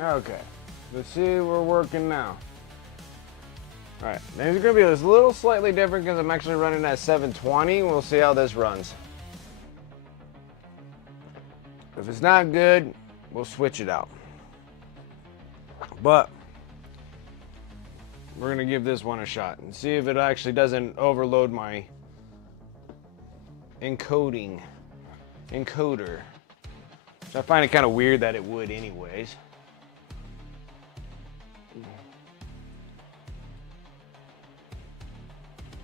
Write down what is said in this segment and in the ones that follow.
Okay, let's see, we're working now. Alright, things are going to be a little slightly different because I'm actually running at 720. We'll see how this runs. If it's not good, we'll switch it out. But we're going to give this one a shot and see if it actually doesn't overload my encoder. So I find it kind of weird that it would anyways.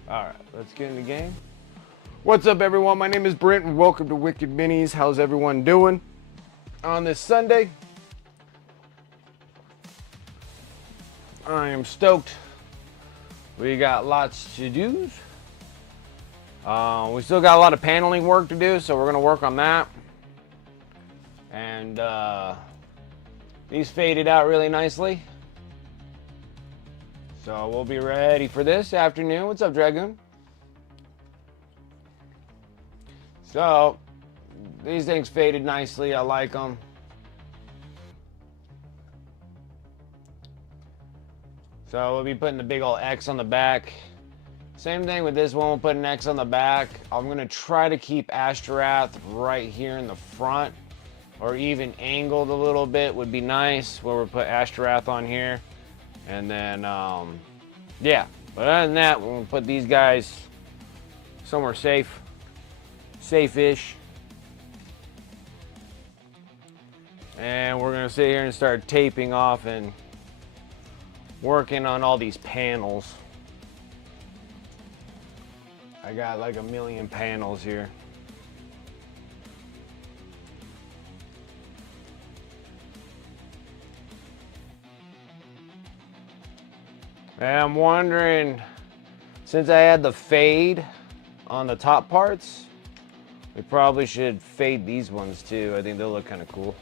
Alright, let's get in the game. What's up, everyone? My name is Brent and welcome to Wicked Minis. How's everyone doing on this Sunday? I am stoked. We got lots to do. We still got a lot of paneling work to do, so we're going to work on that. And these faded out really nicely. So we'll be ready for this afternoon. What's up, Dragoon? So these things faded nicely. I like them. So we'll be putting the big old X on the back. Same thing with this one. We'll put an X on the back. I'm going to try to keep Ashtorath right here in the front, or even angled a little bit would be nice, where we put Ashtorath on here. And then, yeah. But other than that, we're going to put these guys somewhere safe. Safe-ish. And we're going to sit here and start taping off and working on all these panels. I got like a million panels here. And I'm wondering, since I had the fade on the top parts, we probably should fade these ones too. I think they'll look kind of cool.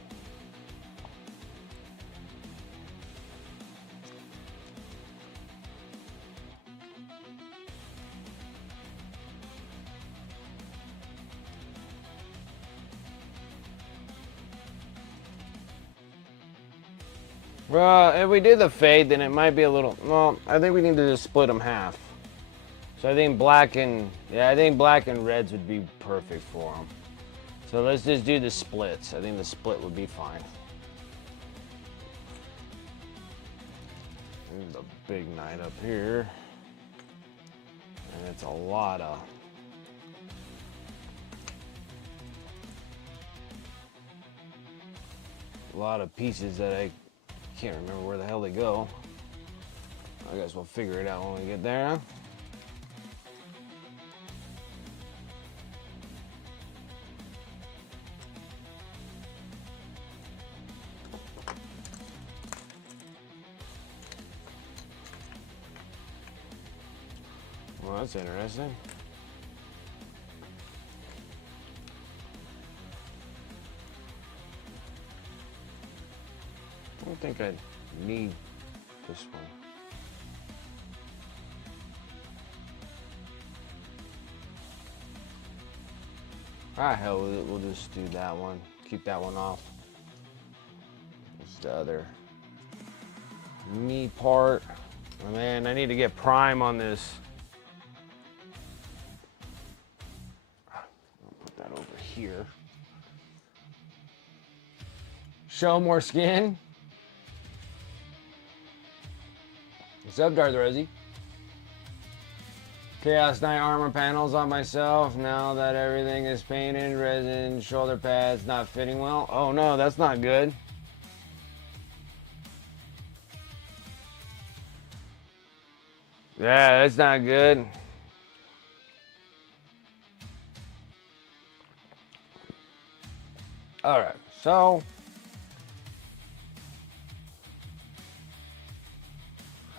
Well, if we do the fade, then it might be a little, well, I think we need to just split them half. So I think black and reds would be perfect for them. So let's just do the splits. I think the split would be fine. There's a big night up here. And it's a lot of pieces that I can't remember where the hell they go. I guess we'll figure it out when we get there. Well, that's interesting. I don't think I need this one. Ah, hell with it. We'll just do that one. Keep that one off. It's the other knee part. Oh, man, I need to get prime on this. I'll put that over here. Show more skin. What's up, Darth Rosie? Chaos Knight armor panels on myself. Now that everything is painted, resin, shoulder pads not fitting well. Oh no, that's not good. Yeah, that's not good. All right, so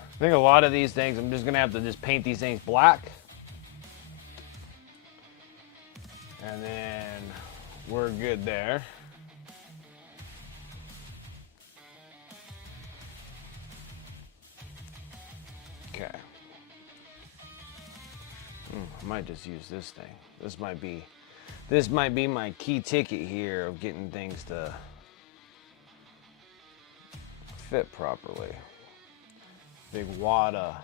I think a lot of these things, I'm just gonna have to just paint these things black. And then we're good there. Okay. I might just use this thing. This might be my key ticket here of getting things to fit properly. Big wad of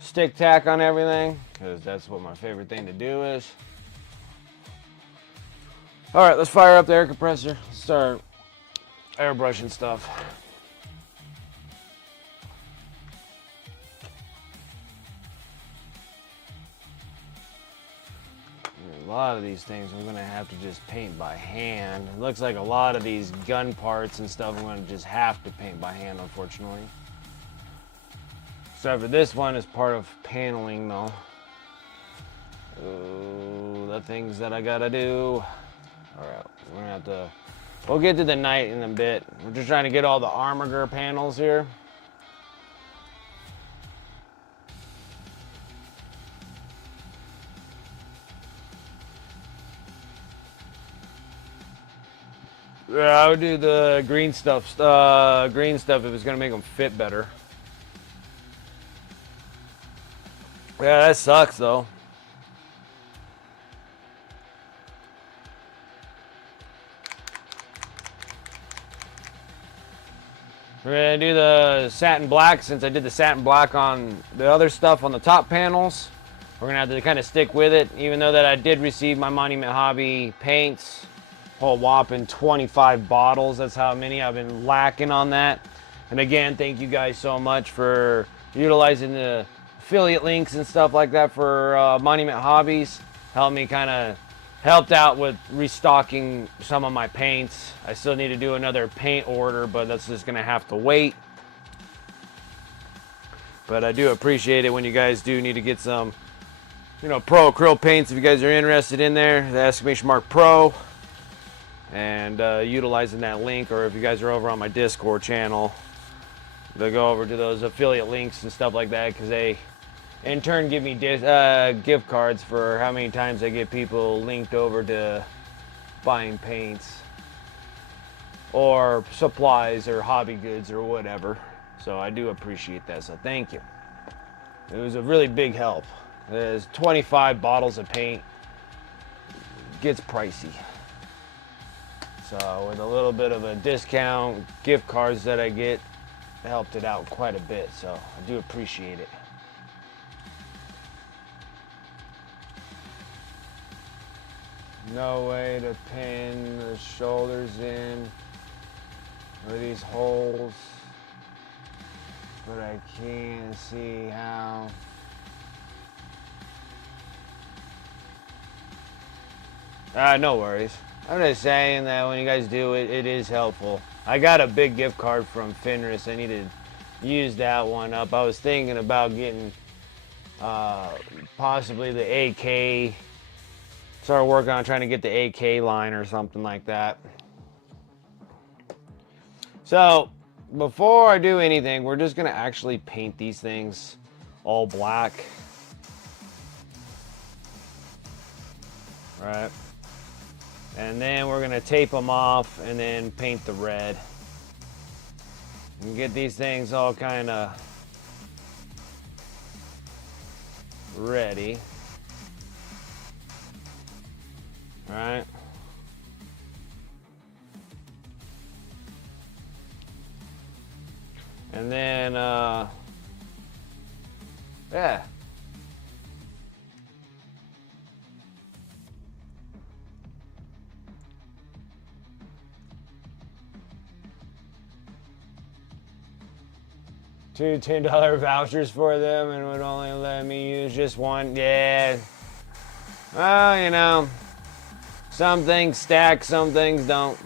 stick tack on everything, because that's what my favorite thing to do is. All right, let's fire up the air compressor. Start airbrushing stuff. A lot of these things I'm gonna have to just paint by hand. It looks like a lot of these gun parts and stuff I'm gonna just have to paint by hand, unfortunately. Except for this one is part of paneling though. Oh, the things that I gotta do. Alright, we're gonna have to, we'll get to the night in a bit. We're just trying to get all the armor panels here. Yeah, I would do the green stuff. Green stuff if it's gonna make them fit better. Yeah, that sucks though. We're gonna do the satin black since I did the satin black on the other stuff on the top panels. We're gonna have to kind of stick with it, even though that I did receive my Monument Hobby paints. Whole whopping 25 bottles. That's how many I've been lacking on that. And again, thank you guys so much for utilizing the affiliate links and stuff like that for Monument Hobbies. Helped out with restocking some of my paints. I still need to do another paint order, but that's just gonna have to wait. But I do appreciate it when you guys do need to get some, you know, pro acrylic paints if you guys are interested in there. The exclamation mark pro. And utilizing that link, or if you guys are over on my Discord channel, they'll go over to those affiliate links and stuff like that, because they in turn give me gift cards for how many times I get people linked over to buying paints or supplies or hobby goods or whatever. So I do appreciate that, so thank you. It was a really big help. There's 25 bottles of paint. Gets pricey. So with a little bit of a discount, gift cards that I get, helped it out quite a bit. So I do appreciate it. No way to pin the shoulders in or these holes, but I can't see how. No worries. I'm just saying that when you guys do it, it is helpful. I got a big gift card from Fenris. I need to use that one up. I was thinking about getting possibly the AK. Started working on trying to get the AK line or something like that. So before I do anything, we're just gonna actually paint these things all black. Right. And then we're gonna tape them off and then paint the red. And get these things all kind of ready. All right. And then, yeah. Two $10 vouchers for them and would only let me use just one. Yeah. Well, you know, some things stack, some things don't.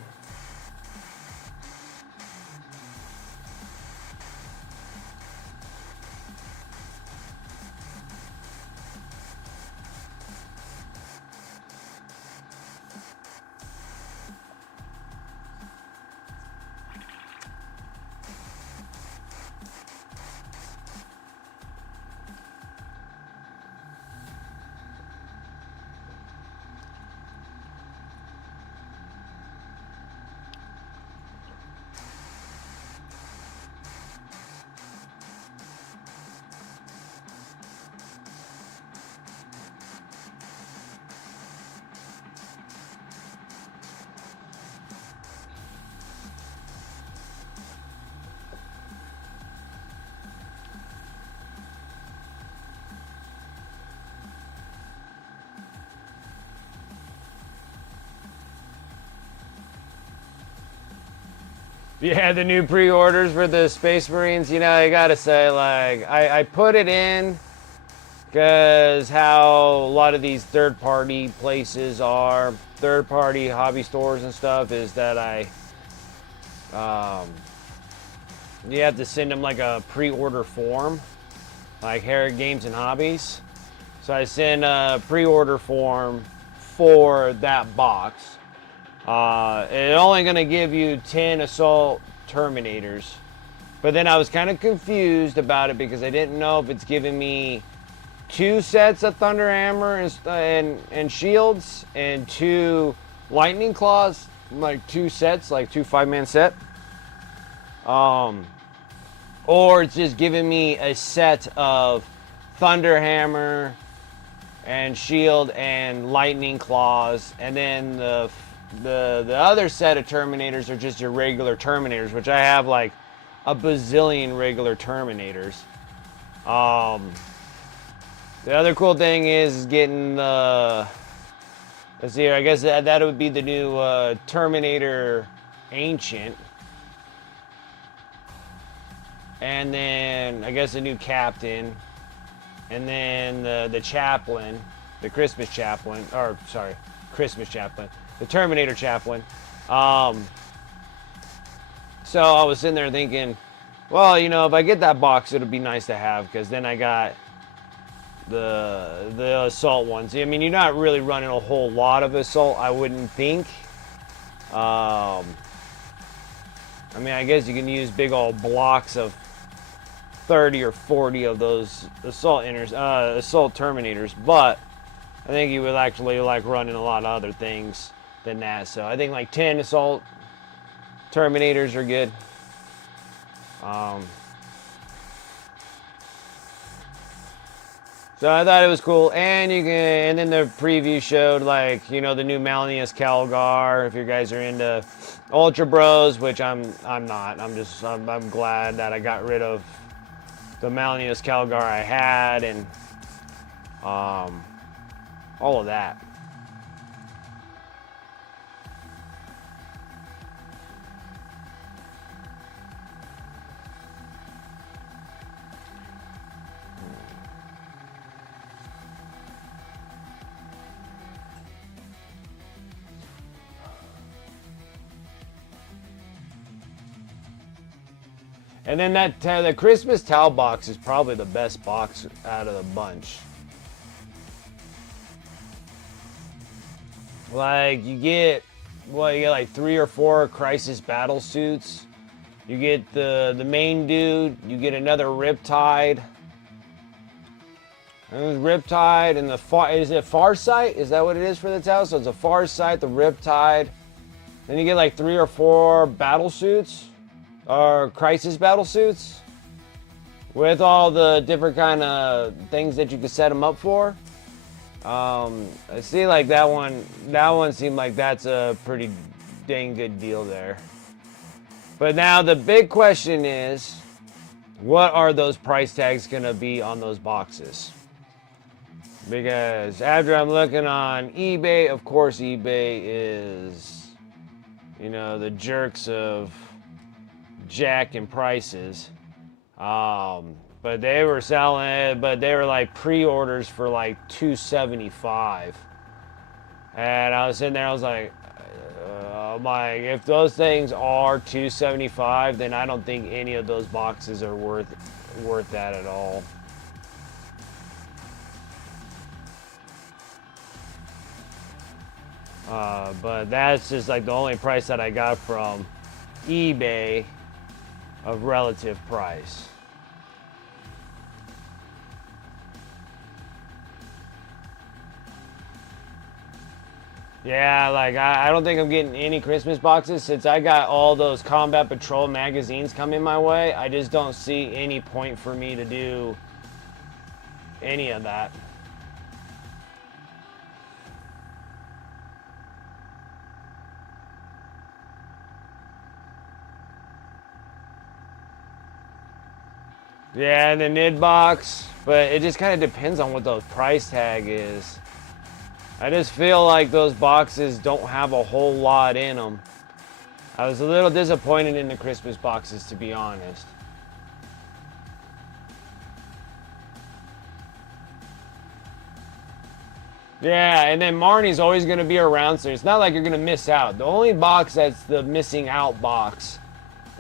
Yeah, the new pre-orders for the Space Marines, you know, I gotta say, like, I put it in because how a lot of these third-party places are, third-party hobby stores and stuff, is that you have to send them like a pre-order form, like Harrod Games and Hobbies. So I send a pre-order form for that box. It's only gonna give you 10 Assault Terminators. But then I was kind of confused about it because I didn't know if it's giving me 2 sets of Thunder Hammer and shields and 2 Lightning Claws, like 2 sets, like 2 5-man set. Or it's just giving me a set of Thunder Hammer and shield and Lightning Claws, and then the other set of Terminators are just your regular Terminators, which I have like a bazillion regular Terminators. The other cool thing is getting the, let's see here, I guess that would be the new Terminator Ancient. And then I guess a new Captain. And then the Chaplain, the Christmas Chaplain, or sorry, Christmas Chaplain, the Terminator Chaplain. So I was sitting there thinking, well, you know, if I get that box, it'll be nice to have, because then I got the Assault ones. I mean, you're not really running a whole lot of Assault, I wouldn't think. I mean, I guess you can use big old blocks of 30 or 40 of those Assault Terminators, but I think you would actually like running a lot of other things than that. So I think like 10 Assault Terminators are good. So I thought it was cool, and and then the preview showed, like, you know, the new Malleus Calgar. If you guys are into Ultra Bros, which I'm not. I'm glad that I got rid of the Malleus Calgar I had, and all of that. And then the Christmas Towel box is probably the best box out of the bunch. Like, you get like 3 or 4 Crisis Battle Suits. You get the main dude. You get another Riptide. And Riptide and is it Farsight? Is that what it is for the towel? So it's a Farsight, the Riptide. Then you get like 3 or 4 battle suits. Or Crisis Battle Suits. With all the different kind of things that you can set them up for. I see, like that one seemed like that's a pretty dang good deal there. But now the big question is, what are those price tags gonna be on those boxes? Because after I'm looking on eBay, of course eBay is, you know, the jerks of Jack and prices. But they were selling it, but they were like pre-orders for like $275. And I was sitting there, I was like, if those things are $275, then I don't think any of those boxes are worth that at all. But that's just like the only price that I got from eBay of relative price. Yeah, like I don't think I'm getting any Christmas boxes since I got all those Combat Patrol magazines coming my way. I just don't see any point for me to do any of that. Yeah, the NID box, but it just kind of depends on what the price tag is. I just feel like those boxes don't have a whole lot in them. I was a little disappointed in the Christmas boxes, to be honest. Yeah, and then Marnie's always going to be around, so it's not like you're going to miss out. The only box that's the missing out box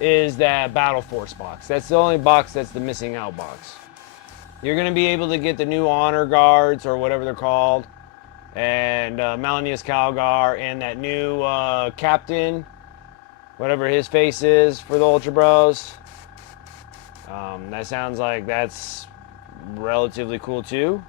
is that Battle Force box. That's the only box that's the missing out box. You're going to be able to get the new Honor Guards, or whatever they're called, and Melanius Calgar, and that new Captain, whatever his face is for the Ultra Bros. That sounds like that's relatively cool too.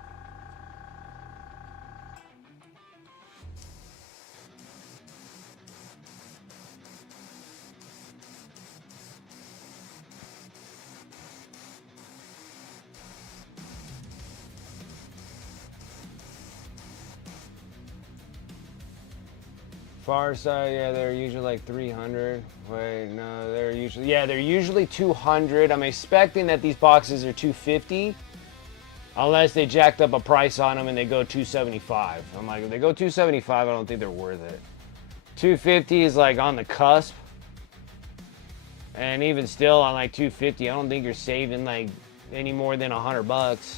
Far side, yeah, they're usually like 300. Wait, no, they're usually 200. I'm expecting that these boxes are 250, unless they jacked up a price on them and they go 275. I'm like, if they go 275, I don't think they're worth it. 250 is like on the cusp, and even still on like 250, I don't think you're saving like any more than $100.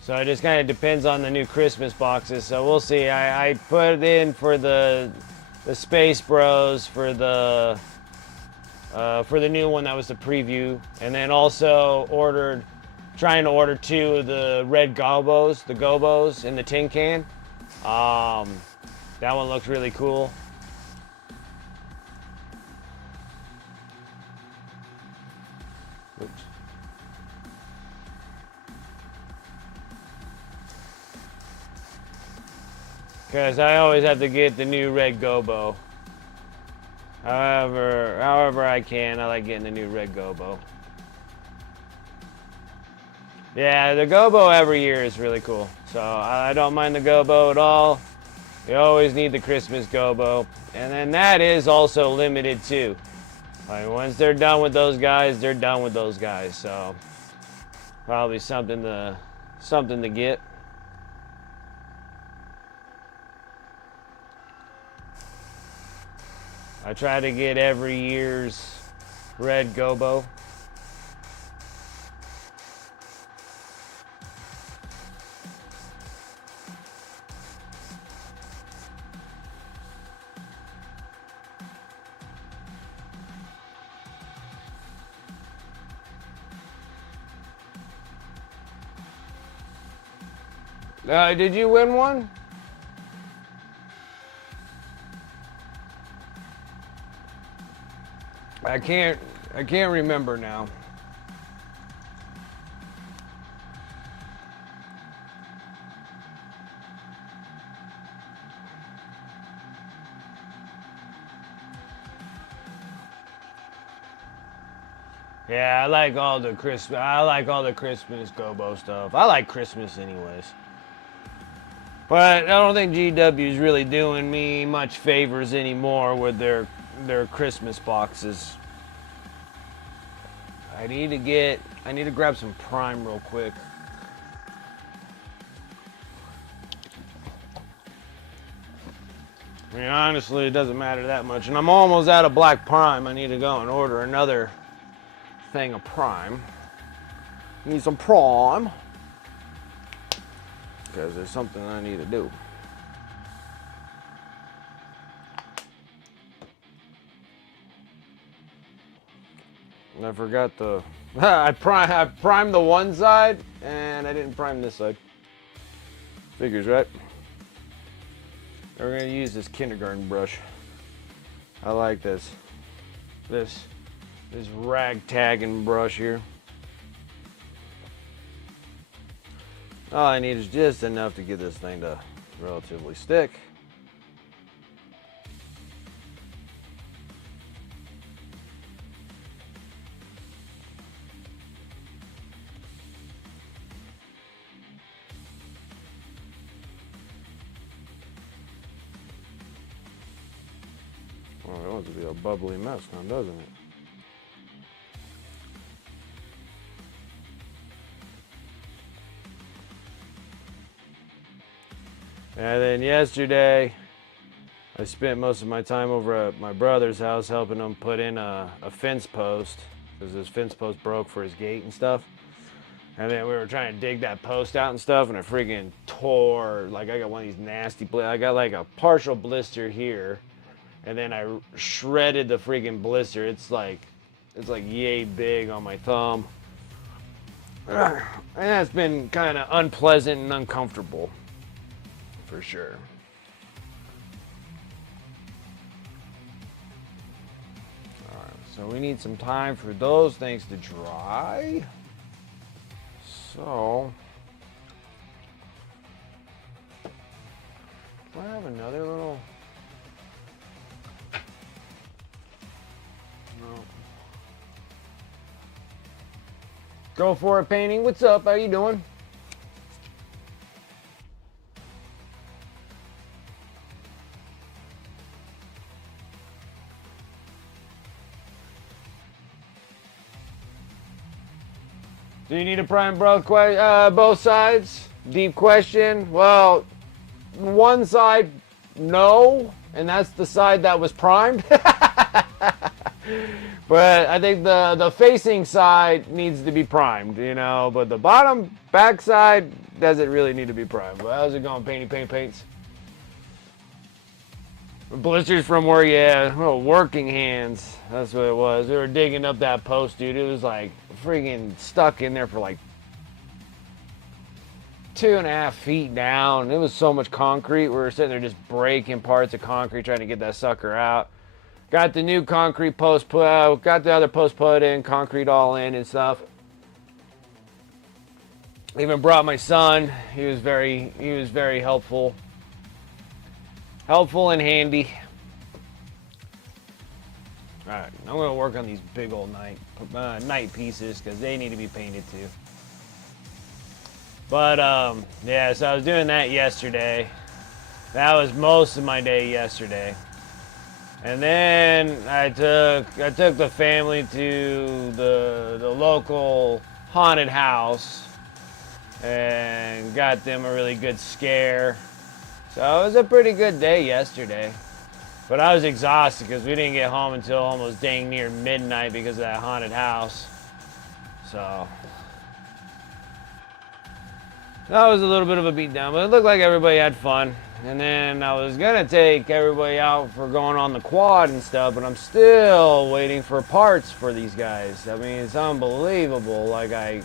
So it just kind of depends on the new Christmas boxes. So we'll see. I put in for the Space Bros for the new one that was the preview, and then also trying to order 2 of the red Gobos, the Gobos in the tin can. That one looks really cool. Oops. Because I always have to get the new red Gobo. However I can, I like getting the new red Gobo. Yeah, the Gobo every year is really cool. So I don't mind the Gobo at all. You always need the Christmas Gobo. And then that is also limited too. Like once they're done with those guys, they're done with those guys. So probably something to get. I try to get every year's red Gobo. Did you win one? I can't remember now. Yeah, I like all the Christmas Gobo stuff. I like Christmas anyways. But I don't think GW is really doing me much favors anymore with their Christmas boxes. I need to grab some Prime real quick. I mean, honestly, it doesn't matter that much. And I'm almost out of Black Prime. I need to go and order another thing of Prime. Need some Prime. Because there's something I need to do. And I forgot I primed the one side, and I didn't prime this side. Figures, right? We're gonna use this kindergarten brush. I like this ragtagging brush here. All I need is just enough to get this thing to relatively stick. Oh, it wants to be a bubbly mess now, doesn't it? And then yesterday, I spent most of my time over at my brother's house helping him put in a fence post because his fence post broke for his gate and stuff. And then we were trying to dig that post out and stuff, and it freaking tore. Like, I got one of these nasty, I got like a partial blister here, and then I shredded the freaking blister. It's like yay big on my thumb. And that's been kind of unpleasant and uncomfortable, for sure. Alright, so we need some time for those things to dry. So, do I have another little? No. Go for it, painting. What's up? How you doing? Do you need to prime both sides? Deep question. Well, one side, no, and that's the side that was primed. But I think the facing side needs to be primed, you know. But the back side doesn't really need to be primed. But how's it going, paints? Blisters from work, yeah. Oh, working hands. That's what it was. We were digging up that post, dude. It was like freaking stuck in there for like 2.5 feet down. It was so much concrete. We were sitting there just breaking parts of concrete trying to get that sucker out. Got the new concrete post put out. Got the other post put in, concrete all in and stuff. Even brought my son. He was very helpful. Helpful and handy. Alright, I'm going to work on these big old night pieces because they need to be painted too. But, yeah, so I was doing that yesterday. That was most of my day yesterday. And then I took the family to the local haunted house and got them a really good scare. So it was a pretty good day yesterday. But I was exhausted because we didn't get home until almost dang near midnight because of that haunted house. So that was a little bit of a beatdown, but it looked like everybody had fun. And then I was gonna take everybody out for going on the quad and stuff, but I'm still waiting for parts for these guys. I mean, it's unbelievable. Like I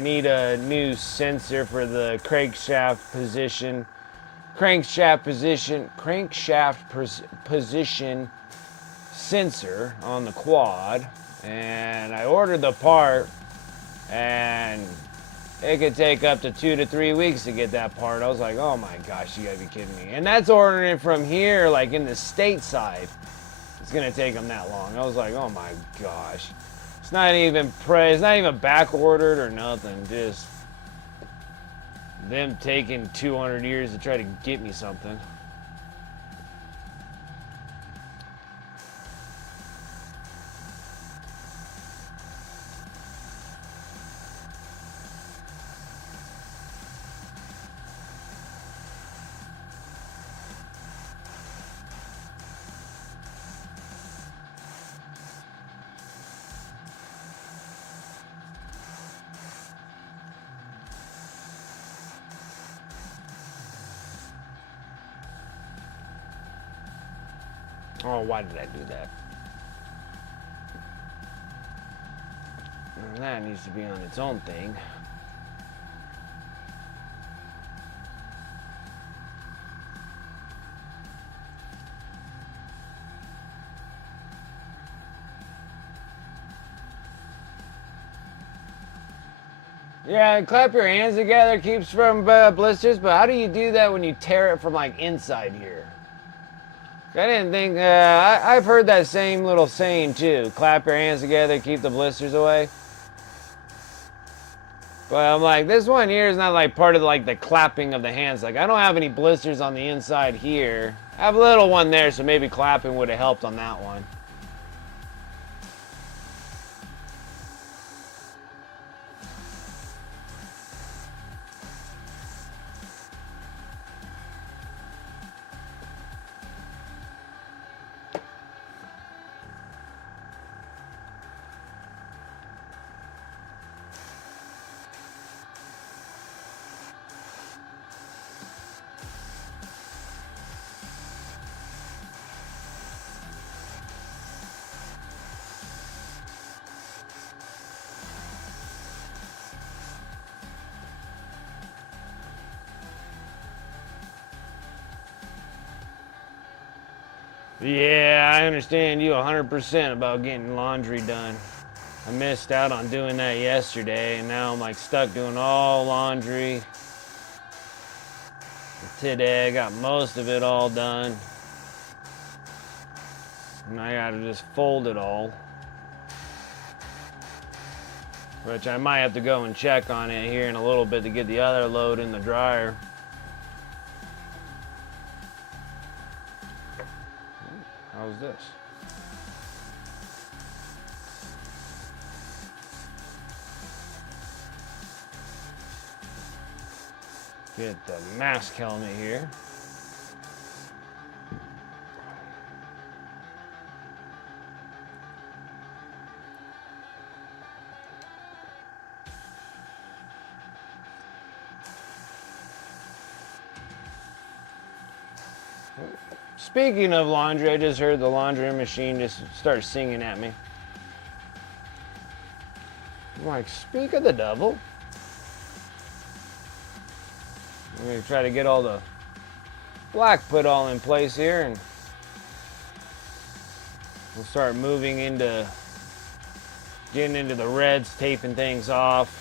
need a new sensor for the crankshaft position sensor on the quad, and I ordered the part, and it could take up to 2 to 3 weeks to get that part. I was like, oh my gosh, you gotta be kidding me. And that's ordering it from here, like in the stateside. It's gonna take them that long. I was like, oh my gosh. It's not even back ordered or nothing. Just them taking 200 years to try to get me something. Oh, why did I do that? That needs to be on its own thing. Yeah, clap your hands together keeps from blisters, but how do you do that when you tear it from like inside here? I didn't think, I've heard that same little saying too. Clap your hands together, keep the blisters away. But I'm like, this one here is not like part of like the clapping of the hands. Like I don't have any blisters on the inside here. I have a little one there, so maybe clapping would have helped on that one. Yeah, I understand you 100% about getting laundry done. I missed out on doing that yesterday, and now I'm like stuck doing all laundry. Today I got most of it all done. And I gotta just fold it all. Which I might have to go and check on it here in a little bit to get the other load in the dryer. How's this? Get the mask helmet here. Speaking of laundry, I just heard the laundry machine just start singing at me. I'm like, speak of the devil. I'm gonna try to get all the black put all in place here, and we'll start moving into getting into the reds, taping things off.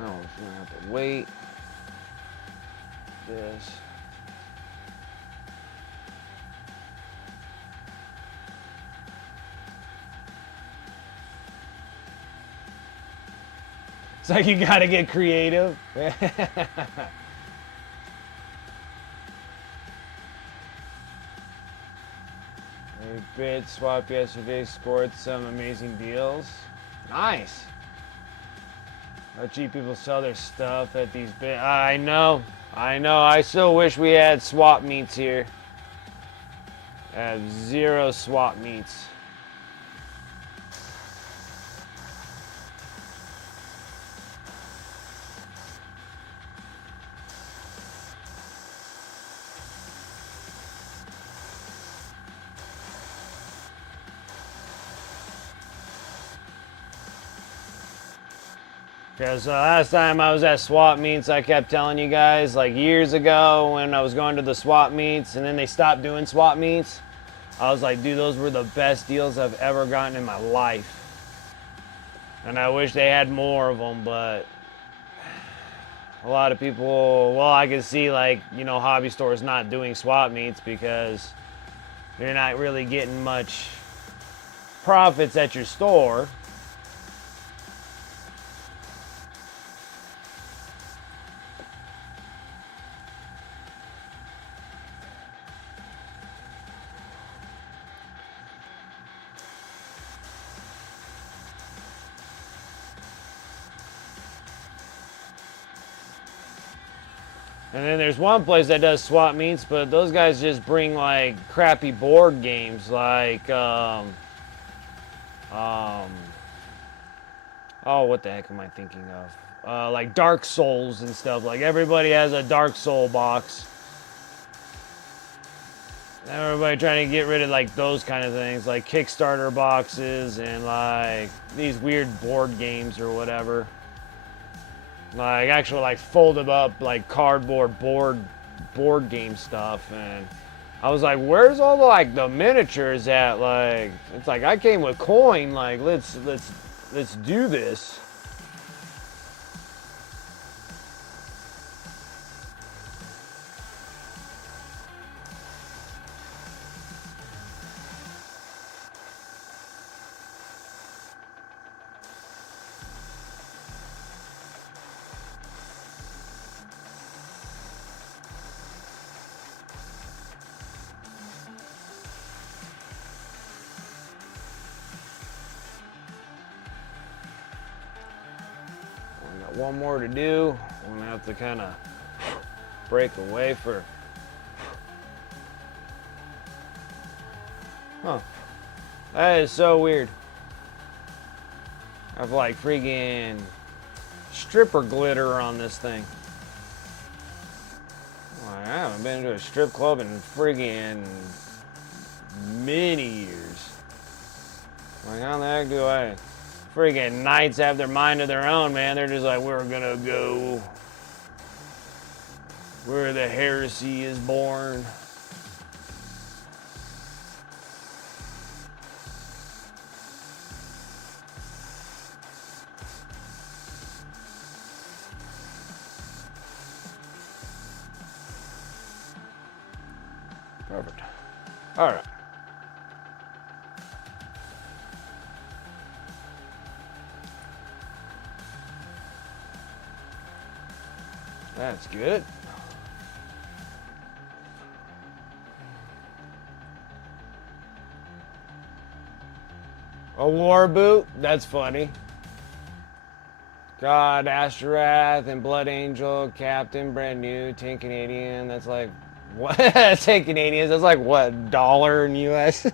No, I'm gonna have to wait. This. It's like you gotta get creative. 8-bit swap yesterday, scored some amazing deals. Nice. How cheap people sell their stuff at these bit. I know. I still wish we had swap meets here. I have 0 swap meets. Because last time I was at swap meets, I kept telling you guys, like years ago when I was going to the swap meets and then they stopped doing swap meets, I was like, dude, those were the best deals I've ever gotten in my life. And I wish they had more of them, but a lot of people, well, I can see like, you know, hobby stores not doing swap meets because you're not really getting much profits at your store. And then there's one place that does swap meets, but those guys just bring like crappy board games like oh, what the heck am I thinking of? Like Dark Souls and stuff. Like everybody has a Dark Soul box. Everybody trying to get rid of like those kind of things, like Kickstarter boxes and like these weird board games or whatever. Like actual like folded up like cardboard board game stuff, and I was like, where's all the like the miniatures at? Like it's like I came with coin, like let's do this. One more to do. I'm gonna have to kind of break away for. Huh. That is so weird. I have like freaking stripper glitter on this thing. I haven't been to a strip club in friggin' many years. Like, how the heck do I... Freaking knights have their mind of their own, man. They're just like, we're gonna go where the heresy is born. Perfect. All right. That's good. A war boot? That's funny. God, Ashtorath, and Blood Angel, Captain, brand new, 10 Canadian. That's like, what? 10 Canadians, that's like, what, $1 in US?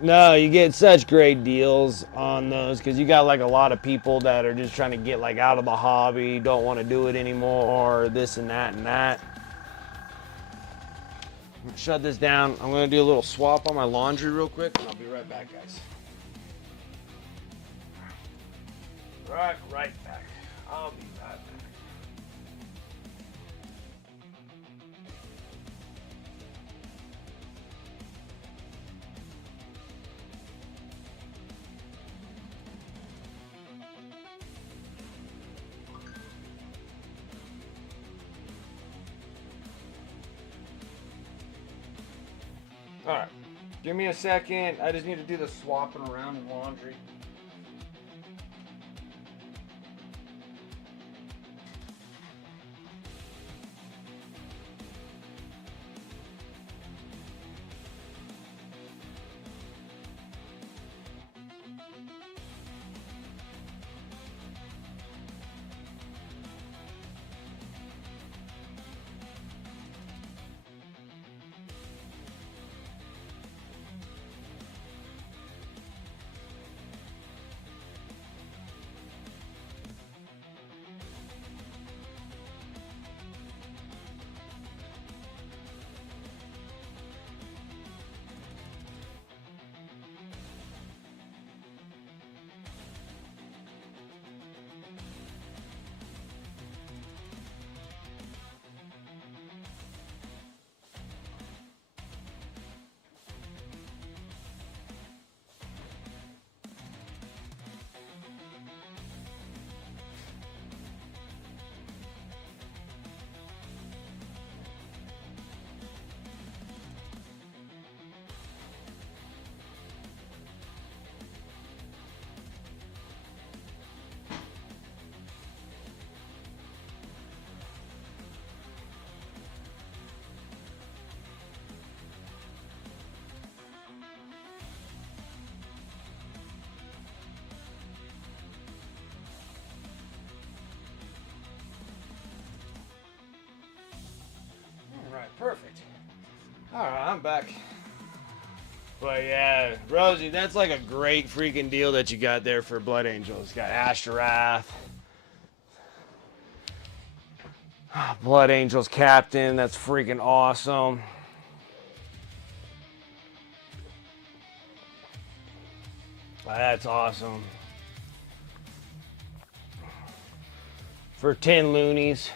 No, you get such great deals on those because you got like a lot of people that are just trying to get like out of the hobby, don't want to do it anymore, this and that and that. Shut this down. I'm going to do a little swap on my laundry real quick and I'll be right back, guys. Right back. I'll be right back. All right, give me a second. I just need to do the swapping around in laundry. Perfect. Alright, I'm back. But yeah, Rosie, that's like a great freaking deal that you got there for Blood Angel. It's got Ashtorath, Blood Angel's Captain. That's freaking awesome. That's awesome. For 10 loonies.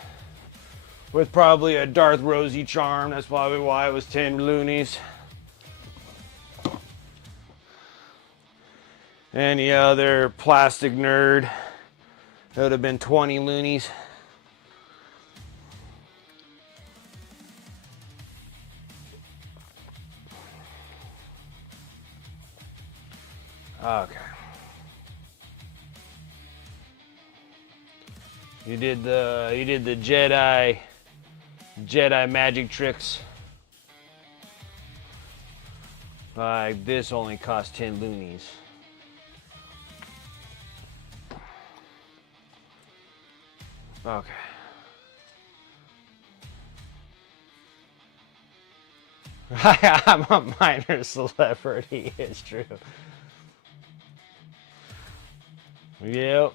With probably a Darth Rosie charm. That's probably why it was 10 loonies. Any other plastic nerd, it would have been 20 loonies. Okay. You did the Jedi magic tricks. Like this only cost 10 loonies. Okay. I'm a minor celebrity, it's true. Yep.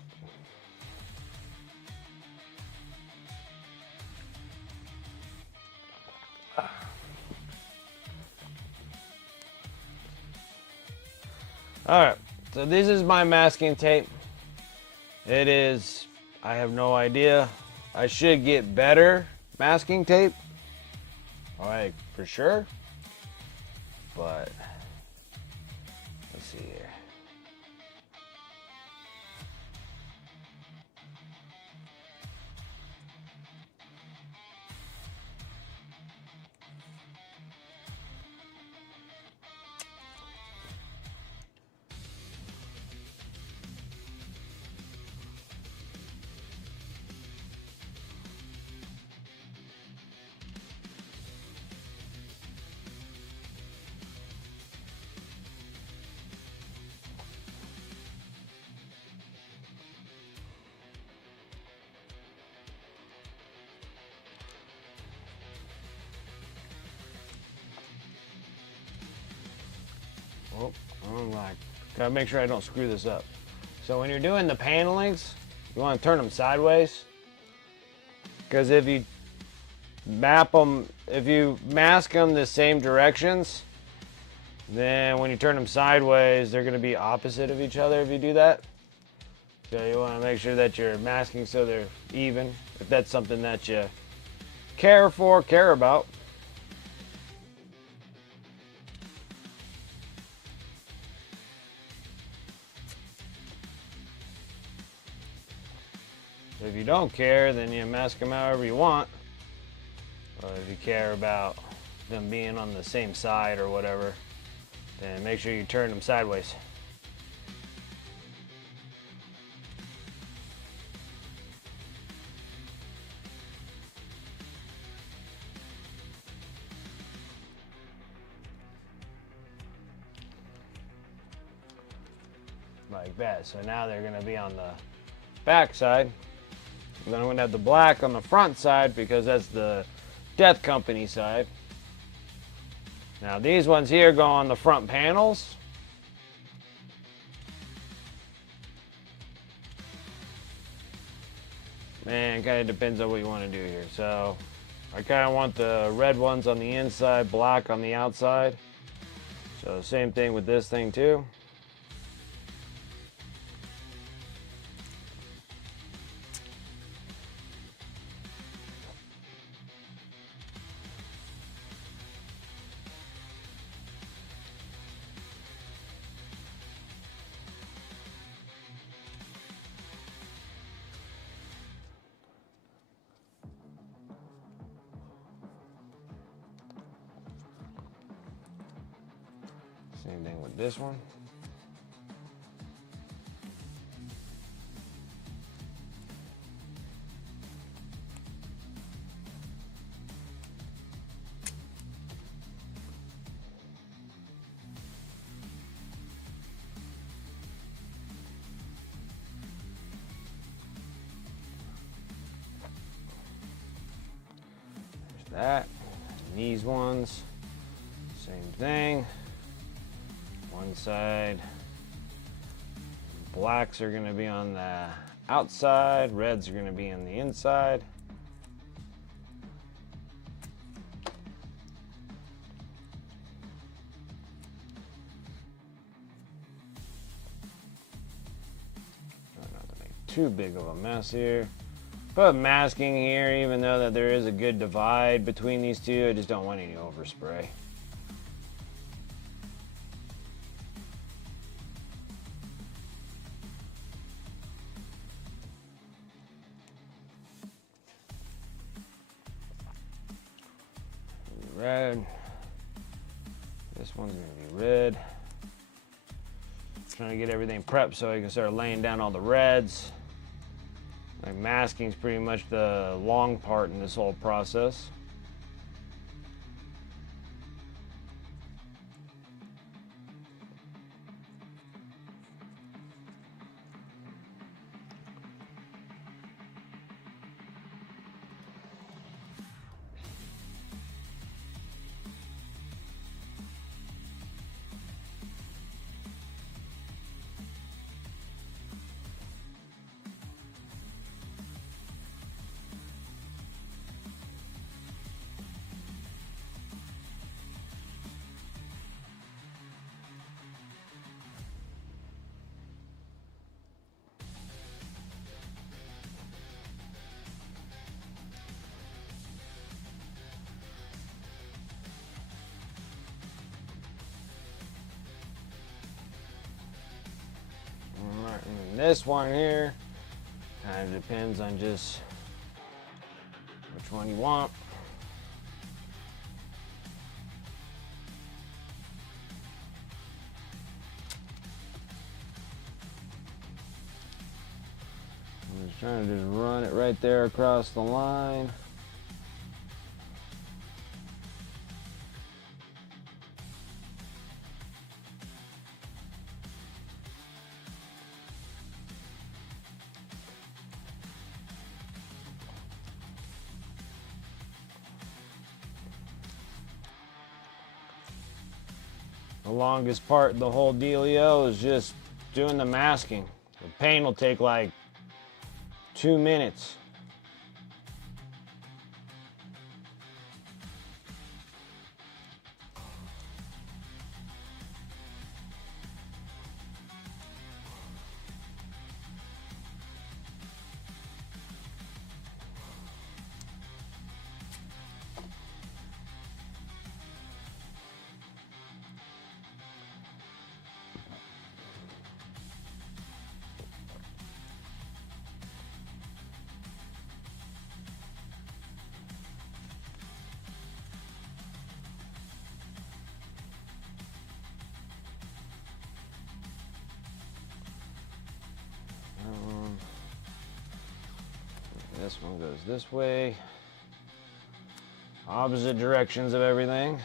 Alright, so this is my masking tape. It is, I have no idea. I should get better masking tape. Alright, for sure. But, let's see here. Oh, I'm like, gotta make sure I don't screw this up. So when you're doing the panelings, you want to turn them sideways. Because if you map them, if you mask them the same directions, then when you turn them sideways, they're going to be opposite of each other if you do that. So you want to make sure that you're masking so they're even, if that's something that you care about. If you don't care, then you mask them however you want. Or if you care about them being on the same side or whatever, then make sure you turn them sideways. Like that. So now they're going to be on the back side. And then I'm going to have the black on the front side because that's the Death Company side. Now these ones here go on the front panels. Man, kind of depends on what you want to do here. So I kind of want the red ones on the inside, black on the outside. So same thing with this thing too. Same thing with this one. There's that. And these ones, same thing. One side, blacks are going to be on the outside, reds are going to be on the inside. Try not to make too big of a mess here. But masking here, even though that there is a good divide between these two, I just don't want any overspray. Red. This one's gonna be red. Trying to get everything prepped so I can start laying down all the reds. Like masking is pretty much the long part in this whole process. And this one here kind of depends on just which one you want. I'm just trying to just run it right there across the line. The longest part of the whole dealio is just doing the masking. The paint will take like 2 minutes. This one goes this way. Opposite directions of everything.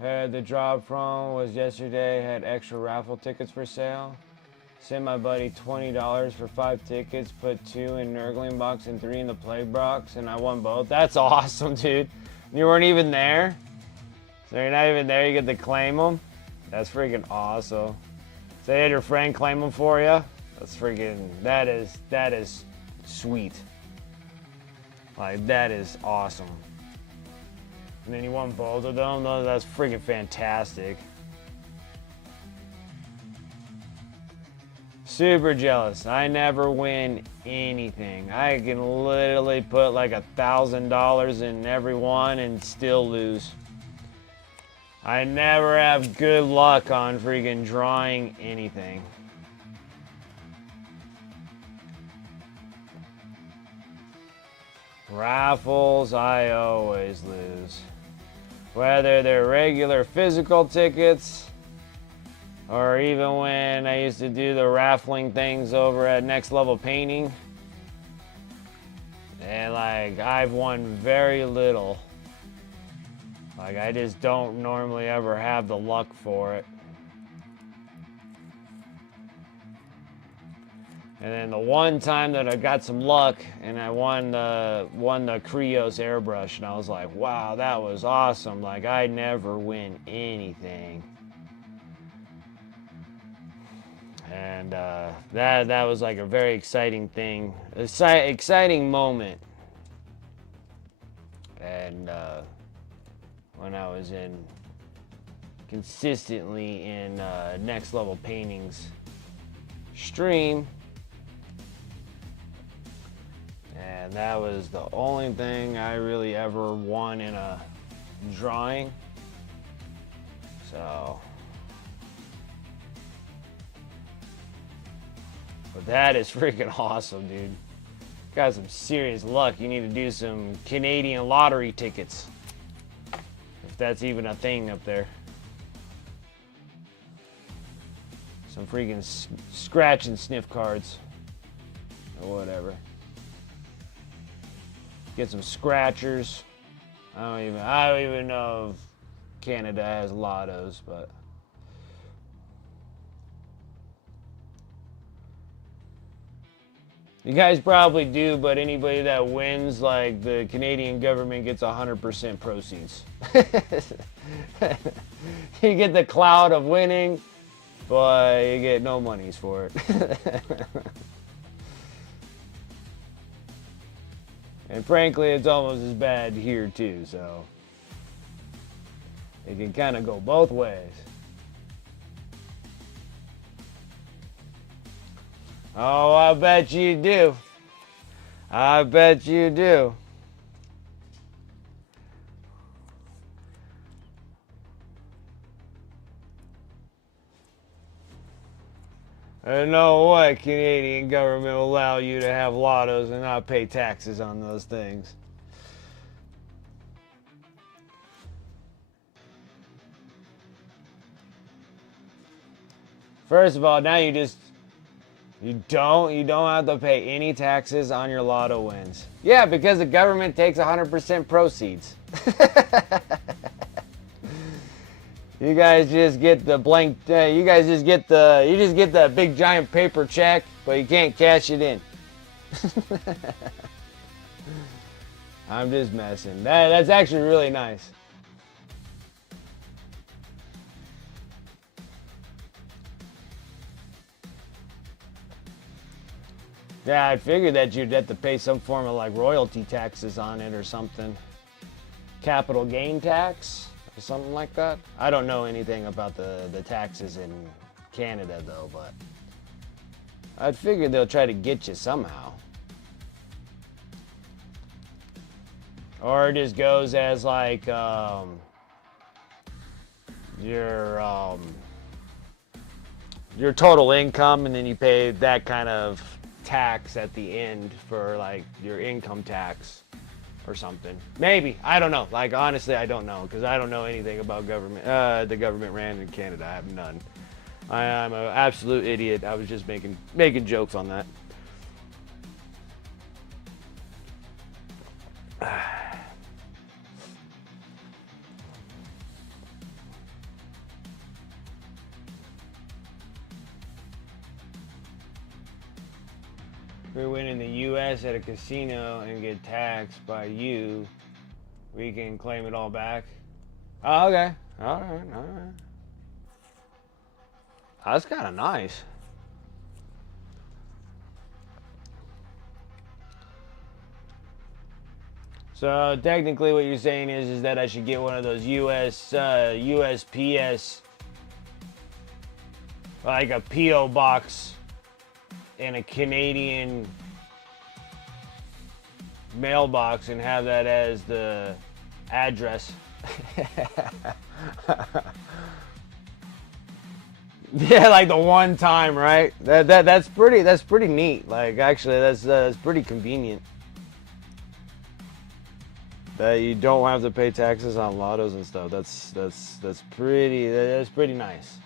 Had the drop from was yesterday, had extra raffle tickets for sale. Sent my buddy $20 for 5 tickets, put 2 in Nurgling box and 3 in the plague box, and I won both. That's awesome, dude. You weren't even there? So you're not even there, you get to claim them? That's freaking awesome. So you had your friend claim them for you? That's freaking, that is sweet. Like, that is awesome. And then you won both of them? That's freaking fantastic. Super jealous. I never win anything. I can literally put like $1,000 in every one and still lose. I never have good luck on freaking drawing anything. Raffles, I always lose. Whether they're regular physical tickets, or even when I used to do the raffling things over at Next Level Painting. And like, I've won very little. Like, I just don't normally ever have the luck for it. And then the one time that I got some luck and I won the Krios airbrush, and I was like, wow, that was awesome. Like, I never win anything. And that was like a very exciting thing, exciting moment. And when I was consistently in Next Level Paintings stream, and that was the only thing I really ever won in a drawing. So, but that is freaking awesome, dude. Got some serious luck. You need to do some Canadian lottery tickets, if that's even a thing up there. Some freaking scratch and sniff cards, or whatever. Get some scratchers. I don't even know if Canada has lottos, but you guys probably do. But anybody that wins, like, the Canadian government gets 100% proceeds. You get the cloud of winning, but you get no monies for it. And frankly, it's almost as bad here too, so it can kind of go both ways. Oh, I bet you do. I bet you do. No way Canadian government will allow you to have lottos and not pay taxes on those things. First of all, now you don't have to pay any taxes on your lotto wins. Yeah, because the government takes 100% proceeds. You guys just get the blank. You just get the big giant paper check, but you can't cash it in. I'm just messing. That's actually really nice. Yeah, I figured that you'd have to pay some form of like royalty taxes on it or something. Capital gain tax or something like that. I don't know anything about the taxes in Canada though, but I'd figure they'll try to get you somehow. Or it just goes as like your total income, and then you pay that kind of tax at the end for like your income tax or something. Maybe, I don't know. Like honestly, I don't know because I don't know anything about government. The government ran in Canada. I have none. I'm an absolute idiot. I was just making jokes on that. If we win in the U.S. at a casino and get taxed by you, we can claim it all back. Oh, okay. All right. That's kind of nice. So technically, what you're saying is that I should get one of those USPS, like a PO box, in a Canadian mailbox, and have that as the address. Yeah, like the one time, right? That's pretty neat. Like actually, that's pretty convenient. That you don't have to pay taxes on lottos and stuff. That's pretty nice.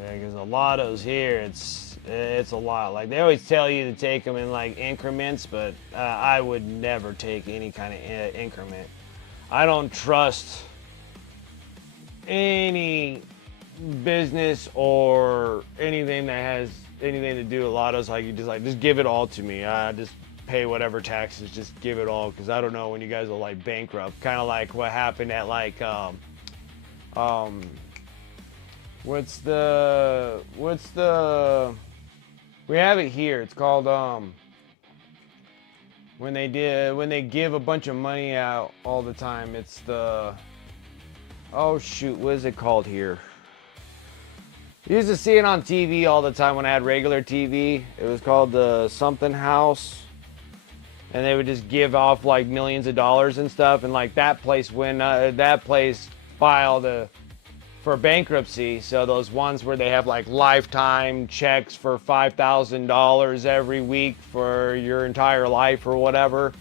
Yeah, because the lottos here, it's a lot. Like they always tell you to take them in like increments, but I would never take any kind of increment. I don't trust any business or anything that has anything to do with lottos. Like you just give it all to me. Just pay whatever taxes, just give it all, because I don't know when you guys will like bankrupt. Kind of like what happened at like what's the we have it here. It's called when they give a bunch of money out all the time. It's the, oh shoot, what is it called here? I used to see it on TV all the time when I had regular TV. It was called the something house. And they would just give off like millions of dollars and stuff. And like that place filed for bankruptcy. So those ones where they have like lifetime checks for $5,000 every week for your entire life or whatever.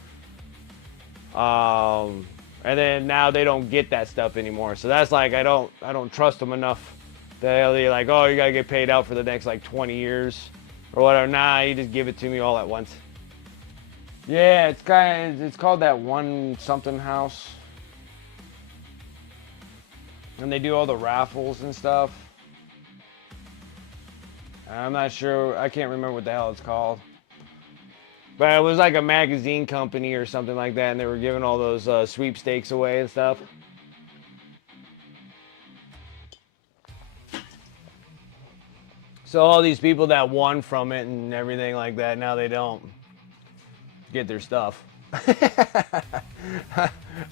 And then now they don't get that stuff anymore. So that's like, I don't trust them enough. They're like, oh, you gotta get paid out for the next like 20 years or whatever. Nah, you just give it to me all at once. Yeah, it's called that one something house. And they do all the raffles and stuff. I'm not sure, I can't remember what the hell it's called. But it was like a magazine company or something like that, and they were giving all those sweepstakes away and stuff. So all these people that won from it and everything like that, now they don't get their stuff.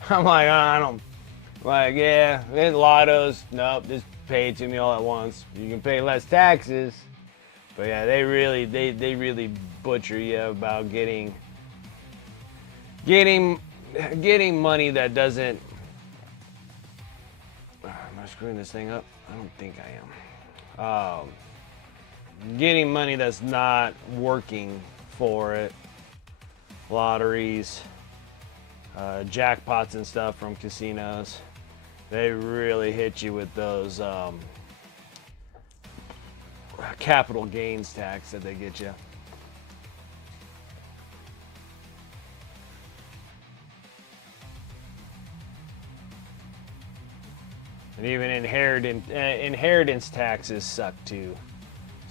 I'm like, I don't. Like, yeah, there's lottos. Nope, just pay it to me all at once. You can pay less taxes, But yeah, they really butcher you about getting money that doesn't. Am I screwing this thing up? I don't think I am. Getting money that's not working for it. Lotteries, jackpots and stuff from casinos. They really hit you with those capital gains tax that they get you. And even inheritance taxes suck too.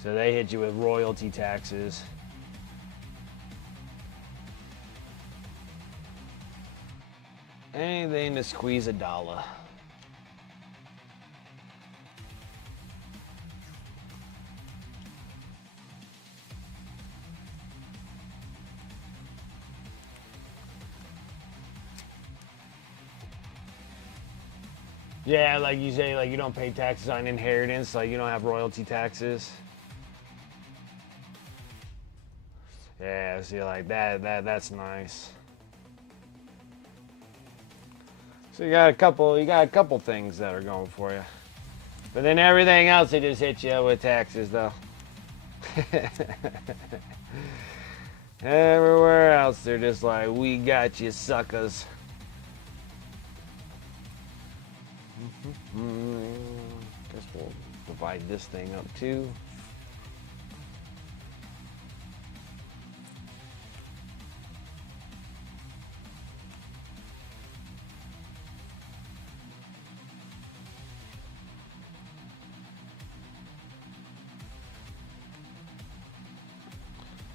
So they hit you with royalty taxes. Anything to squeeze a dollar. Yeah, like you say, like you don't pay taxes on inheritance, like you don't have royalty taxes. Yeah, see, like that's nice. So you got a couple things that are going for you. But then everything else, they just hit you with taxes, though. Everywhere else, they're just like, we got you, suckers. Guess we'll divide this thing up, too.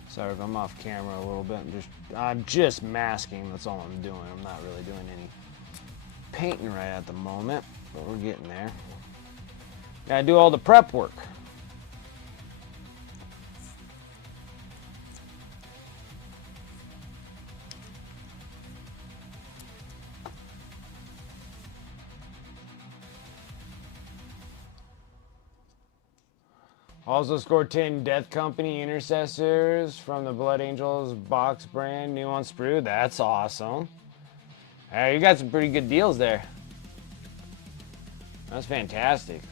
Sorry if I'm off camera a little bit. I'm just masking. That's all I'm doing. I'm not really doing any painting right at the moment, but we're getting there. Gotta do all the prep work. Also scored 10 Death Company Intercessors from the Blood Angels box brand, new on sprue. That's awesome. Hey, you got some pretty good deals there. That's fantastic.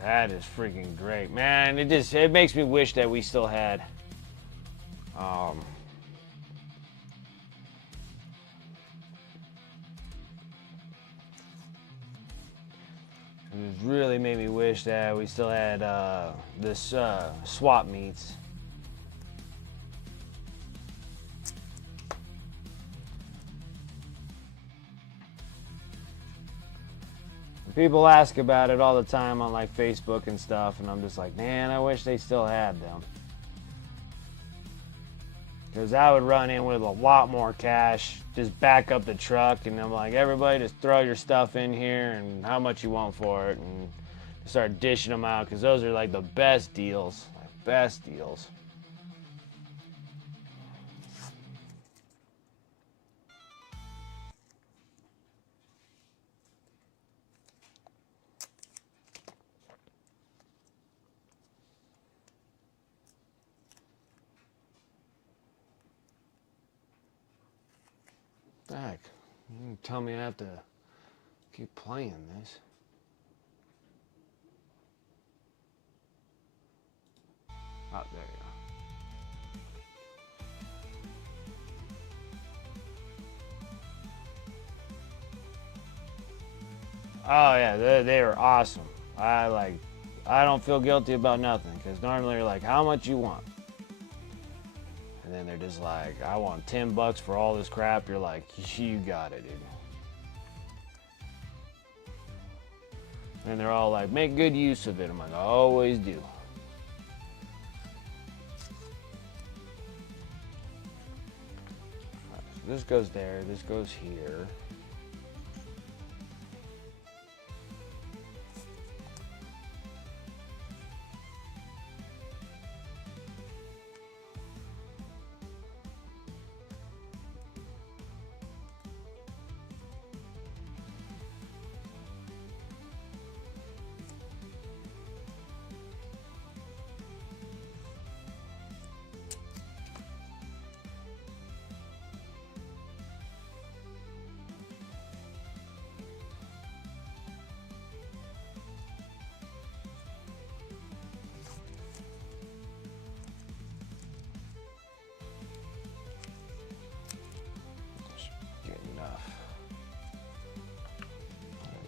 That is freaking great, man. It makes me wish that we still had it really made me wish that we still had this swap meets. People ask about it all the time on like Facebook and stuff, and I'm just like, man, I wish they still had them. Because I would run in with a lot more cash, just back up the truck, and I'm like, everybody just throw your stuff in here and how much you want for it, and start dishing them out, because those are like the best deals. Like, best deals. Heck, you tell me I have to keep playing this. Oh, there you go. Oh yeah, they are awesome. I don't feel guilty about nothing, because normally you're like, how much you want? And then they're just like, I want $10 for all this crap. You're like, you got it, dude. And they're all like, make good use of it. I'm like, I always do. this goes there. This goes here.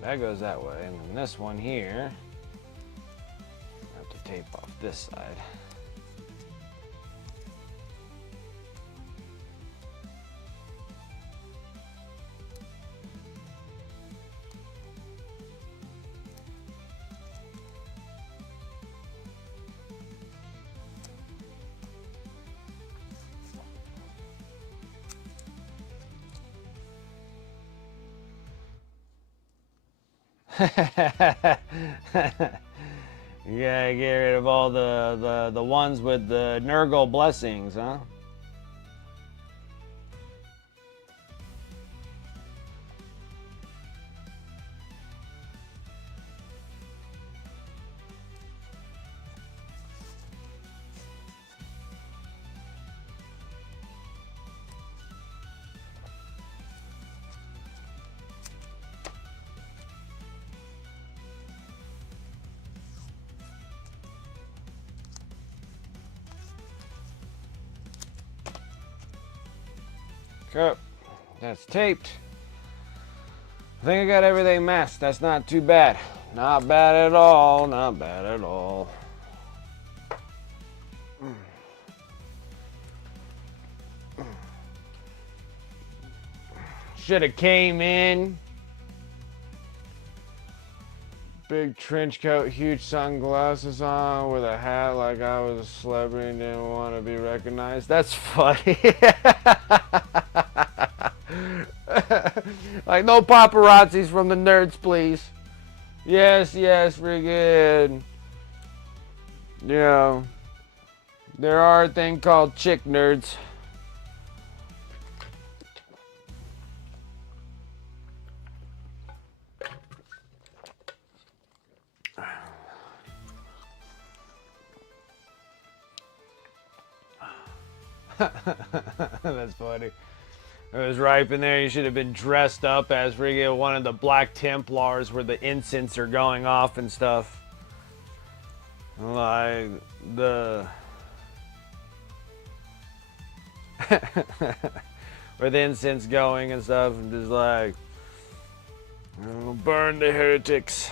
That goes that way, and then this one here, I have to tape off this side. You gotta get rid of all the ones with the Nurgle blessings, huh? Okay, that's taped. I think I got everything masked. That's not too bad. Not bad at all. Not bad at all. Should have came in. Big trench coat, huge sunglasses on with a hat like I was a celebrity and didn't want to be recognized. That's funny. Like, no paparazzis from the nerds, please. Yes, yes, we're good. You know, there are a thing called chick nerds. That's funny. It was ripe in there. You should have been dressed up as friggin' one of the Black Templars where the incense are going off and stuff. Like the where the incense going and stuff, and just like, burn the heretics.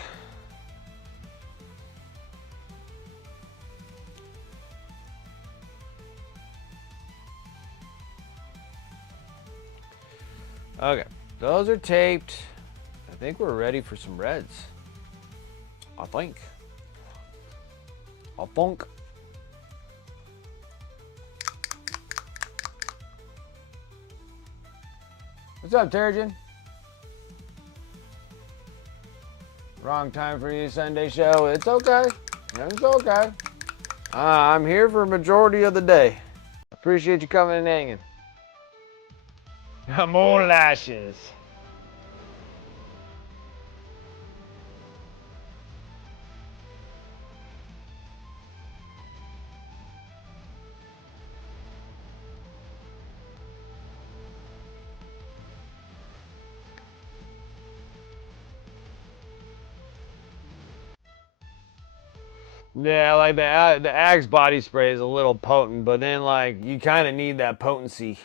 Okay, those are taped. I think we're ready for some reds. I think. What's up, Turgeon? Wrong time for you, Sunday show. It's okay. It's okay. I'm here for a majority of the day. Appreciate you coming and hanging. More lashes. Yeah, like the Axe body spray is a little potent, but then like you kind of need that potency.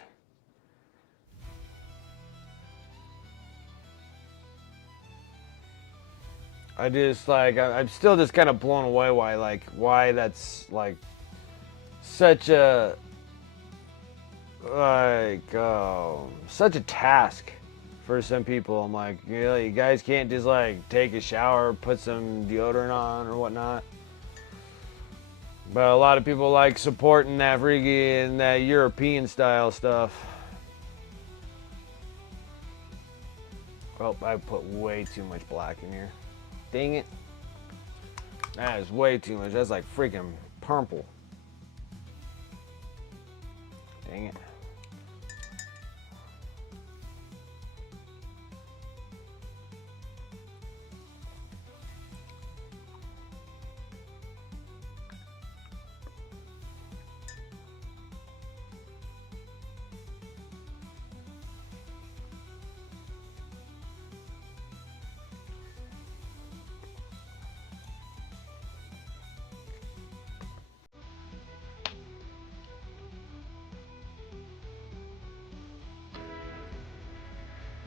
I just like I'm still just kind of blown away why that's like such a such a task for some people. I'm like, you guys can't just like take a shower, put some deodorant on or whatnot. But a lot of people like supporting that freaking that European style stuff. Oh, I put way too much black in here. Dang it. That is way too much. That's like freaking purple. Dang it.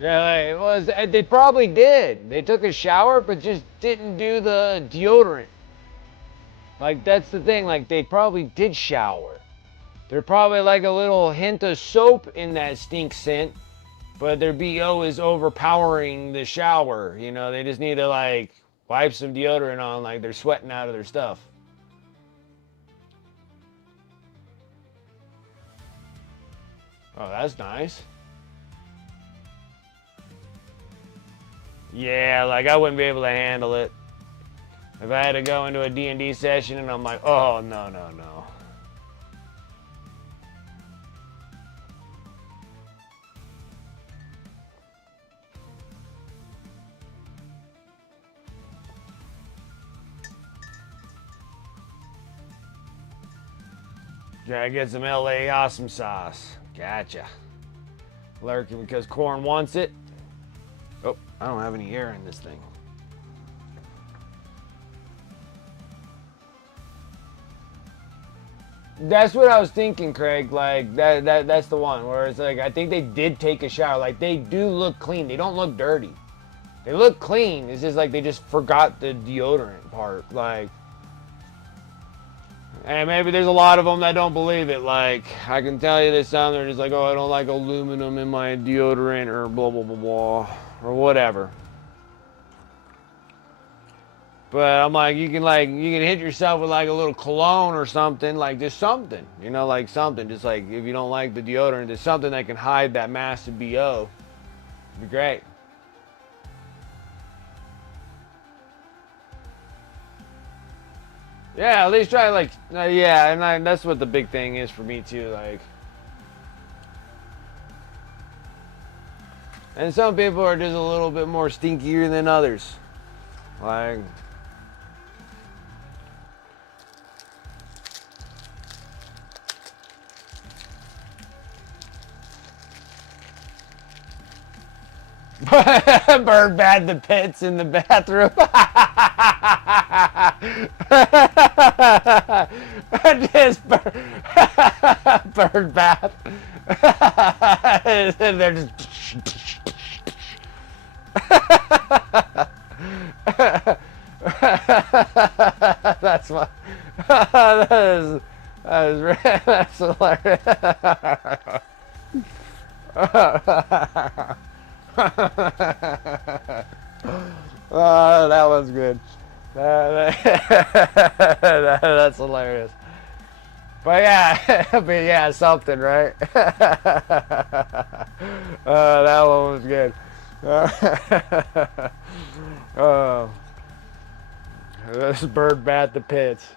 Yeah, like, it was. They probably did. They took a shower, but just didn't do the deodorant. Like that's the thing. Like they probably did shower. There's probably like a little hint of soap in that stink scent, but their BO is overpowering the shower. You know, they just need to like wipe some deodorant on, like they're sweating out of their stuff. Oh, that's nice. Yeah, like I wouldn't be able to handle it. If I had to go into a D&D session and I'm like, oh, no, no, no. Gotta get some LA awesome sauce. Gotcha. Lurking because corn wants it. Oh, I don't have any air in this thing. That's what I was thinking, Craig. Like that's the one where it's like I think they did take a shower. Like they do look clean. They don't look dirty. They look clean. It's just like they just forgot the deodorant part. Like, and maybe there's a lot of them that don't believe it. Like I can tell you this time, they're just like, oh, I don't like aluminum in my deodorant or blah blah blah blah or whatever. But I'm like, you can hit yourself with like a little cologne or something, like just something, you know, like something. Just like if you don't like the deodorant, there's something that can hide that massive BO. It'd be great. Yeah, at least try like, yeah, and that's what the big thing is for me too. Like, and some people are just a little bit more stinkier than others. Like. Bird bad the pits in the bathroom. Just bird bath. And they're just. That's what. That's hilarious. Oh, that was good. That's hilarious. But yeah, but yeah, something, right? That one was good. Oh, this bird bat the pits.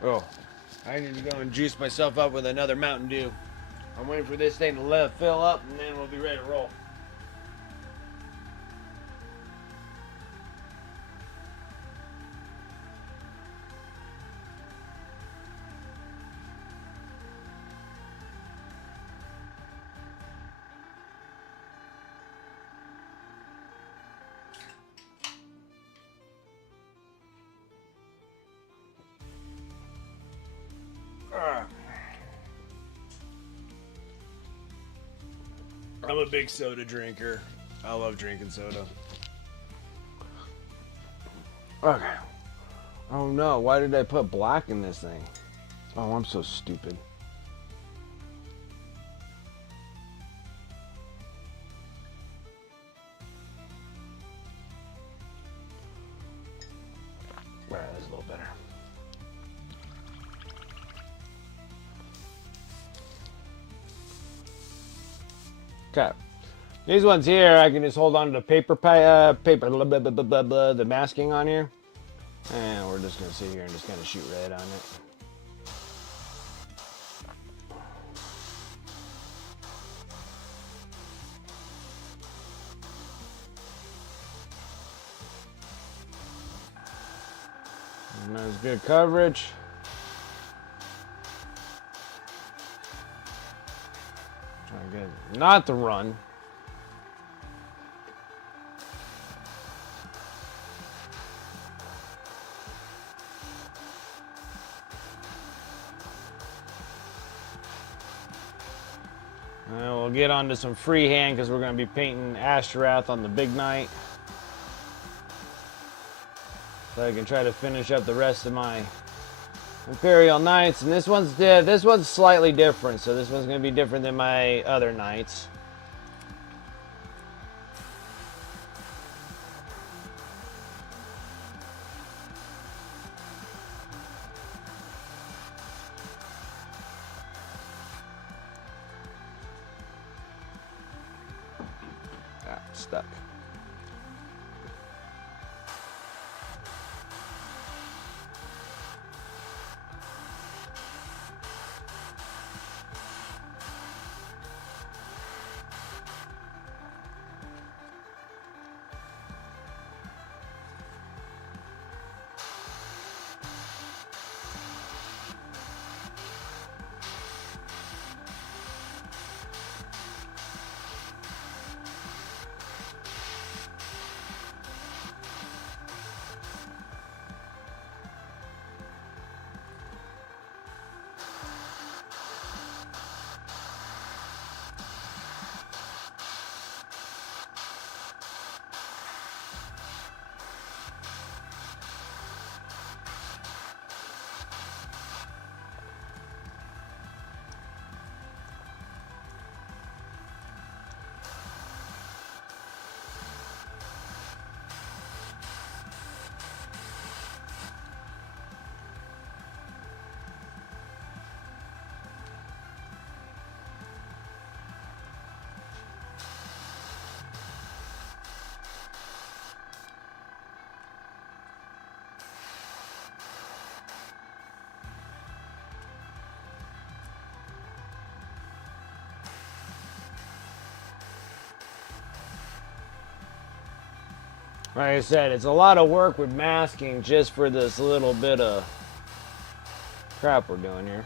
Oh, I need to go and juice myself up with another Mountain Dew. I'm waiting for this thing to fill up, and then we'll be ready to roll. I'm a big soda drinker. I love drinking soda. Okay. Oh no, why did I put black in this thing? Oh, I'm so stupid. Alright, that's a little better. Okay. These ones here, I can just hold on to the paper, the masking on here. And we're just going to sit here and just kind of shoot red on it. And that's good coverage. Try to get not to run. And we'll get onto some freehand because we're going to be painting Ashtaroth on the big knight. So I can try to finish up the rest of my Imperial Knights. And this one's slightly different, so this one's going to be different than my other knights. Ah, stuck. Like I said, it's a lot of work with masking just for this little bit of crap we're doing here.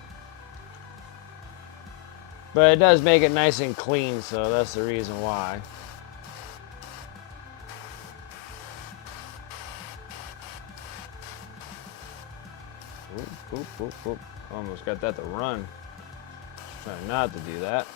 But it does make it nice and clean, so that's the reason why. Oop, oop, oop, oop. Almost got that to run. Trying not to do that.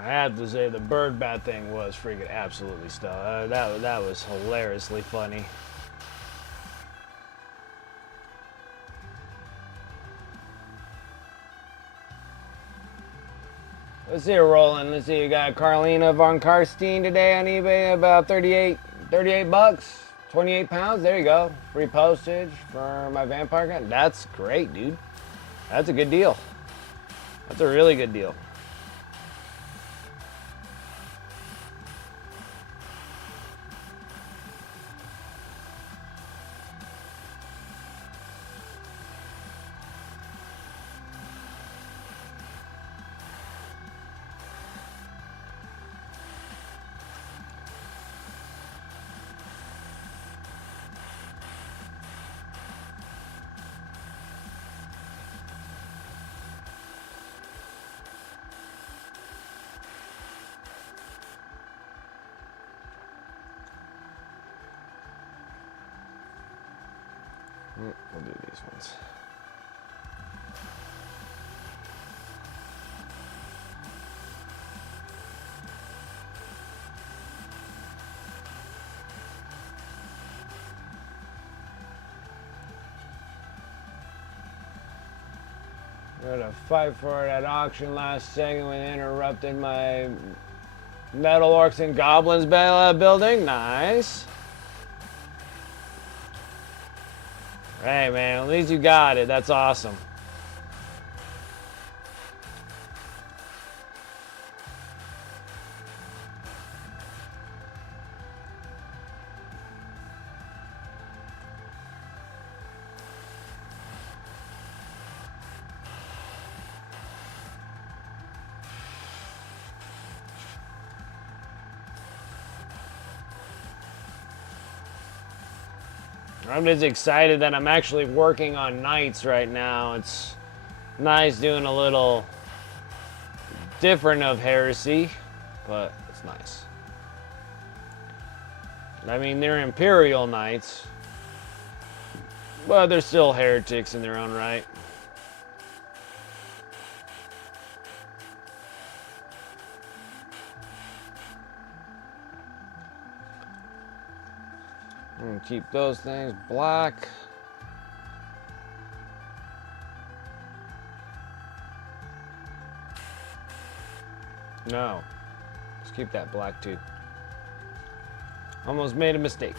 I have to say the bird bat thing was freaking absolutely stuff. That was hilariously funny. Let's see, rolling. Let's see, you got Carlina von Karstein today on eBay, about 38 bucks, 28 pounds. There you go. Free postage for my vampire gun. That's great, dude. That's a good deal. That's a really good deal. We'll do these ones. Gonna fight for it at auction last second when they interrupted my Metal Orcs and Goblins building. Nice. Hey man, at least you got it. That's awesome. I'm just excited that I'm actually working on nights right now. It's nice doing a little different of heresy, but it's nice. I mean, they're Imperial knights, but they're still heretics in their own right. I'm gonna keep those things black. No. Let's keep that black too. Almost made a mistake.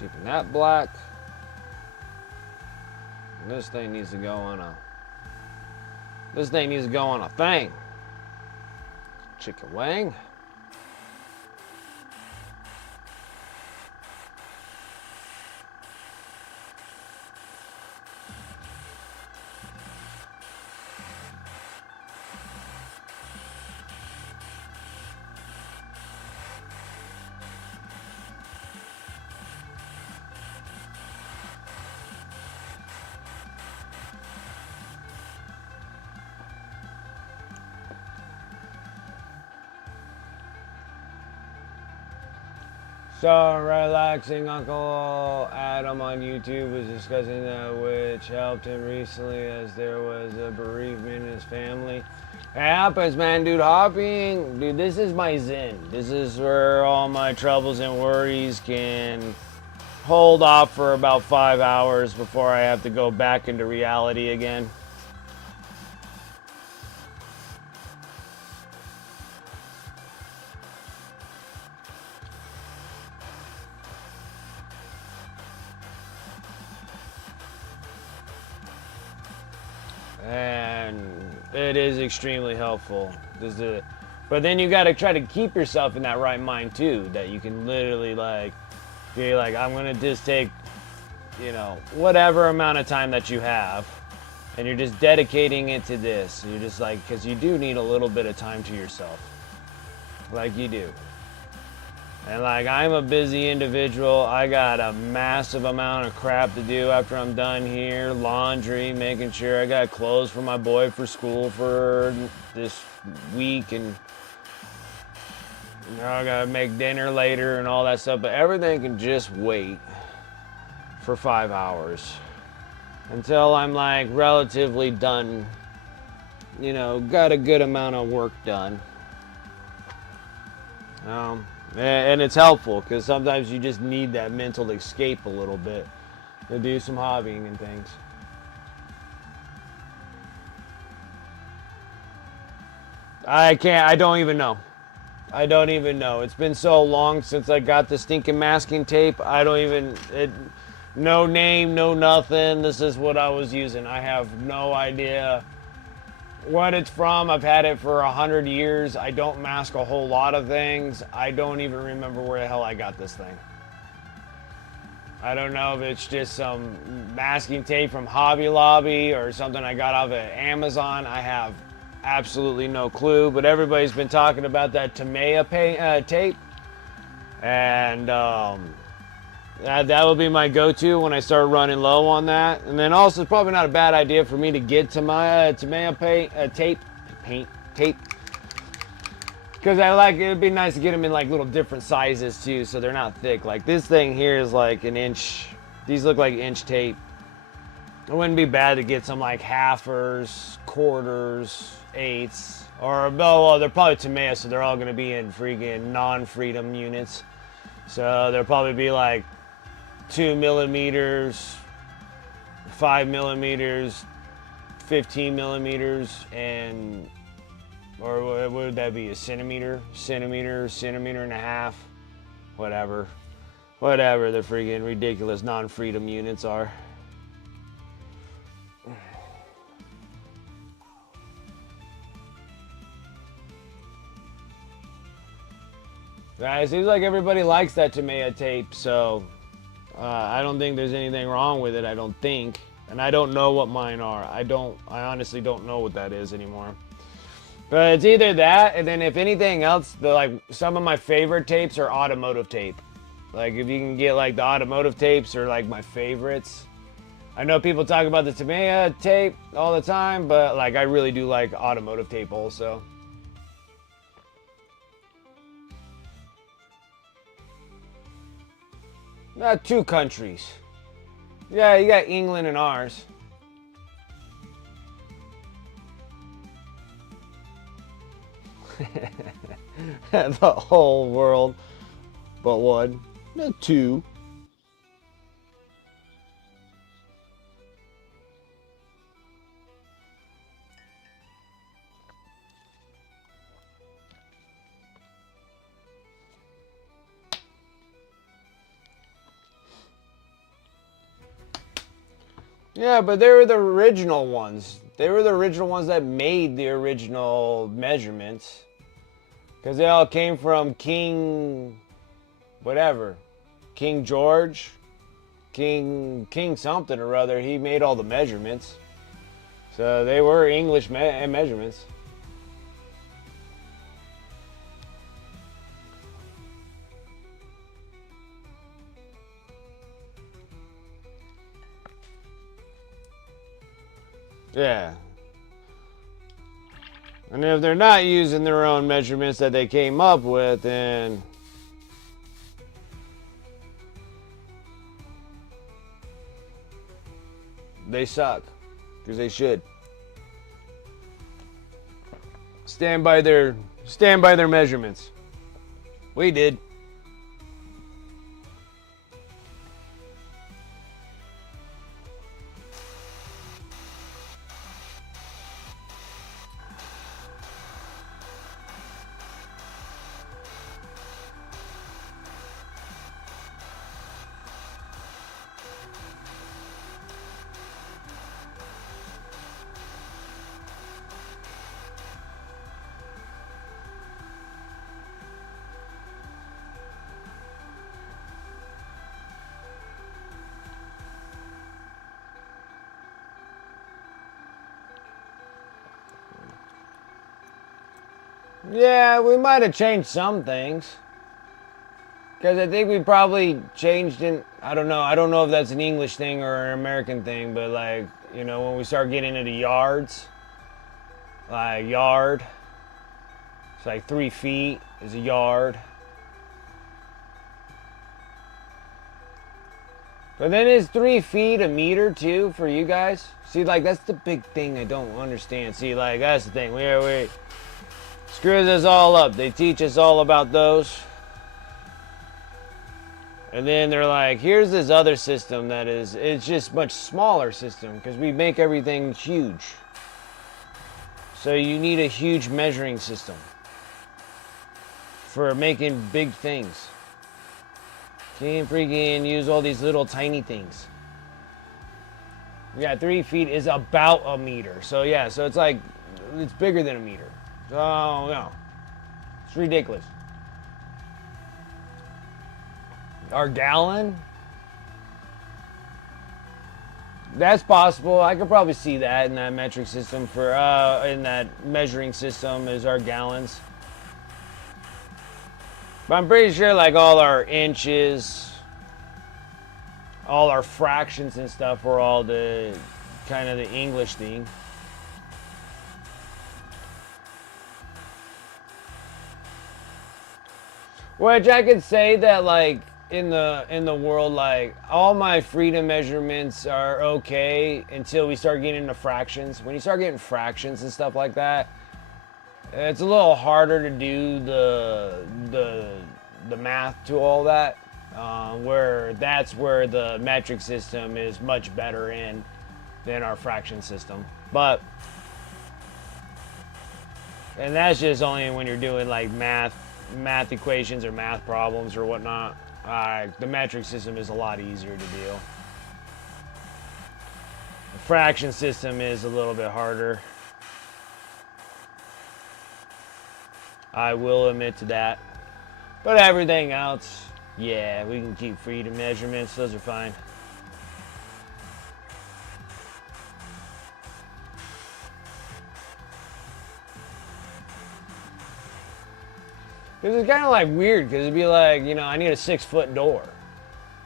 Keeping that black. This thing needs to go on a... This thing needs to go on a thing. Chicken wing. So, relaxing Uncle Adam on YouTube was discussing that, which helped him recently as there was a bereavement in his family. It happens, man, dude. Hopping, dude, this is my zen. This is where all my troubles and worries can hold off for about 5 hours before I have to go back into reality again. And it is extremely helpful. But then you got to try to keep yourself in that right mind too, that you can literally be like, I'm gonna just take, you know, whatever amount of time that you have, and you're just dedicating it to this. You're just like, because you do need a little bit of time to yourself, like you do. And like, I'm a busy individual. I got a massive amount of crap to do after I'm done here. Laundry, making sure I got clothes for my boy for school for this week. And you know, I gotta make dinner later and all that stuff. But everything can just wait for 5 hours until I'm like relatively done. You know, got a good amount of work done. And it's helpful because sometimes you just need that mental escape a little bit to do some hobbying and things. I don't even know. I don't even know. It's been so long since I got the stinking masking tape. No name, no nothing. This is what I was using. I have no idea what it's from. I've had it for 100 years. I don't mask a whole lot of things. I don't even remember where the hell I got this thing. I don't know if it's just some masking tape from Hobby Lobby or something I got off of Amazon. I have absolutely no clue, but everybody's been talking about that Tamiya tape. And that will be my go-to when I start running low on that. And then also, it's probably not a bad idea for me to get to my Tamiya tape, because it'd be nice to get them in like little different sizes too, so they're not thick. Like this thing here is like an inch. These look like inch tape. It wouldn't be bad to get some like halfers, quarters, eighths. Or, well, they're probably Tamiya, so they're all going to be in freaking non-freedom units. So they'll probably be like 2 millimeters, 5 millimeters, 15 millimeters, and, or what would that be, a centimeter, centimeter and a half, whatever the freaking ridiculous non-freedom units are. It seems like everybody likes that Tamiya tape, so I don't think there's anything wrong with it, I don't think. And I don't know what mine are. I honestly don't know what that is anymore. But it's either that, and then if anything else, like some of my favorite tapes are automotive tape. Like if you can get like the automotive tapes are like my favorites. I know people talk about the Tamiya tape all the time, but like I really do like automotive tape also. Not two countries. Yeah, you got England and ours. The whole world. But one. Not two. Yeah, but they were the original ones. They were the original ones that made the original measurements. Because they all came from King... whatever. King George? King something or other. He made all the measurements. So they were English measurements. Yeah. And if they're not using their own measurements that they came up with, then they suck. Because they should. Stand by their measurements. We did. Yeah, we might have changed some things. Because I think we probably changed in, I don't know if that's an English thing or an American thing, but like, you know, when we start getting into yards, like yard, it's like 3 feet is a yard. But then is 3 feet a meter too for you guys? See, like that's the big thing I don't understand. See, like that's the thing. We screws us all up. They teach us all about those. And then they're like, here's this other system that it's just much smaller system because we make everything huge. So you need a huge measuring system for making big things. Can't freaking use all these little tiny things. Yeah, 3 feet is about a meter. So yeah, so it's like, it's bigger than a meter. Oh no, it's ridiculous. Our gallon? That's possible. I could probably see that in that metric system for in that measuring system is our gallons. But I'm pretty sure like all our inches, all our fractions and stuff were all the kind of the English thing. Which I could say that like in the world, like all my freedom measurements are okay until we start getting into fractions. When you start getting fractions and stuff like that, It's a little harder to do the math to all that. Where that's where the metric system is much better in than our fraction system. But and that's just only when you're doing like math equations or math problems or whatnot. The metric system is a lot easier to deal. The fraction system is a little bit harder. I will admit to that. But everything else, yeah, we can keep freedom measurements. Those are fine. Because it's kind of like weird, because it'd be like, you know, I need a 6-foot door.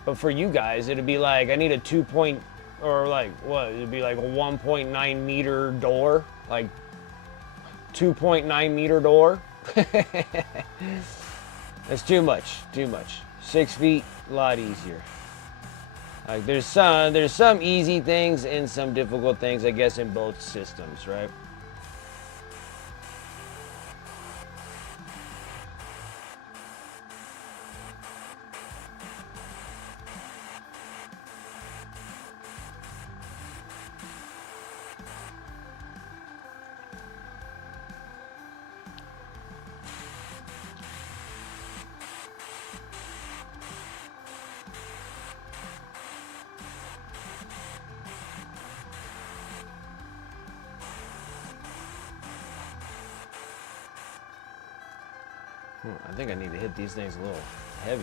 But for you guys, it'd be like, I need a 2 point, or like, what? It'd be like a 1.9 meter door. Like, 2.9 meter door. That's too much, too much. 6 feet, a lot easier. Like, there's some easy things and some difficult things, I guess, in both systems, right? I think I need to hit these things a little heavier.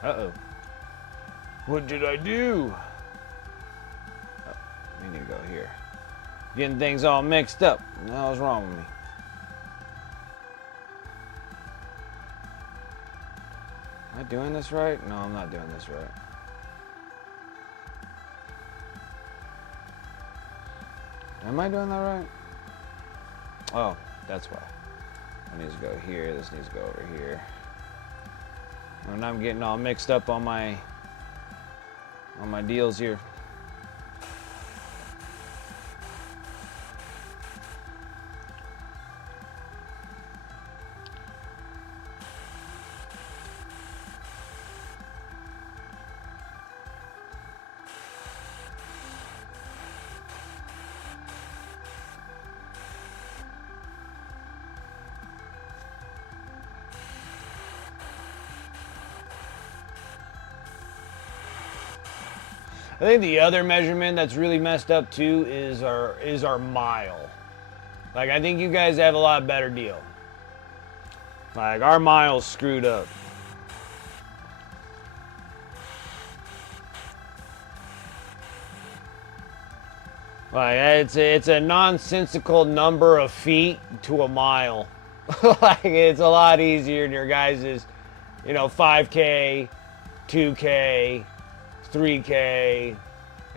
Uh-oh. What did I do? Oh, we need to go here. Getting things all mixed up. What the hell's wrong with me? Am I doing this right? No, I'm not doing this right. Am I doing that right? Oh, that's why. I need to go here. This needs to go over here. And I'm getting all mixed up on my deals here. I think the other measurement that's really messed up too is our mile. Like, I think you guys have a lot better deal. Like, our mile's screwed up. Like, it's a nonsensical number of feet to a mile. Like, it's a lot easier in your guys's, 5K, 2K, 3K,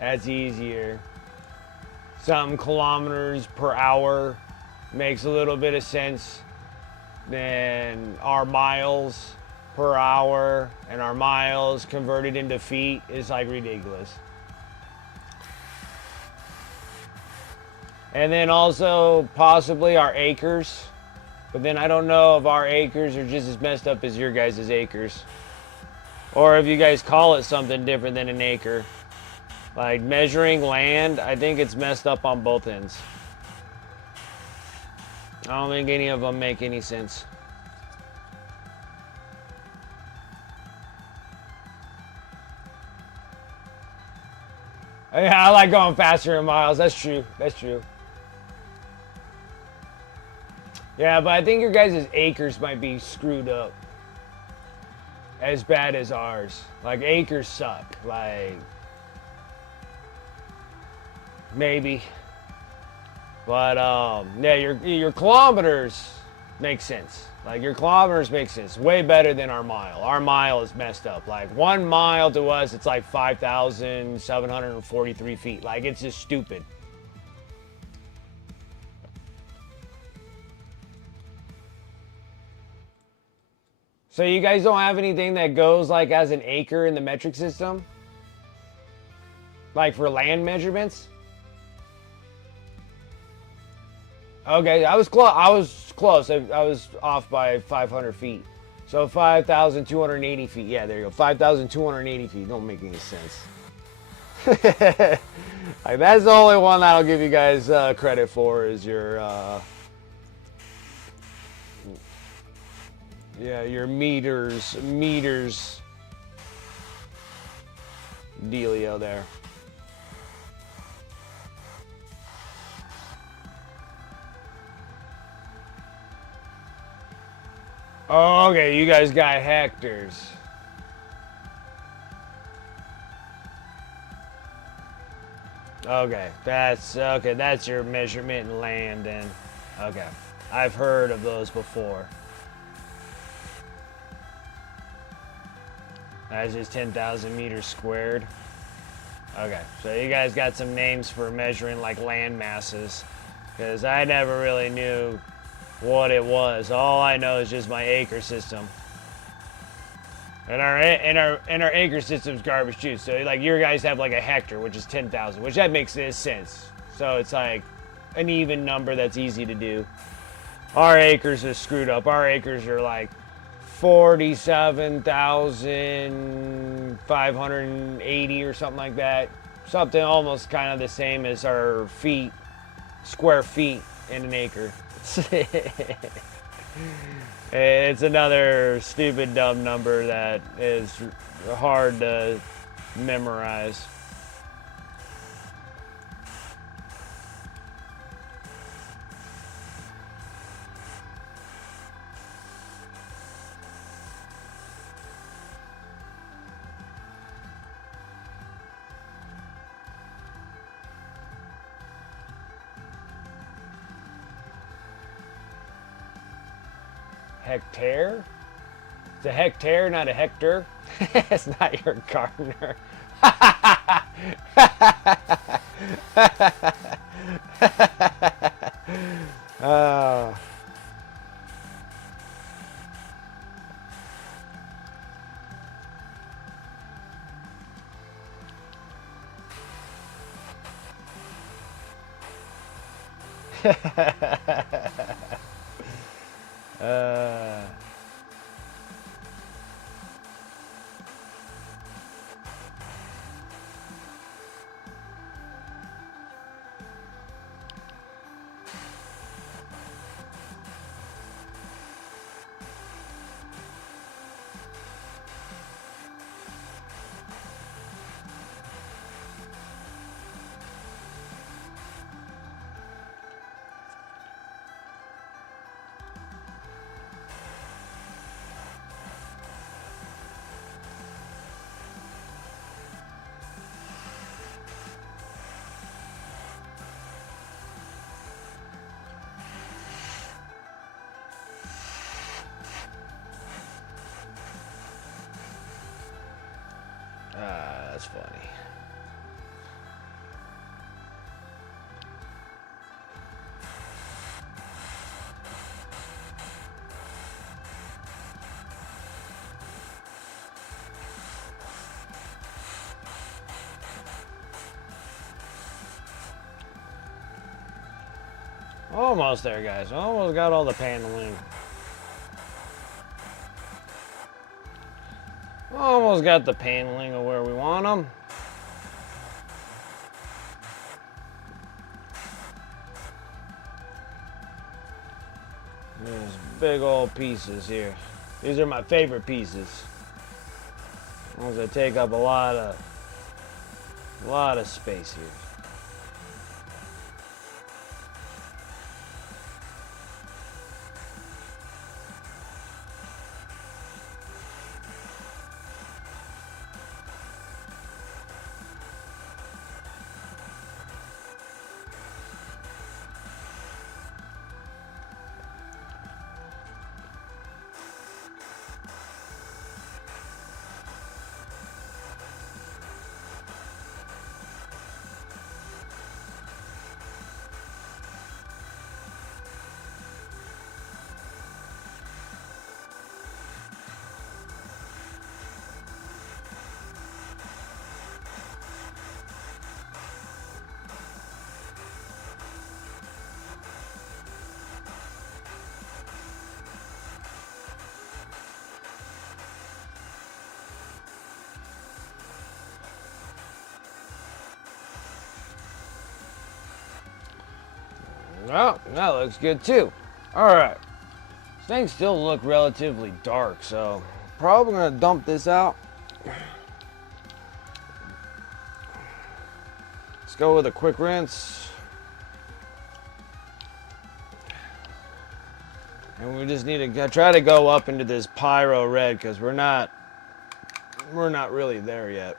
that's easier. Some kilometers per hour makes a little bit of sense than our miles per hour, and our miles converted into feet is like ridiculous. And then also possibly our acres. But then I don't know if our acres are just as messed up as your guys' acres. Or if you guys call it something different than an acre. Like measuring land, I think it's messed up on both ends. I don't think any of them make any sense. Yeah, I like going faster in miles. That's true. That's true. Yeah, but I think your guys' acres might be screwed up. As bad as ours. Like, acres suck. Like, maybe. But, yeah, your kilometers make sense. Like, your kilometers make sense. Way better than our mile. Our mile is messed up. Like, 1 mile to us, it's like 5,743 feet. Like, it's just stupid. So you guys don't have anything that goes like as an acre in the metric system? Like for land measurements? Okay, I was close. I was close. I was off by 500 feet. So 5,280 feet. Yeah, there you go. 5,280 feet. Don't make any sense. Like, that's the only one that I'll give you guys credit for is your yeah, your meters dealio there. Oh, okay, you guys got hectares. Okay, that's your measurement in land then. Okay. I've heard of those before. That's just 10,000 meters squared. Okay, so you guys got some names for measuring like land masses, because I never really knew what it was. All I know is just my acre system. And our acre system's garbage too. So like your guys have like a hectare, which is 10,000, which that makes sense. So it's like an even number that's easy to do. Our acres are screwed up. Our acres are like 47,580 or something like that. Something almost kind of the same as our feet, square feet in an acre. It's another stupid, dumb number that is hard to memorize. Hectare? It's a hectare, not a hectare. It's not your gardener. Oh. uh. That's funny. Almost there, guys. Almost got all the paneling. Almost got the paneling of where we want them. There's big old pieces here. These are my favorite pieces. Ones that take up a lot of space here. Well, that looks good too. Alright. Things still look relatively dark, so probably gonna dump this out. Let's go with a quick rinse. And we just need to try to go up into this pyro red because we're not really there yet.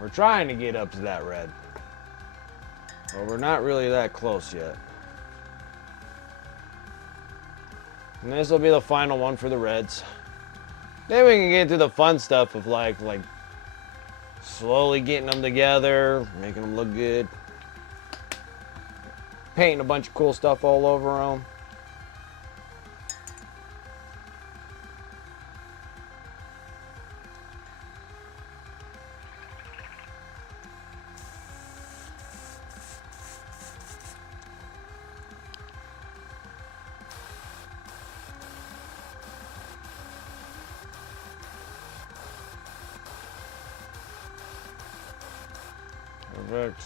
We're trying to get up to that red, but we're not really that close yet. And this will be the final one for the reds. Then we can get into the fun stuff of like slowly getting them together, making them look good, painting a bunch of cool stuff all over them. Perfect.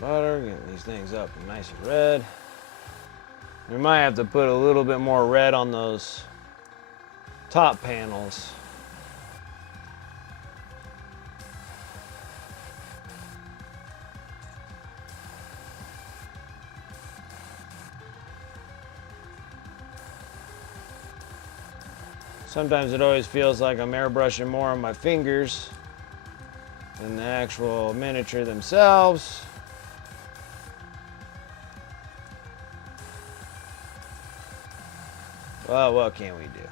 Butter, getting these things up nice and red. We might have to put a little bit more red on those top panels. Sometimes it always feels like I'm airbrushing more on my fingers than the actual miniature themselves. Well, what can we do?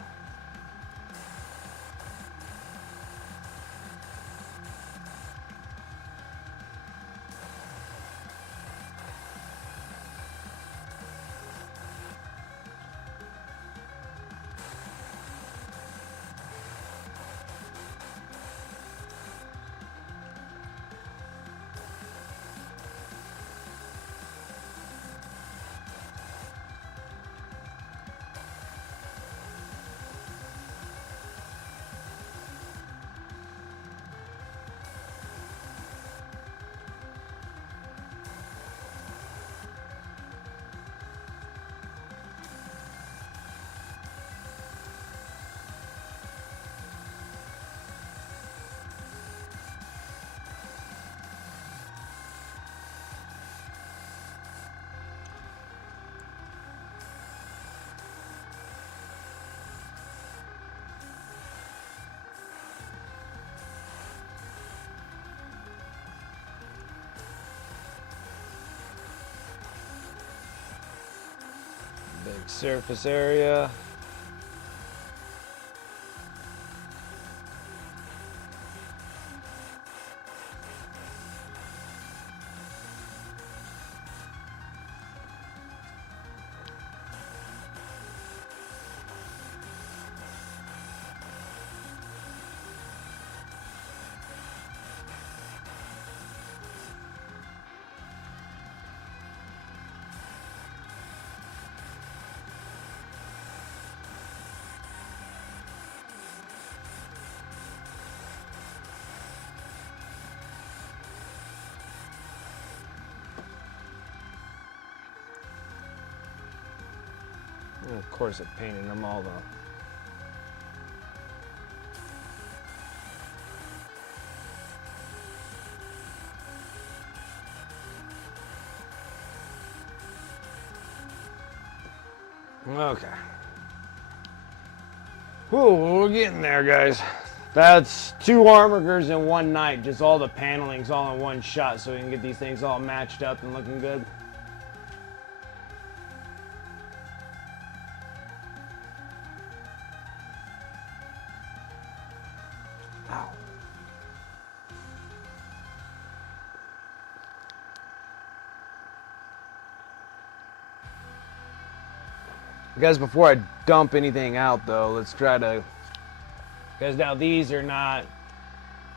surface area. And of course, it painted them all though. Okay. Whew, we're getting there, guys. That's 2 armorers in one night. Just all the panelings all in one shot so we can get these things all matched up and looking good. Ow. Guys, before I dump anything out though, let's try to, because now these are not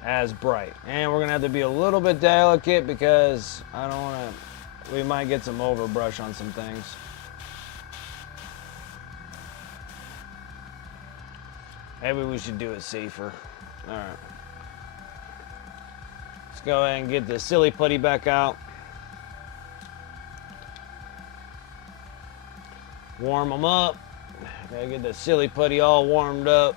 as bright, and we're gonna have to be a little bit delicate because I don't want to, we might get some overbrush on some things. Maybe we should do it safer. All right, let's go ahead and get the silly putty back out. Warm them up. Gotta get the silly putty all warmed up.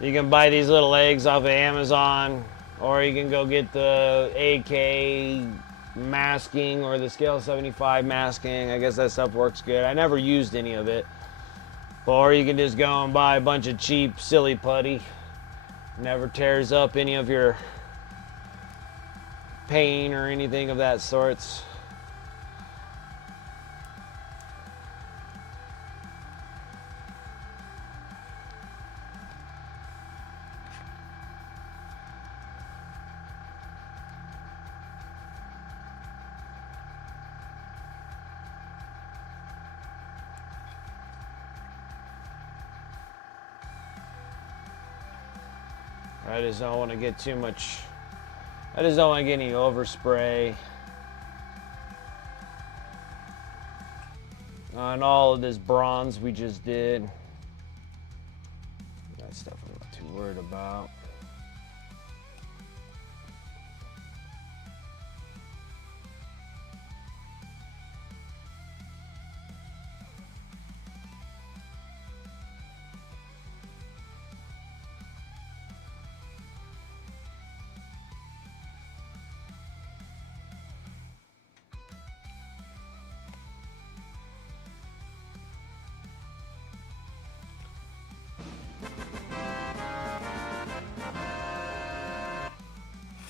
You can buy these little eggs off of Amazon, or you can go get the AK masking or the scale 75 masking. I guess that stuff works good. I never used any of it. Or you can just go and buy a bunch of cheap silly putty. Never tears up any of your paint or anything of that sorts. I just don't want to get too much, I just don't want to get any overspray on all of this bronze we just did. That stuff I'm not too worried about.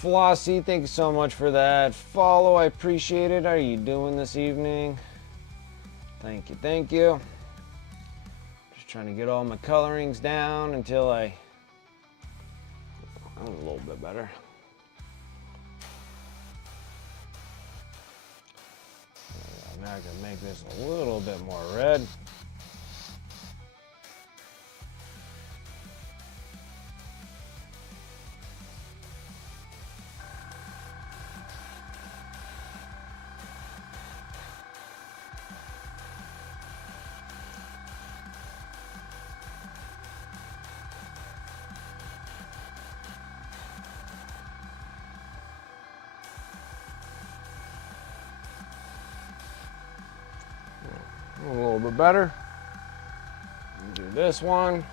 Flossie, thank you so much for that follow. I appreciate it. How are you doing this evening? Thank you, thank you. Just trying to get all my colorings down until I'm a little bit better. Now I can make this a little bit more red. A little bit better. Do this one.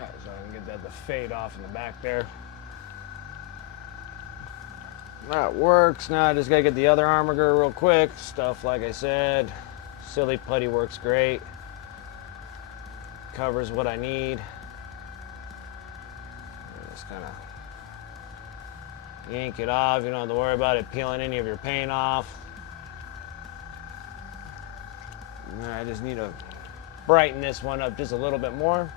Alright, so I can get that the fade off in the back there. That works. Now I just gotta get the other armature real quick. Stuff, like I said, silly putty works great. Covers what I need. Just kind of yank it off. You don't have to worry about it peeling any of your paint off. I just need to brighten this one up just a little bit more.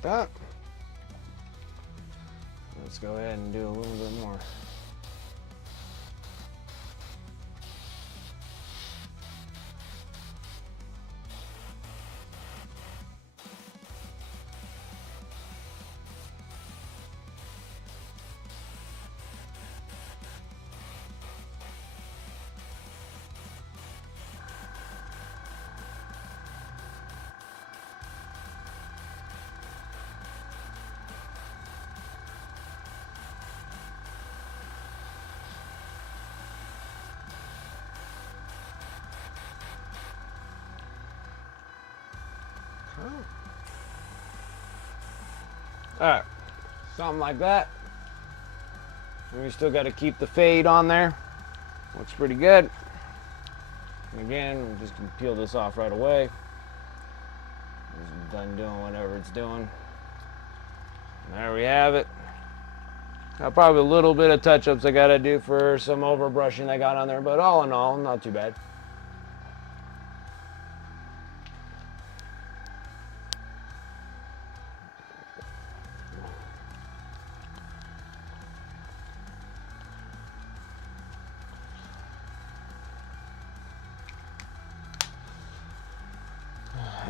That. Let's go ahead and do a little bit more. Alright, something like that. And we still got to keep the fade on there. Looks pretty good. And again, I'm just going to peel this off right away. It's done doing whatever it's doing. And there we have it. Now, probably a little bit of touch-ups I got to do for some overbrushing I got on there, but all in all, not too bad.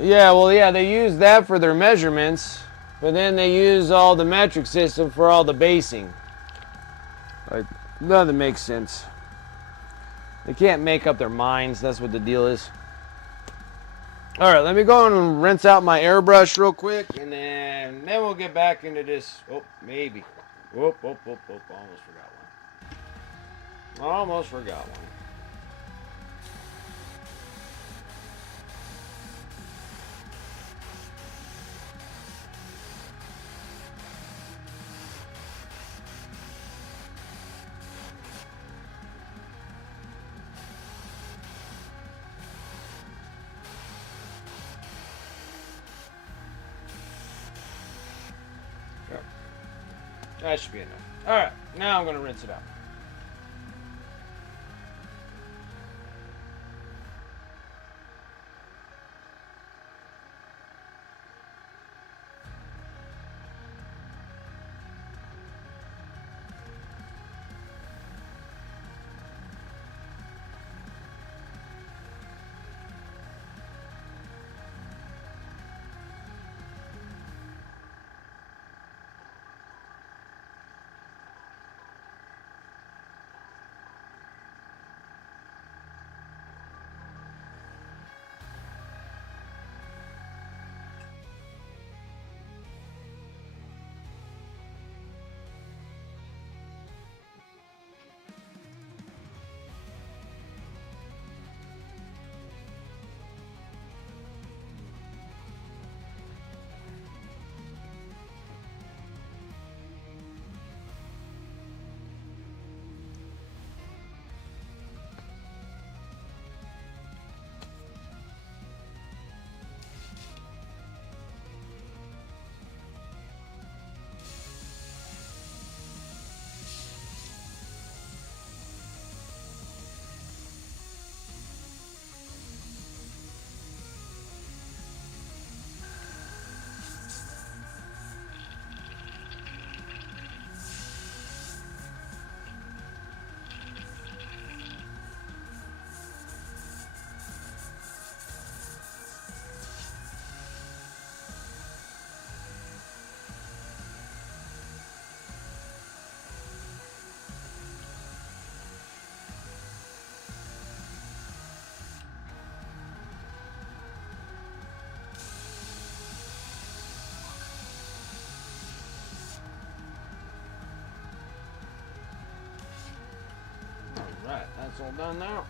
Yeah, well, yeah, they use that for their measurements, but then they use all the metric system for all the basing. Like, none of it makes sense. They can't make up their minds. That's what the deal is. All right, let me go and rinse out my airbrush real quick, and then we'll get back into this. Oh, maybe. Whoop, whoop, whoop, whoop. Almost forgot one. Almost forgot one. That should be enough. All right, now I'm going to rinse it out. It's all done now.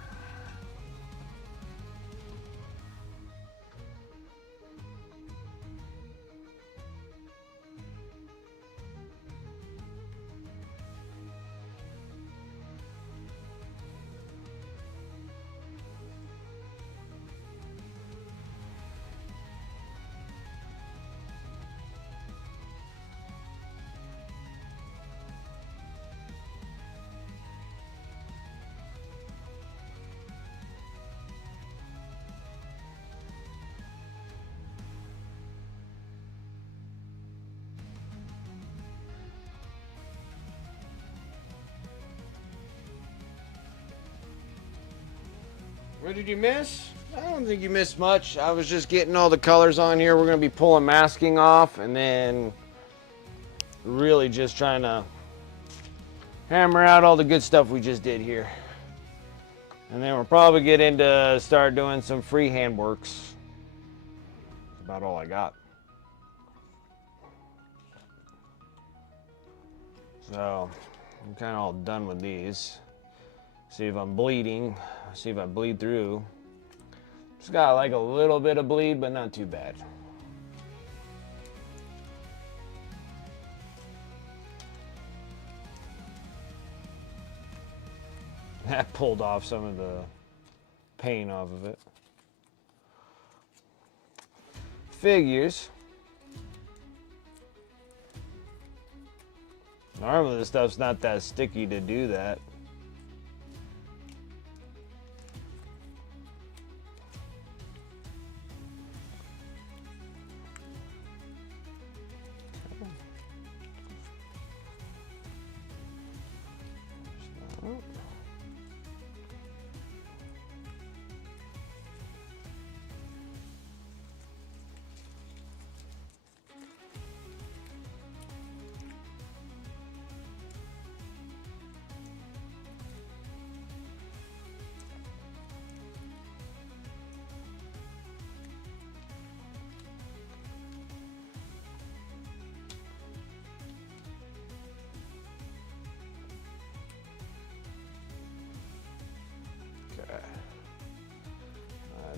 What did you miss? I don't think you missed much. I was just getting all the colors on here. We're going to be pulling masking off and then really just trying to hammer out all the good stuff we just did here. And then we'll probably get into start doing some freehand works. That's about all I got. So I'm kind of all done with these. See if I'm bleeding. See if I bleed through. Just got like a little bit of bleed, but not too bad. That pulled off some of the pain off of it. Figures. Normally this stuff's not that sticky to do that.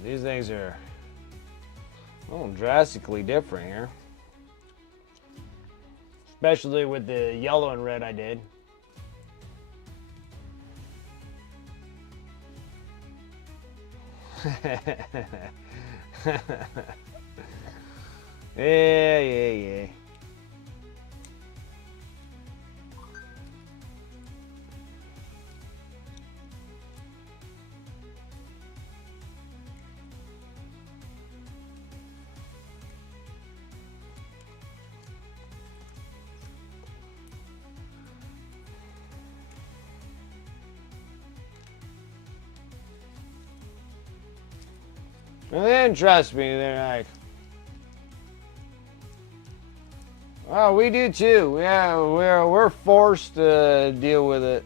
These things are a little drastically different here. Especially with the yellow and red I did. Yeah. And then trust me, they're like, oh, we do too. Yeah, we're forced to deal with it.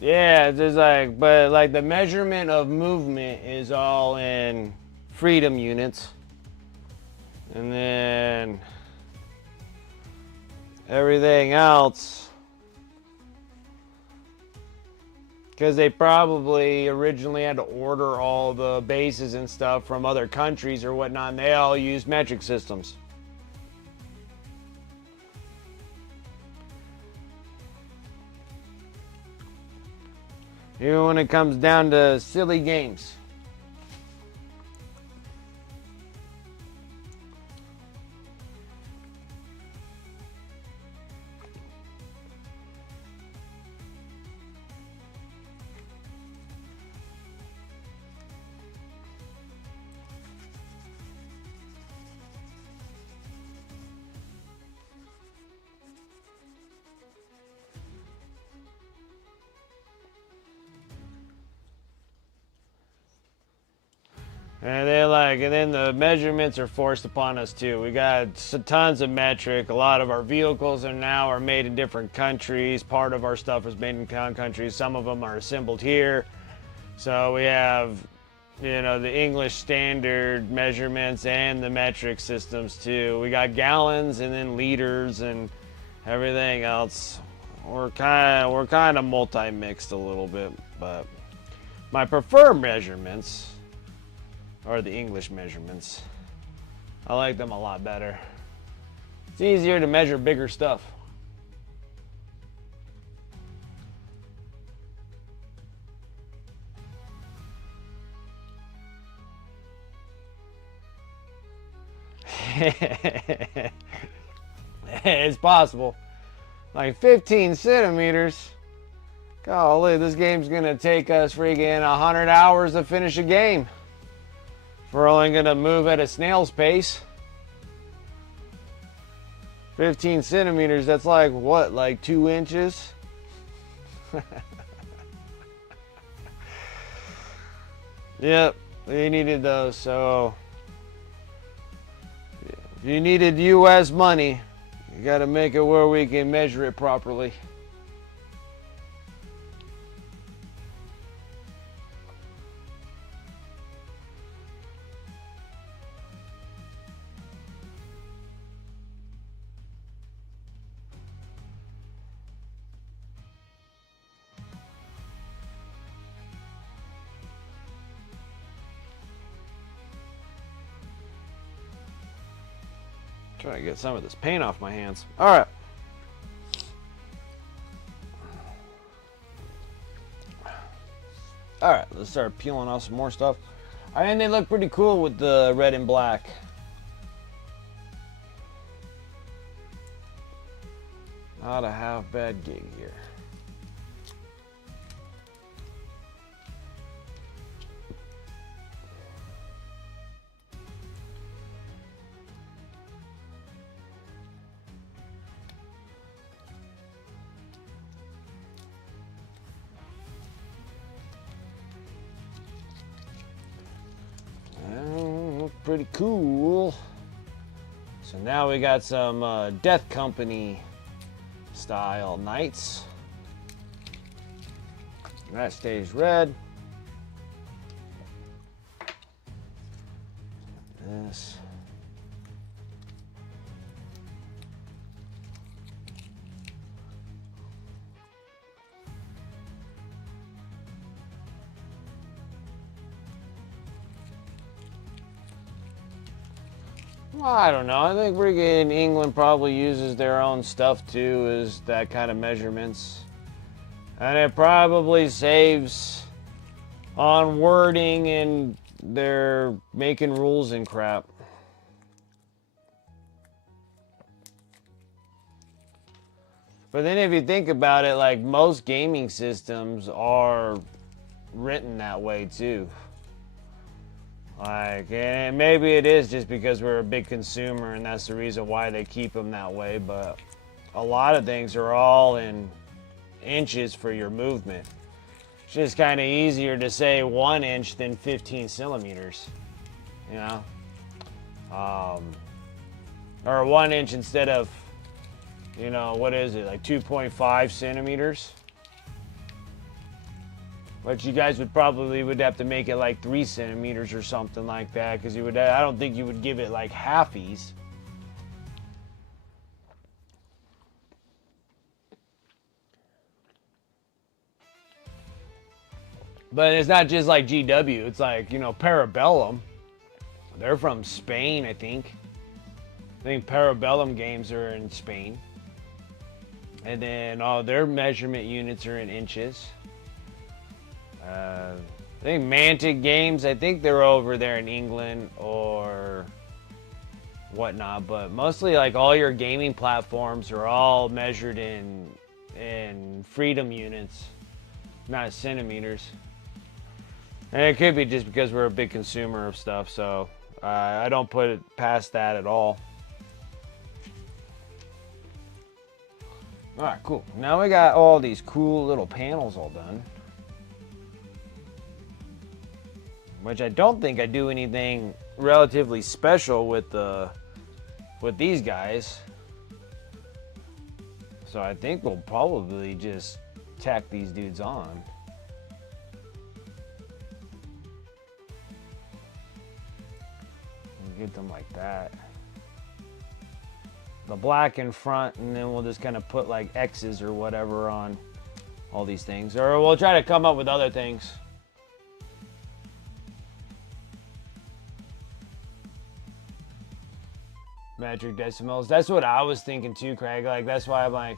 Yeah, it's just like, but like the measurement of movement is all in freedom units. And then everything else, because they probably originally had to order all the bases and stuff from other countries or whatnot, and they all use metric systems. Even when it comes down to silly games. And then the measurements are forced upon us too. We got tons of metric. A lot of our vehicles are made in different countries. Part of our stuff is made in countries. Some of them are assembled here. So we have, the English standard measurements and the metric systems too. We got gallons and then liters and everything else. We're kind of multi-mixed a little bit, but my preferred measurements are the English measurements. I like them a lot better. It's easier to measure bigger stuff. It's possible. Like 15 centimeters. Golly, this game's gonna take us freaking 100 hours to finish a game. We're only gonna move at a snail's pace. 15 centimeters, that's like what, like 2 inches? Yep, we needed those, so if you needed US money, you gotta make it where we can measure it properly. Trying to get some of this paint off my hands. All right. All right, let's start peeling off some more stuff. And they look pretty cool with the red and black. Not a half bad gig here. Pretty cool. So now we got some Death Company style knights. That stays red. This. Well, I don't know. I think friggin' England probably uses their own stuff too, as that kind of measurements. And it probably saves on wording and they're making rules and crap. But then if you think about it, like most gaming systems are written that way too. Like, and maybe it is just because we're a big consumer and that's the reason why they keep them that way, but a lot of things are all in inches for your movement. It's just kind of easier to say 1 inch than 15 centimeters, you know? Or 1 inch instead of, what is it, like 2.5 centimeters? But you guys would have to make it like 3 centimeters or something like that, because I don't think you would give it like halfies. But it's not just like GW, it's like, Parabellum. They're from Spain, I think. I think Parabellum games are in Spain. And then all their measurement units are in inches. I think Mantic Games, I think they're over there in England or whatnot, but mostly like all your gaming platforms are all measured in freedom units, not centimeters. And it could be just because we're a big consumer of stuff, so I don't put it past that at all. All right, cool. Now we got all these cool little panels all done. which I don't think I do anything relatively special with these guys. So I think we'll probably just tack these dudes on. Get them like that. The black in front, and then we'll just kind of put like X's or whatever on all these things. Or we'll try to come up with other things. Metric decimals. That's what I was thinking too, Craig. Like, that's why I'm like...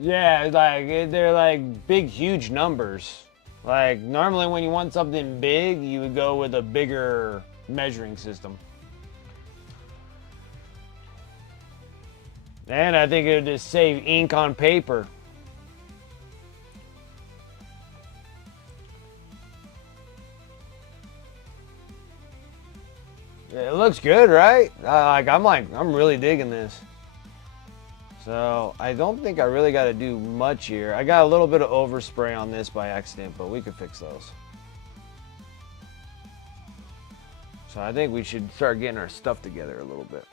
Yeah, like, they're like big, huge numbers. Like, normally when you want something big, you would go with a bigger measuring system. And I think it would just save ink on paper. It looks good, right? I'm really digging this. So I don't think I really got to do much here. I got a little bit of overspray on this by accident, but we could fix those. So I think we should start getting our stuff together a little bit.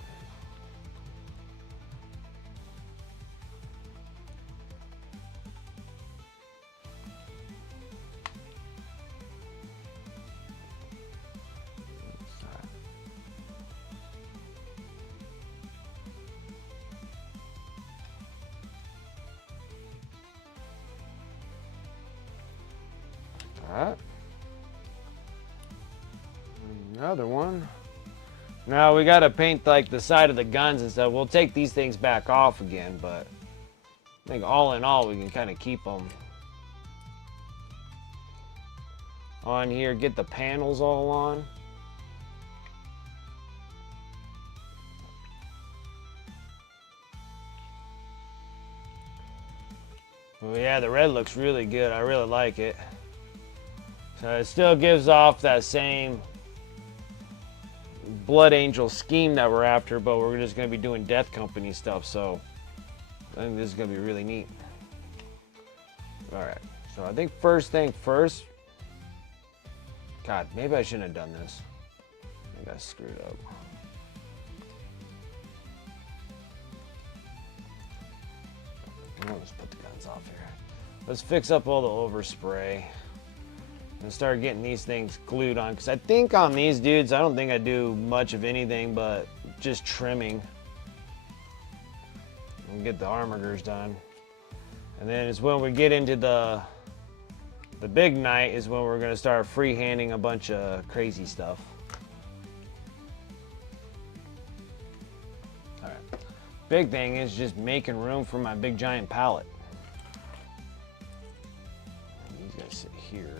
Alright. Another one. Now we gotta paint like the side of the guns and stuff. We'll take these things back off again, but I think all in all we can kind of keep them on here. Get the panels all on. Oh yeah, the red looks really good. I really like it. So it still gives off that same Blood Angel scheme that we're after, but we're just going to be doing Death Company stuff, so I think this is going to be really neat. Alright, so I think first thing first... God, maybe I shouldn't have done this. I think I screwed up. I'll just put the guns off here. Let's fix up all the overspray and start getting these things glued on, because I think on these dudes I don't think I do much of anything but just trimming and get the armor girders done. And then it's when we get into the big night is when we're going to start freehanding a bunch of crazy stuff. Alright, big thing is just making room for my big giant pallet. These guys sit here.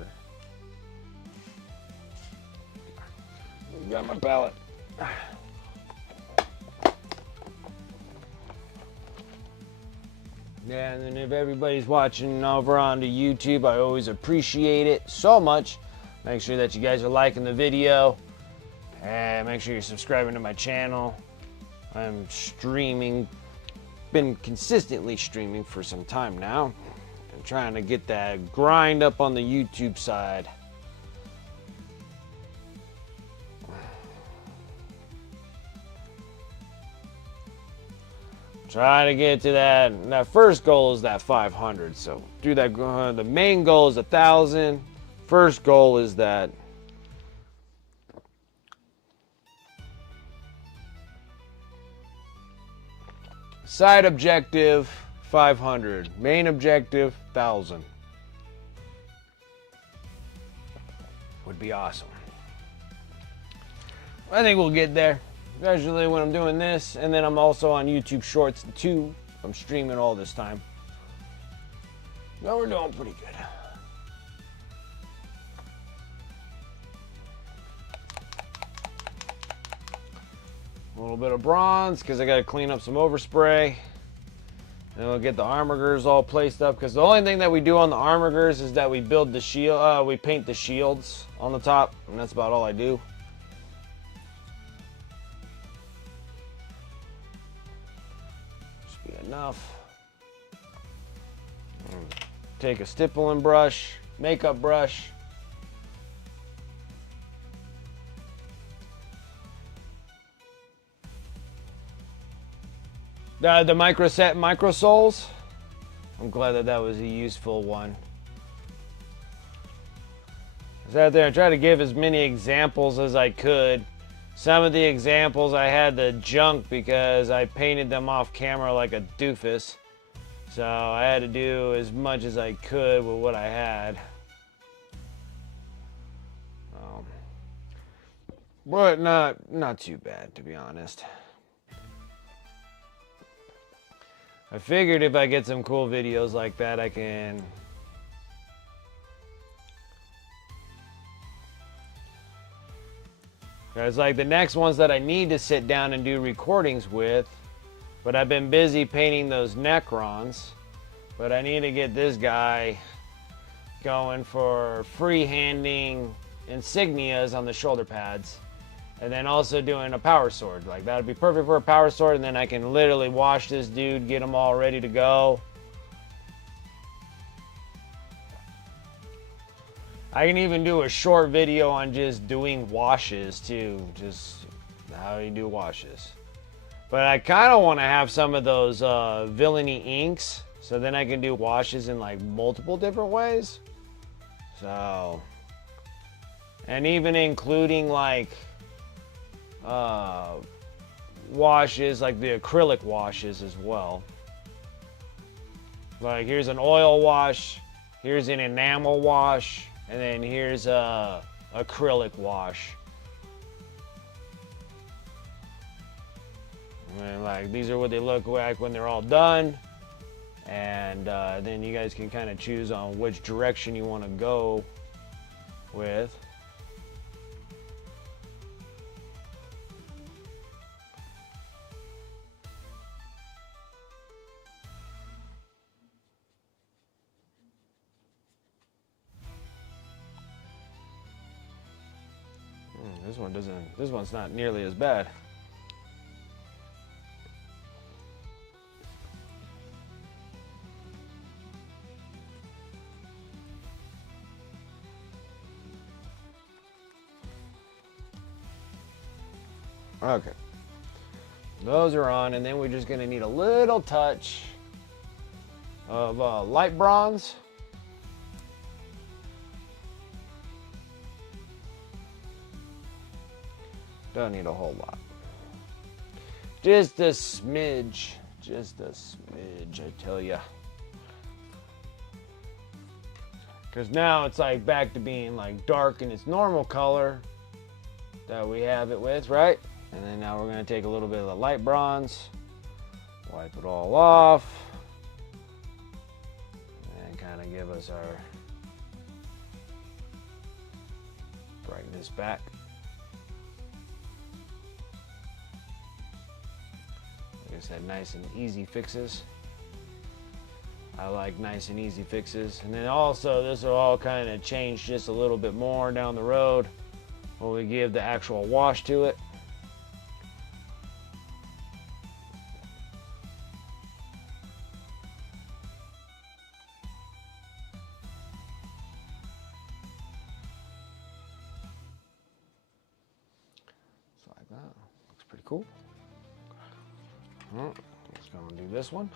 Got my pallet. Yeah, and then if everybody's watching over on the YouTube, I always appreciate it so much. Make sure that you guys are liking the video. And make sure you're subscribing to my channel. I'm streaming, been consistently streaming for some time now. I'm trying to get that grind up on the YouTube side. Try to get to that first goal is that 500. So do that. The main goal is 1,000. First goal is that. Side objective 500. Main objective 1,000. Would be awesome. I think we'll get there. Especially when I'm doing this, and then I'm also on YouTube Shorts too. I'm streaming all this time. No, we're doing pretty good. A little bit of bronze because I got to clean up some overspray. And we'll get the armor girders all placed up, because the only thing that we do on the armor girders is that we build the shield. We paint the shields on the top, and that's about all I do. Enough. Take a stippling brush, makeup brush. The micro soles. I'm glad that was a useful one. I was out there and tried to give as many examples as I could. Some of the examples I had to junk because I painted them off camera like a doofus. So I had to do as much as I could with what I had. But not too bad, to be honest. I figured if I get some cool videos like that, I can It's like the next ones that I need to sit down and do recordings with, but I've been busy painting those Necrons. But I need to get this guy going for freehanding insignias on the shoulder pads. And then also doing a power sword. Like that would be perfect for a power sword, and then I can literally wash this dude, get him all ready to go. I can even do a short video on just doing washes too, just how you do washes. But I kind of want to have some of those villainy inks, so then I can do washes in like multiple different ways. So, and even including like washes, like the acrylic washes as well. Like here's an oil wash, here's an enamel wash, and then here's a acrylic wash. And like these are what they look like when they're all done. And then you guys can kind of choose on which direction you want to go with. This one's not nearly as bad. Okay. Those are on, and then we're just gonna need a little touch of light bronze. Don't need a whole lot. Just a smidge. Just a smidge, I tell ya. Because now it's like back to being like dark in its normal color that we have it with, right? And then now we're going to take a little bit of the light bronze, wipe it all off, and kind of give us our brightness back. Like I said, nice and easy fixes. I like nice and easy fixes. And then also this will all kind of change just a little bit more down the road when we give the actual wash to it. So like that. Looks pretty cool. Let's go and do this one.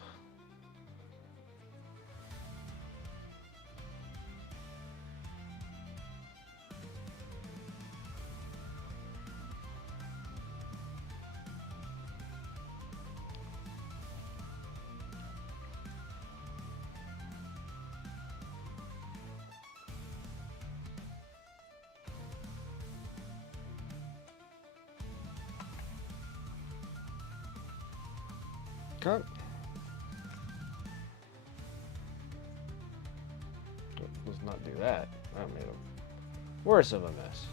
Okay. Let's not do that. That made it worse of a mess.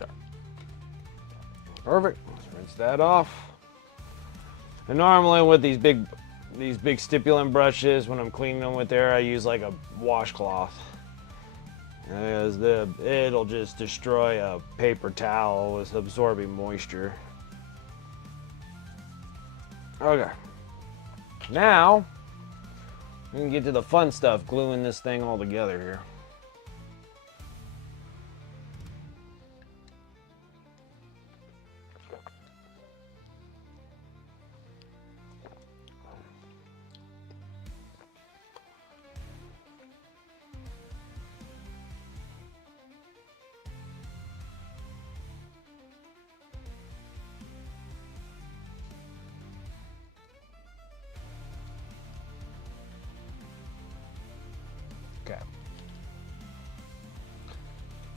Okay. Perfect. Let's rinse that off. And normally with these big stippling brushes, when I'm cleaning them with air, I use like a washcloth. Because it'll just destroy a paper towel with absorbing moisture. Okay. Now, We can get to the fun stuff, gluing this thing all together here. Okay.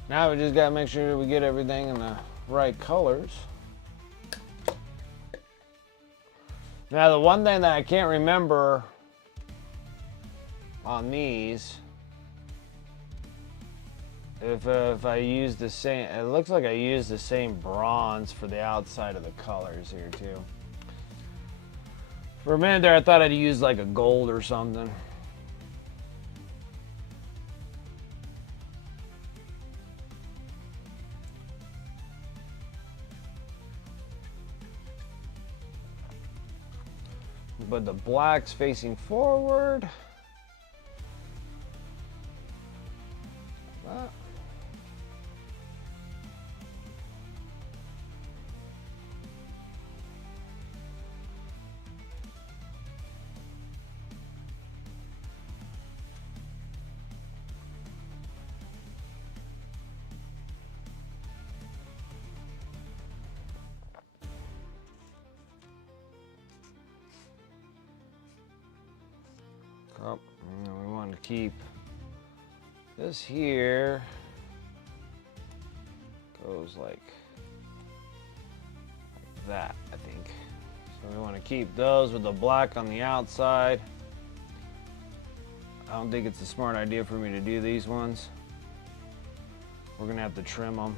Now we just gotta make sure we get everything in the right colors. Now the one thing that I can't remember on these, if I use the same, it looks like I used the same bronze for the outside of the colors here too. For a minute there I thought I'd use like a gold or something. But the black's facing forward. Oh, we want to keep this here, goes like that, I think. So we want to keep those with the black on the outside. I don't think it's a smart idea for me to do these ones. We're gonna have to trim them.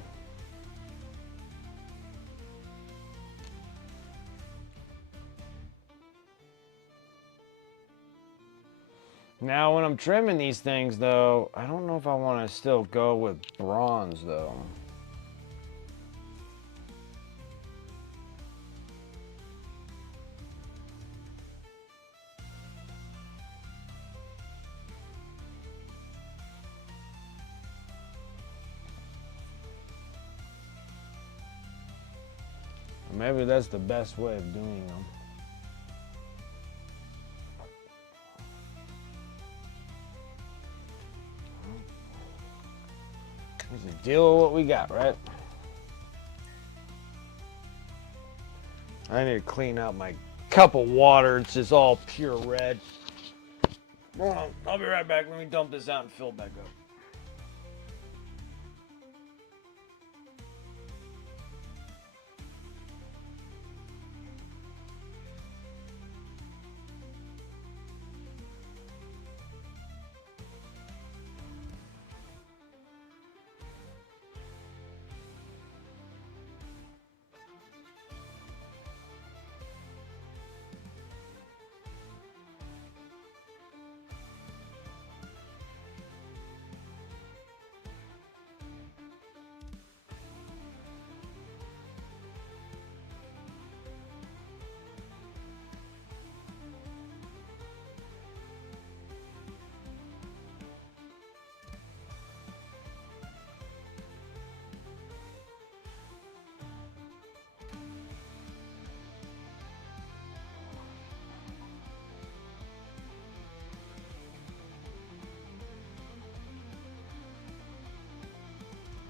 Now when I'm trimming these things though, I don't know if I want to still go with bronze though. Maybe that's the best way of doing them. Just deal with what we got, right? I need to clean out my cup of water. It's just all pure red. Hold on, I'll be right back. Let me dump this out and fill it back up.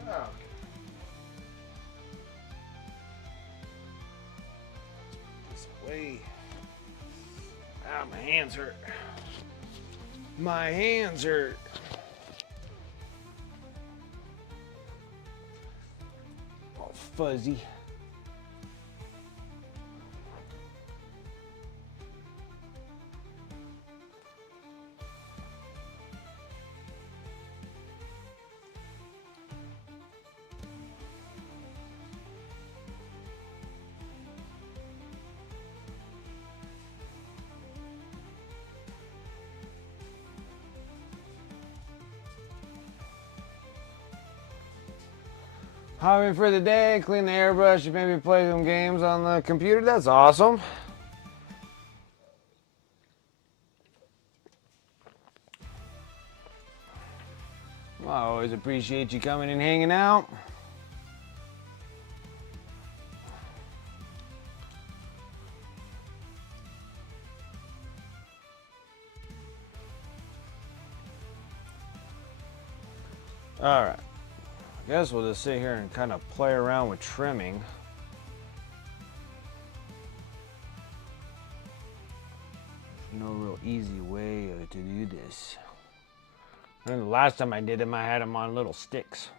Okay. This way. Ah, my hands hurt. My hands hurt. All fuzzy. Hobby for the day, clean the airbrush, maybe play some games on the computer. That's awesome. I always appreciate you coming and hanging out. All right. I guess we'll just sit here and kind of play around with trimming. No real easy way to do this. And the last time I did them, I had them on little sticks.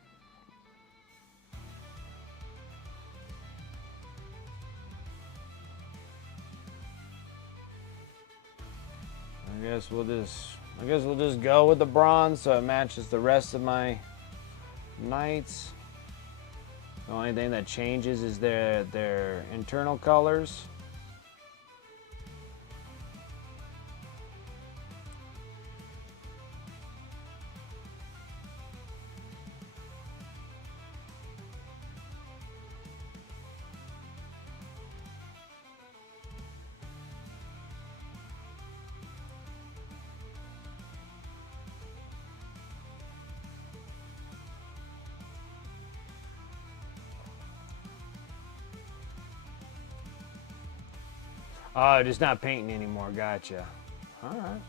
I guess we'll just go with the bronze so it matches the rest of my knights. The only thing that changes is their internal colors. Oh, just not painting anymore. Gotcha. All right.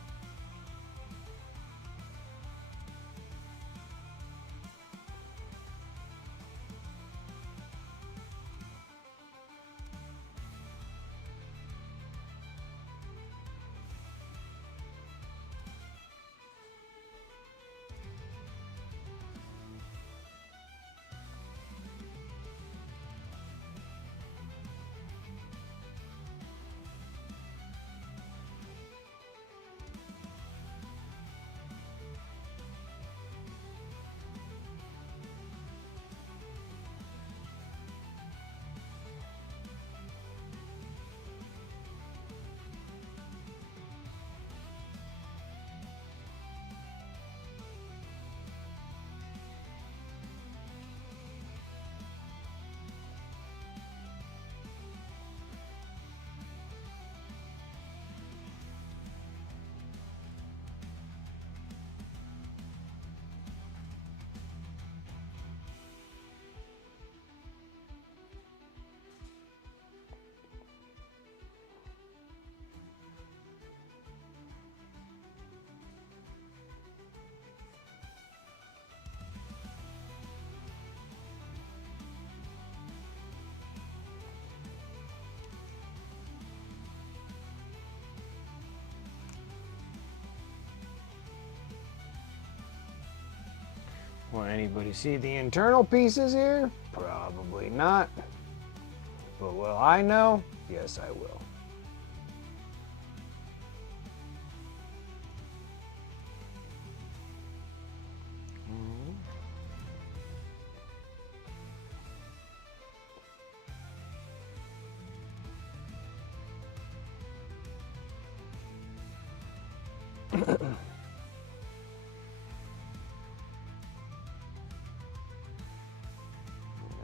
Will anybody see the internal pieces here? Probably not. But will I know? Yes, I will.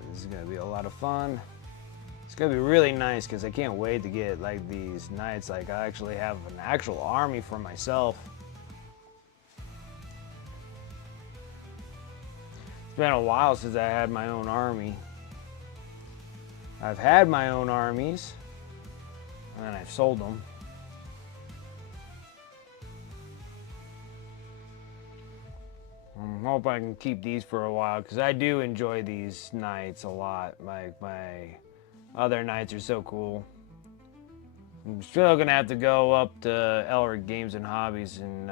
This is gonna be a lot of fun. It's gonna be really nice because I can't wait to get like these knights. Like I actually have an actual army for myself. It's been a while since I had my own army. I've had my own armies, and then I've sold them. I hope I can keep these for a while because I do enjoy these knights a lot. Like my other knights are so cool. I'm still gonna have to go up to Elric Games and Hobbies and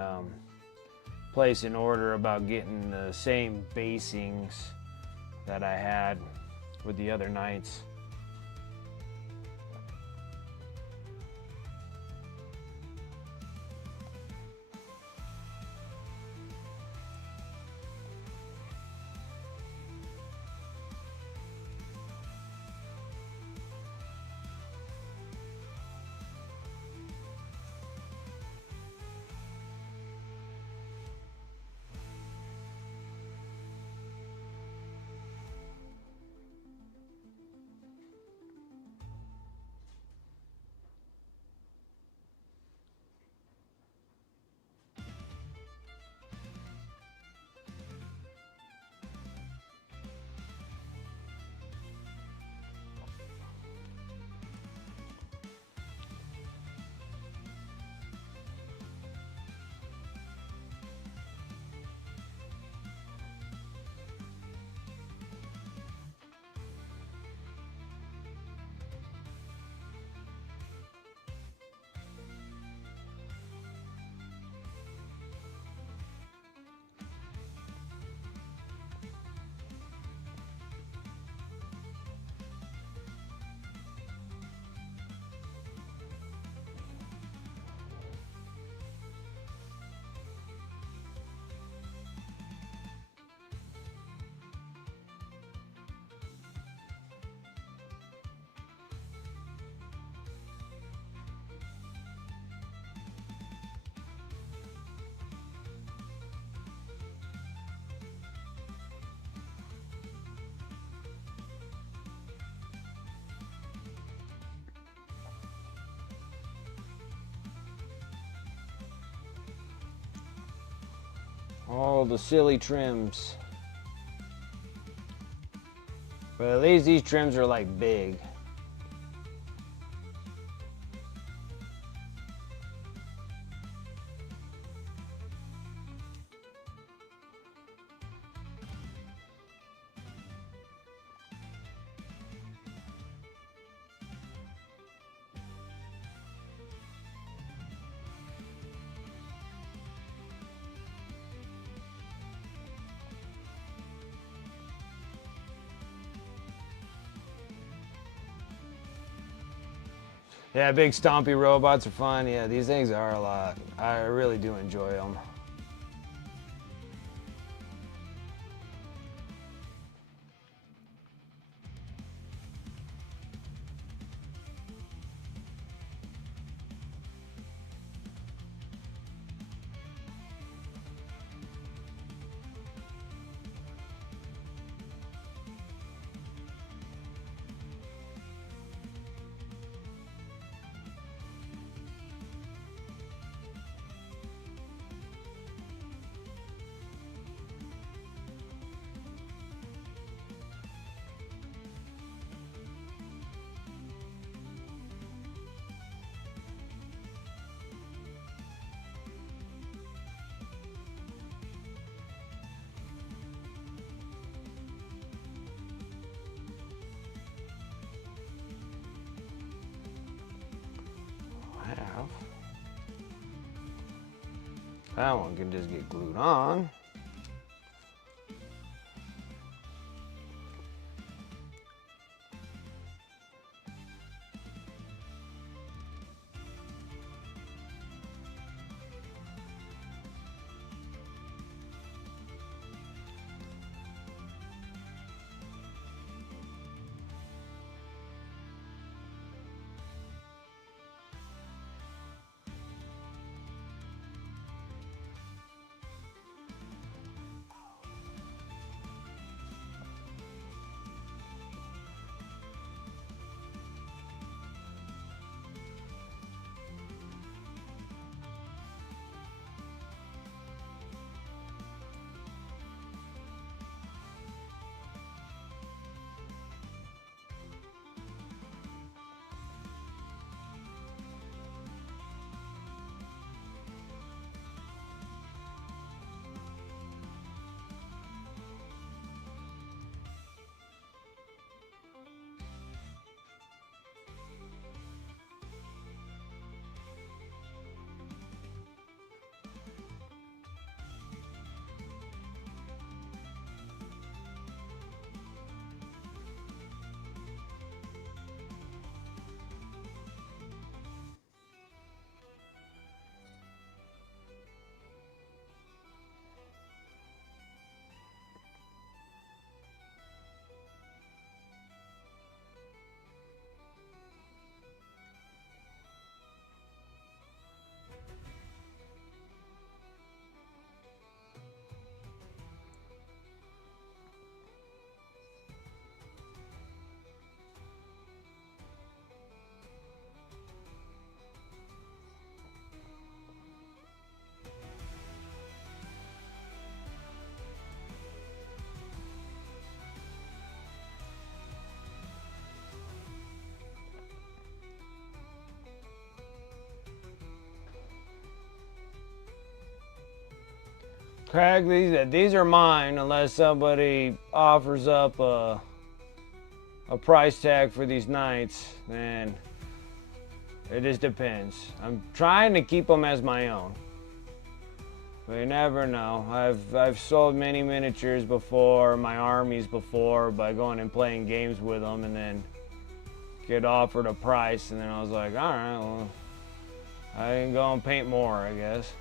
place an order about getting the same basings that I had with the other knights. All the silly trims. But at least these trims are like big. Yeah, big stompy robots are fun. Yeah, these things are a lot. I really do enjoy them. That one can just get glued on. Craig, these are mine unless somebody offers up a price tag for these knights. Then it just depends. I'm trying to keep them as my own. But you never know. I've sold many miniatures before, my armies before, by going and playing games with them, and then get offered a price, and then I was like, all right, well, I can go and paint more, I guess.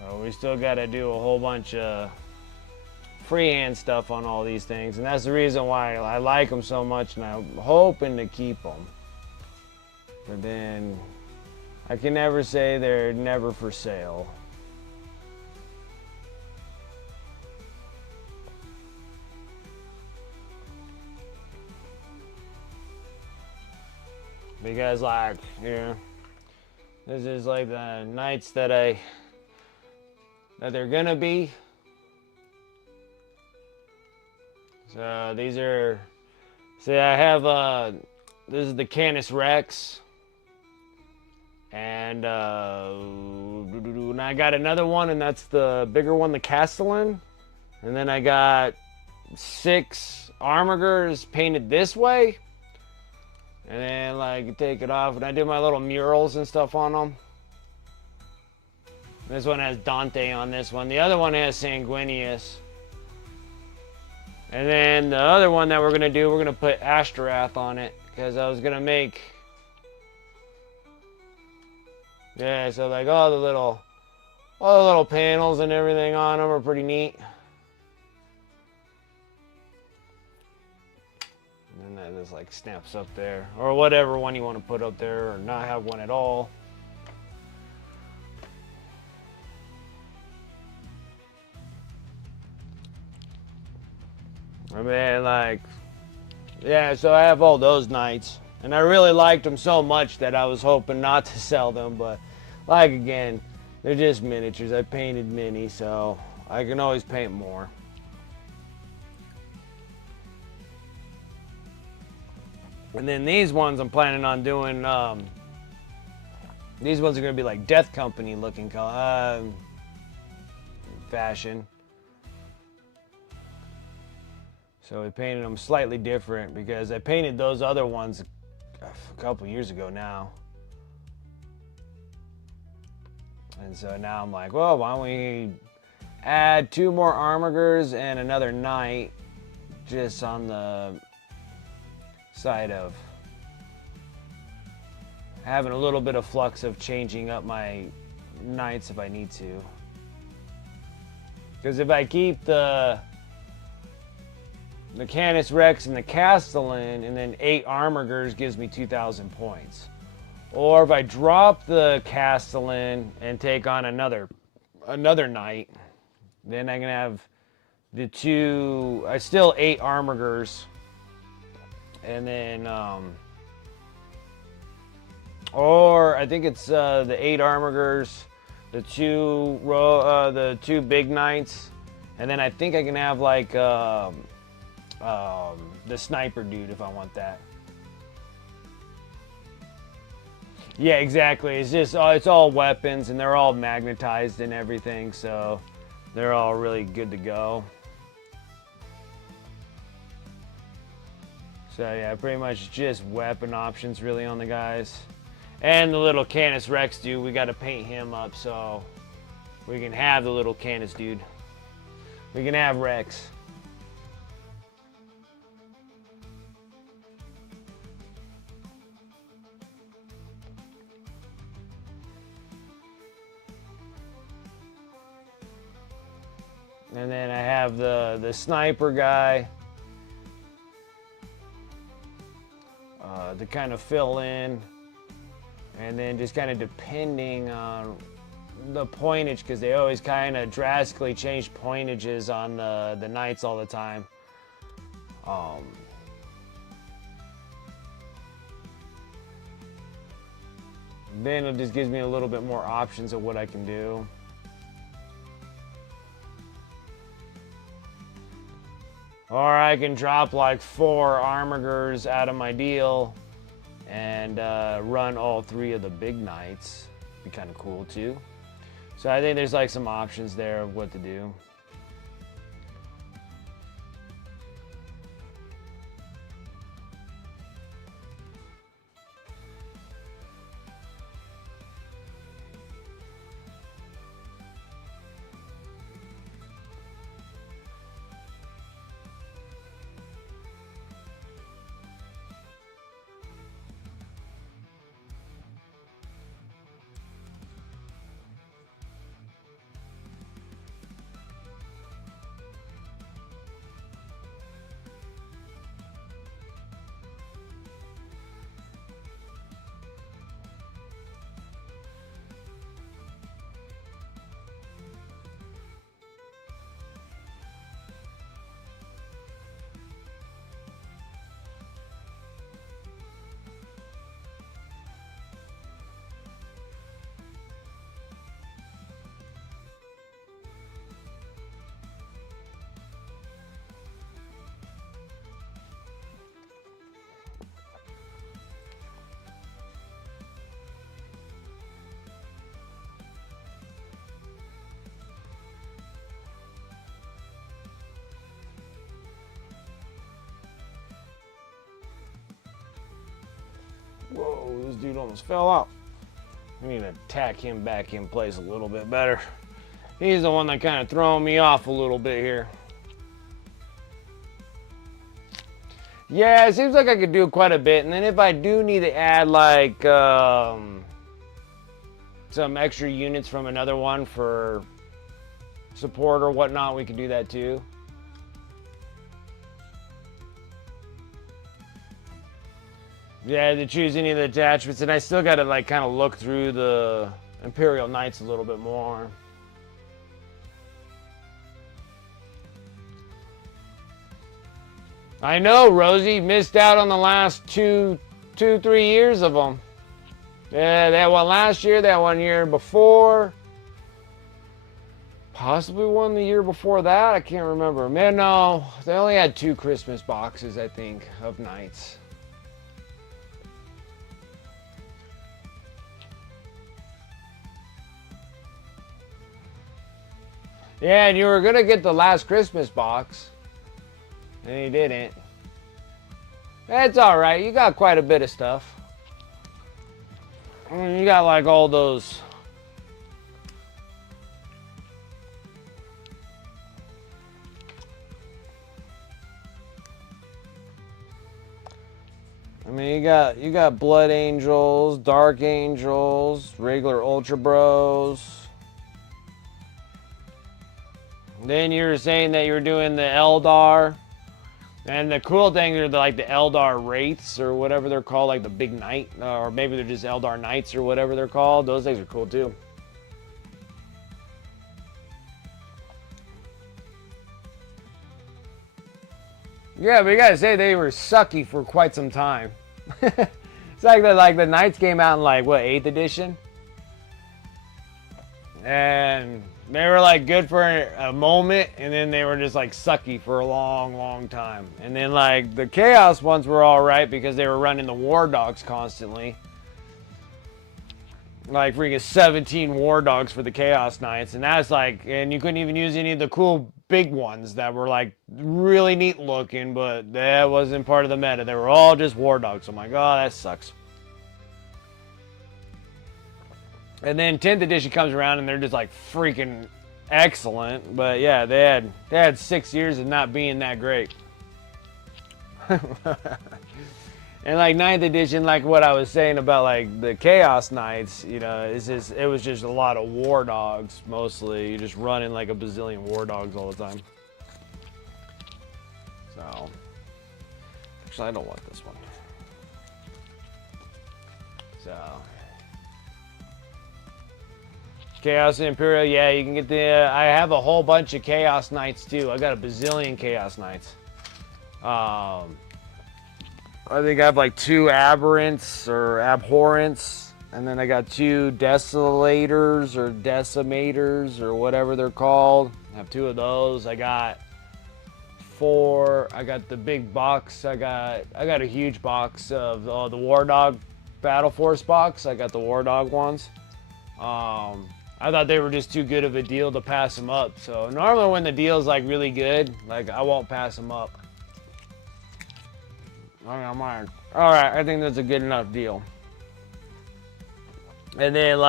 So we still got to do a whole bunch of freehand stuff on all these things, and that's the reason why I like them so much, and I'm hoping to keep them. But then I can never say they're never for sale. Because, like, you know, this is like the nights that I that they're gonna be. So these are, see, I have, this is the Canis Rex. And I got another one, and that's the bigger one, the Castellan. And then I got 6 Armigers painted this way. And then, like, take it off, and I do my little murals and stuff on them. This one has Dante on this one. The other one has Sanguinius. And then the other one that we're going to do, we're going to put Ashtaroth on it. Because I was going to make... Yeah, so like all the little panels and everything on them are pretty neat. And then that just like snaps up there. Or whatever one you want to put up there, or not have one at all. I mean, like, yeah, so I have all those knights. And I really liked them so much that I was hoping not to sell them. But, like, again, they're just miniatures. I painted mini, so I can always paint more. And then these ones I'm planning on doing, these ones are going to be like Death Company looking fashion. So we painted them slightly different because I painted those other ones a couple years ago now. And so now I'm like, well, why don't we add 2 more Armigers and another knight just on the side of having a little bit of flux of changing up my knights if I need to. Because if I keep the Canis Rex and the Castellan, and then 8 Armigers gives me 2,000 points. Or if I drop the Castellan and take on another knight, then I can have the 2. I still 8 Armigers, and then or I think it's the 8 Armigers, the 2 big knights, and then I think I can have like the sniper dude if I want that. Yeah, exactly. It's just it's all weapons, and they're all magnetized and everything, so they're all really good to go. So yeah, pretty much just weapon options really on the guys. And the little Canis Rex dude, we got to paint him up so we can have the little Canis dude. We can have Rex. And then I have the sniper guy to kind of fill in. And then just kind of depending on the pointage, because they always kind of drastically change pointages on the knights all the time. Then it just gives me a little bit more options of what I can do. Or I can drop like 4 Armigers out of my deal and run all 3 of the big knights. Be kind of cool too. So I think there's like some options there of what to do. Whoa, this dude almost fell out. I need to tack him back in place a little bit better. He's the one that kind of throwing me off a little bit here. Yeah, it seems like I could do quite a bit. And then if I do need to add like some extra units from another one for support or whatnot, we can do that too. Yeah, to choose any of the attachments, and I still got to like kind of look through the Imperial Knights a little bit more. I know, Rosie missed out on the last 3 years of them. Yeah, that one last year, that one year before. Possibly one the year before that. I can't remember. Man, no, they only had 2 Christmas boxes, I think, of Knights. Yeah, and you were gonna get the last Christmas box, and you didn't. That's all right. You got quite a bit of stuff. I mean, you got like all those. I mean, you got Blood Angels, Dark Angels, regular Ultra Bros. Then you were saying that you were doing the Eldar. And the cool thing are like the Eldar Wraiths or whatever they're called, like the Big Knight, or maybe they're just Eldar Knights or whatever they're called. Those things are cool too. Yeah, but you gotta say they were sucky for quite some time. It's like the Knights came out in like what, 8th edition? And they were like good for a moment, and then they were just like sucky for a long time. And then like the Chaos ones were all right because they were running the War Dogs constantly. Like freaking 17 War Dogs for the Chaos Knights, and that's like, and you couldn't even use any of the cool big ones that were like really neat looking, but that wasn't part of the meta. They were all just War Dogs. I'm like, oh, that sucks. And then 10th edition comes around and they're just like freaking excellent. But yeah, they had 6 years of not being that great. And like 9th edition, like what I was saying about like the Chaos Knights, you know, it was just a lot of War Dogs mostly. You're just running like a bazillion War Dogs all the time. So, actually I don't want this one. So. Chaos and Imperial, yeah, you can get the. I have a whole bunch of Chaos Knights too. I got a bazillion Chaos Knights. I think I have like 2 Aberrants or Abhorrents, and then I got 2 Desolators or Decimators or whatever they're called. I have 2 of those. I got 4. I got the big box. I got a huge box of the War Dog Battle Force box. I got the War Dog ones. I thought they were just too good of a deal to pass them up. So normally when the deal's like really good, like I won't pass them up. I'm like, all right, I think that's a good enough deal. And then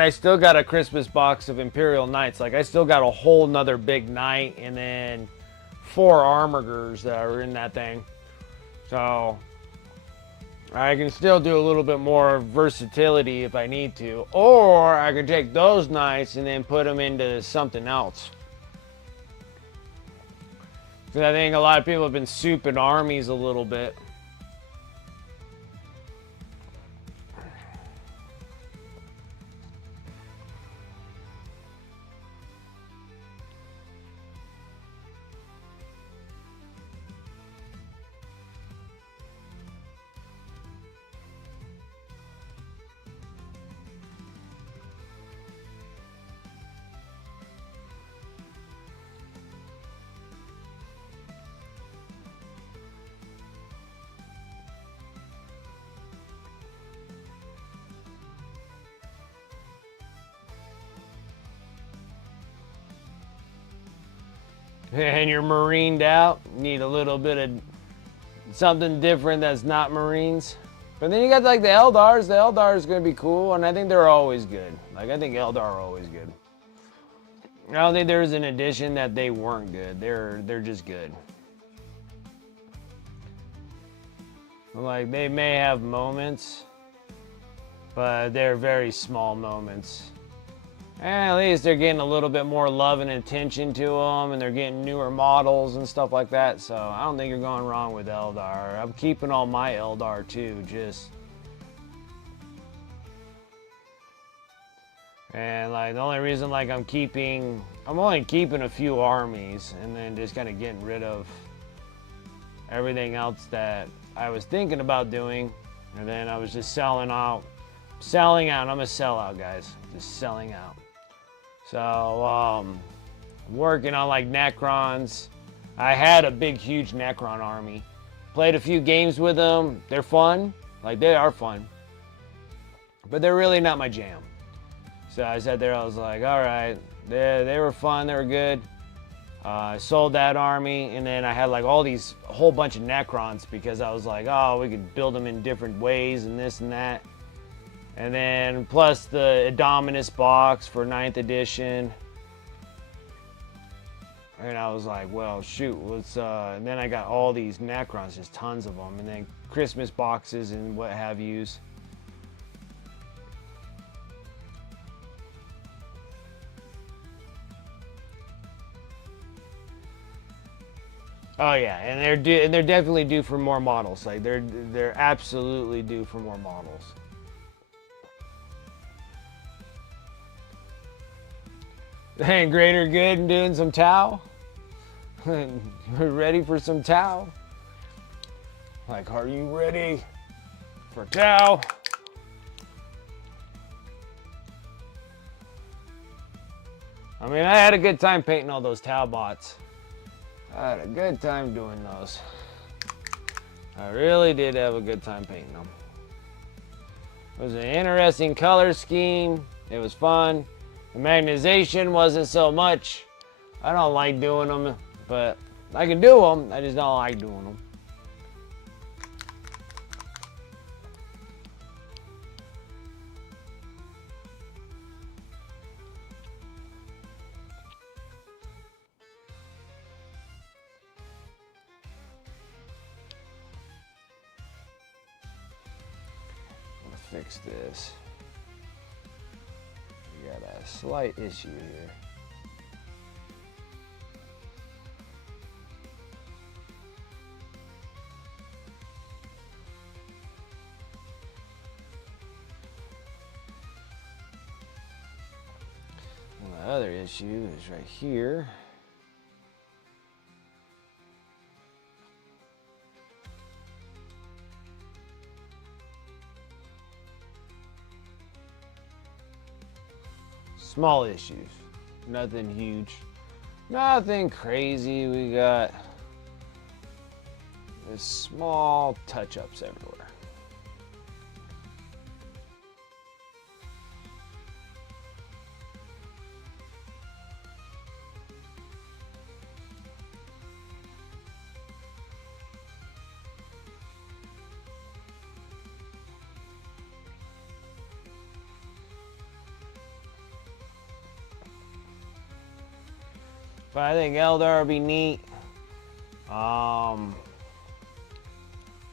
I still got a Christmas box of Imperial Knights. Like I still got a whole nother big knight and then 4 armigers that are in that thing. So I can still do a little bit more versatility if I need to. Or I can take those knights and then put them into something else. Because I think a lot of people have been souping armies a little bit. And you're marined out, need a little bit of something different that's not Marines. But then you got like the Eldars. The Eldar is going to be cool, and I think they're always good. Like, I think Eldar are always good. I don't think there's an edition that they weren't good. They're just good. Like, they may have moments, but they're very small moments. And at least they're getting a little bit more love and attention to them, and they're getting newer models and stuff like that. So I don't think you're going wrong with Eldar. I'm keeping all my Eldar too, just. And like the only reason like I'm only keeping a few armies, and then just kind of getting rid of everything else that I was thinking about doing, and then I was just selling out. I'm a sellout, guys. Just selling out. So, working on like Necrons. I had a big, huge Necron army. Played a few games with them. They're fun. Like, they are fun. But they're really not my jam. So I sat there, I was like, all right. They were fun, they were good. I sold that army, and then I had like a whole bunch of Necrons because I was like, oh, we could build them in different ways and this and that. And then plus the Indominus box for 9th edition. And I was like, well, shoot, and then I got all these Necrons, just tons of them. And then Christmas boxes and what have yous. Oh yeah, and they're definitely due for more models. Like they're absolutely due for more models. Hey, greater good and doing some Tau. We're ready for some Tau. Like, are you ready for Tau? I mean, I had a good time painting all those Tau bots. I had a good time doing those. I really did have a good time painting them. It was an interesting color scheme. It was fun. The magnetization wasn't so much. I don't like doing them, but I can do them. I just don't like doing them. Let's fix this. We got a slight issue here. And the other issue is right here. Small issues, nothing huge, nothing crazy. We got this small touch-ups everywhere. But I think Eldar would be neat.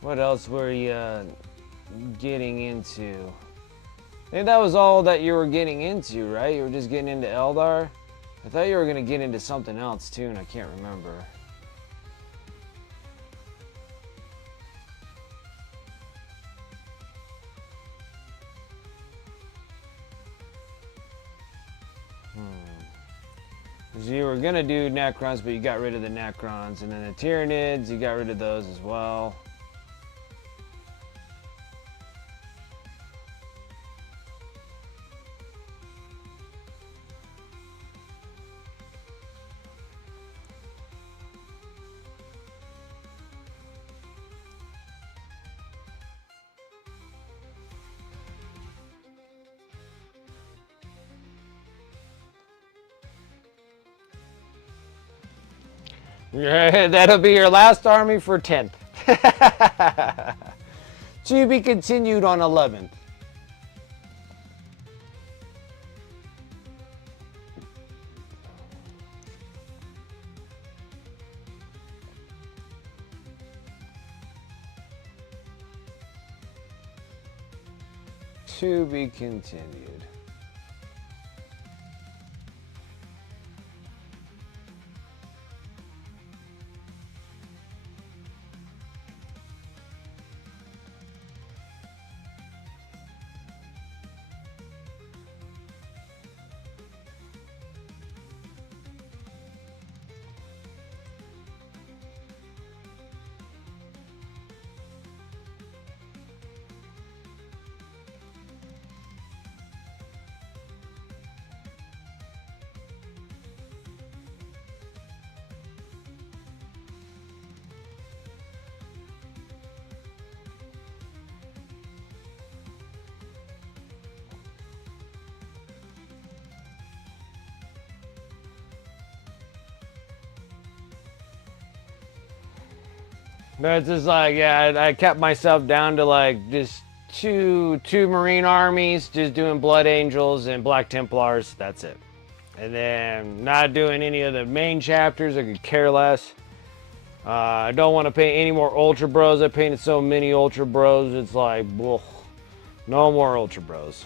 What else were you getting into? I think that was all that you were getting into, right? You were just getting into Eldar? I thought you were going to get into something else too, and I can't remember. You were gonna do Necrons, but you got rid of the Necrons, and then the Tyranids, you got rid of those as well. That'll be your last army for 10th. To be continued on 11th. To be continued. But it's just like, yeah, I kept myself down to like just two Marine armies, just doing Blood Angels and Black Templars. That's it. And then not doing any of the main chapters. I could care less. I don't want to paint any more Ultra Bros. I painted so many Ultra Bros. It's like, ugh, no more Ultra Bros.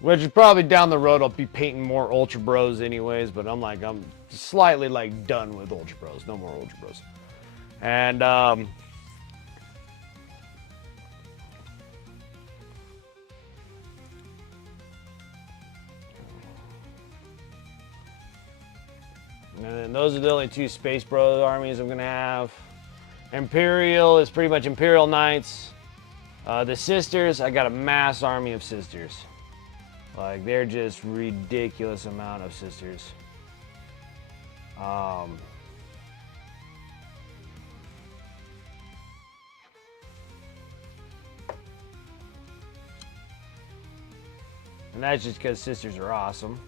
Which is probably down the road. I'll be painting more Ultra Bros anyways. But I'm slightly like done with Ultra Bros. No more Ultra Bros. And then those are the only two Space Bros armies I'm gonna have. Imperial is pretty much Imperial Knights. The Sisters, I got a mass army of Sisters. Like, they're just ridiculous amount of Sisters. And that's just because Sisters are awesome.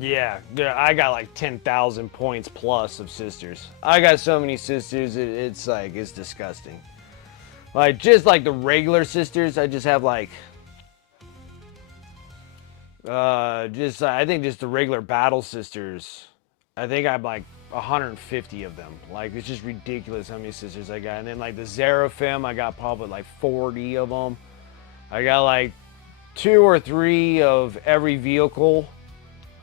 Yeah, I got like 10,000 points plus of Sisters. I got so many Sisters, it's like, it's disgusting. Like, just like the regular Sisters, I just have like, I think just the regular Battle Sisters, I think I have like 150 of them. Like, it's just ridiculous how many Sisters I got. And then like the Seraphim, I got probably like 40 of them. I got like 2 or 3 of every vehicle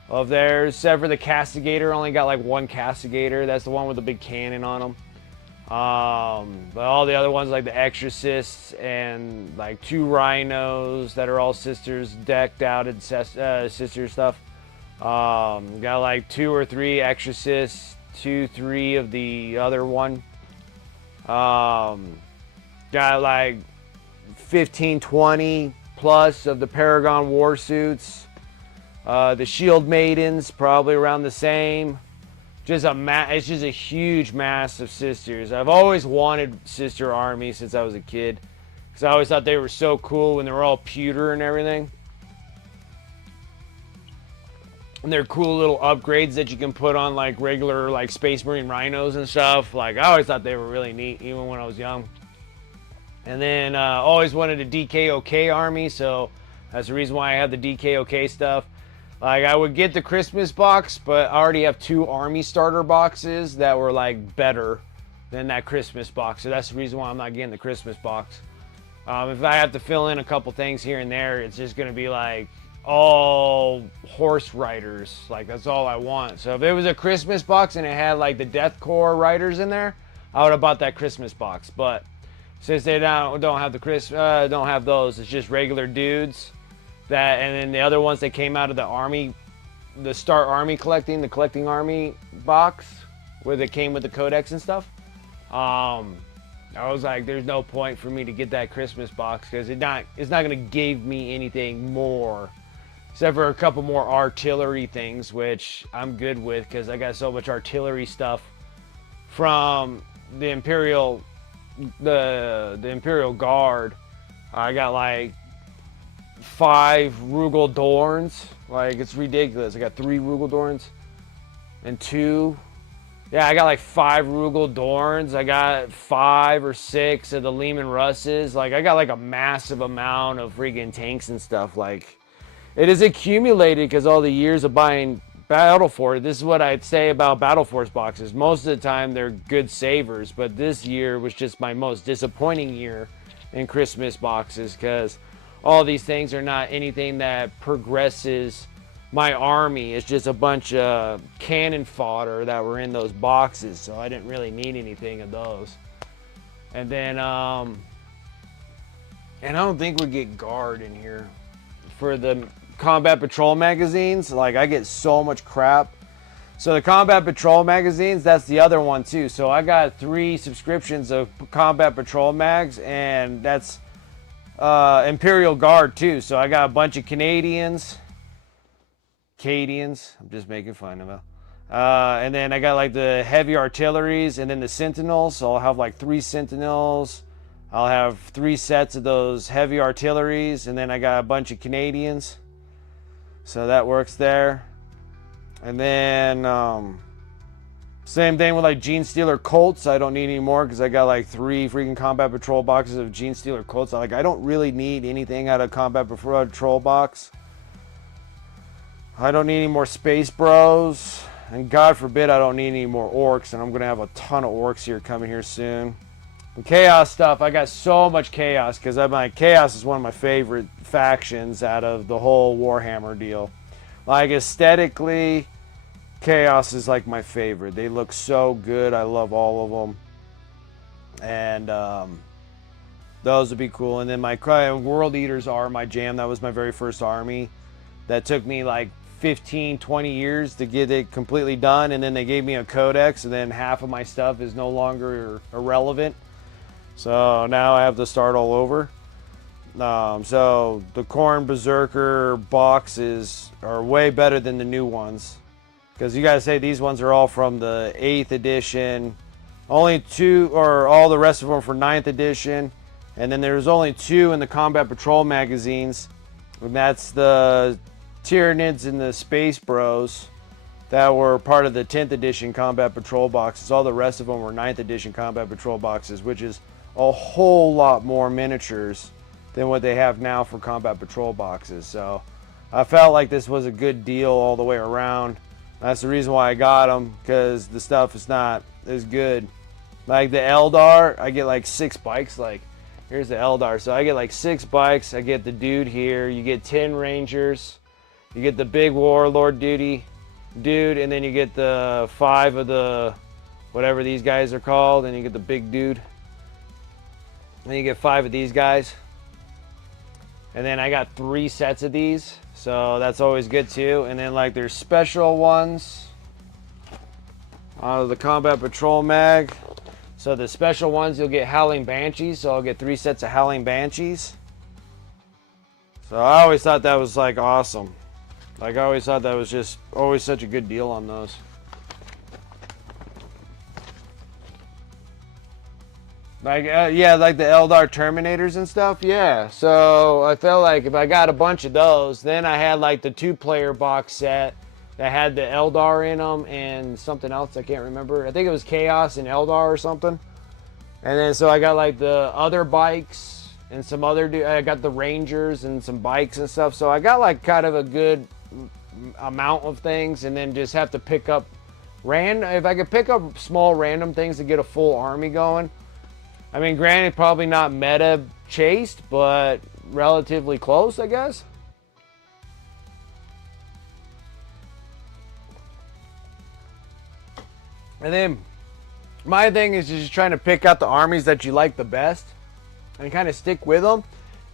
of theirs, except for the Castigator. Only got like 1 Castigator. That's the one with the big cannon on them. But all the other ones, like the Exorcists and like 2 Rhinos that are all Sisters, decked out in Sister stuff. Got like 2 or 3 Exorcists, 2, 3 of the other one. Got like 15, 20 plus of the Paragon War Suits. The Shield Maidens, probably around the same. It's just a huge mass of Sisters. I've always wanted Sister Army since I was a kid, because I always thought they were so cool when they were all pewter and everything. And they're cool little upgrades that you can put on like regular like Space Marine Rhinos and stuff. Like, I always thought they were really neat, even when I was young. And then always wanted a DKOK army, so that's the reason why I have the DKOK stuff. Like, I would get the Christmas box, but I already have 2 army starter boxes that were like better than that Christmas box. So that's the reason why I'm not getting the Christmas box. If I have to fill in a couple things here and there, it's just going to be like all horse riders. Like, that's all I want. So if it was a Christmas box and it had like the Death Corps riders in there, I would have bought that Christmas box. But since they don't have don't have those, it's just regular dudes. That, and then the other ones that came out of the army, the Start Army Collecting, the Collecting Army box, where they came with the codex and stuff. I was like, there's no point for me to get that Christmas box, because it's not going to give me anything more except for a couple more artillery things, which I'm good with because I got so much artillery stuff from the Imperial, the Imperial Guard. I got like 5 Rugel Dorns. Like, it's ridiculous. I got 3 Rugel Dorns and 2. Yeah, I got like 5 Rugel Dorns. I got 5 or 6 of the Lehman Russes. Like, I got like a massive amount of freaking tanks and stuff. Like, it is accumulated because all the years of buying Battle Force. This is what I'd say about Battle Force boxes. Most of the time, they're good savers, but this year was just my most disappointing year in Christmas boxes because all these things are not anything that progresses my army. It's just a bunch of cannon fodder that were in those boxes, so I didn't really need anything of those. And then, and I don't think we get guard in here for the combat patrol magazines. Like, I get so much crap. So the combat patrol magazines, that's the other one too. So I got 3 subscriptions of combat patrol mags, and that's Imperial Guard too. So I got a bunch of Canadians. I'm just making fun of it. And then I got like the heavy artilleries and then the Sentinels. So I'll have like 3 Sentinels. I'll have 3 sets of those heavy artilleries, and then I got a bunch of Canadians. So that works there. And then same thing with like Gene Stealer Colts. I don't need any more because I got like 3 freaking combat patrol boxes of Gene Stealer Colts. I don't really need anything out of combat patrol box. I don't need any more Space Bros. And God forbid I don't need any more orcs. And I'm going to have a ton of orcs here coming here soon. And Chaos stuff, I got so much Chaos because Chaos is one of my favorite factions out of the whole Warhammer deal. Like, aesthetically, Chaos is like my favorite. They look so good. I love all of them. And those would be cool. And then my World Eaters are my jam. That was my very first army. That took me like 15, 20 years to get it completely done. And then they gave me a codex, and then half of my stuff is no longer irrelevant. So now I have to start all over. So the Khorne Berserker boxes are way better than the new ones. Because you guys say these ones are all from the 8th edition. Only 2, or all the rest of them for 9th edition. And then there's only 2 in the Combat Patrol magazines. And that's the Tyranids and the Space Bros that were part of the 10th edition Combat Patrol boxes. All the rest of them were 9th edition Combat Patrol boxes, which is a whole lot more miniatures than what they have now for Combat Patrol boxes. So I felt like this was a good deal all the way around. That's the reason why I got them, because the stuff is not as good. Like the Eldar, I get like 6 bikes. Like, here's the Eldar. So I get like 6 bikes. I get the dude here. You get 10 Rangers. You get the big Warlord dude, and then you get the 5 of the whatever these guys are called, and you get the big dude. And then you get 5 of these guys. And then I got 3 sets of these, so that's always good too. And then like there's special ones out of the Combat Patrol mag. So the special ones, you'll get Howling Banshees. So I'll get 3 sets of Howling Banshees. So I always thought that was like awesome. Like, I always thought that was just always such a good deal on those. Like, yeah, like the Eldar Terminators and stuff. Yeah, so I felt like if I got a bunch of those, then I had like the 2-player box set that had the Eldar in them and something else I can't remember. I think it was Chaos and Eldar or something. And then so I got like the other bikes and some other. I got the Rangers and some bikes and stuff. So I got like kind of a good amount of things, and then just have to pick up if I could pick up small random things to get a full army going. I mean, granted, probably not meta chased, but relatively close, I guess. And then my thing is just trying to pick out the armies that you like the best and kind of stick with them,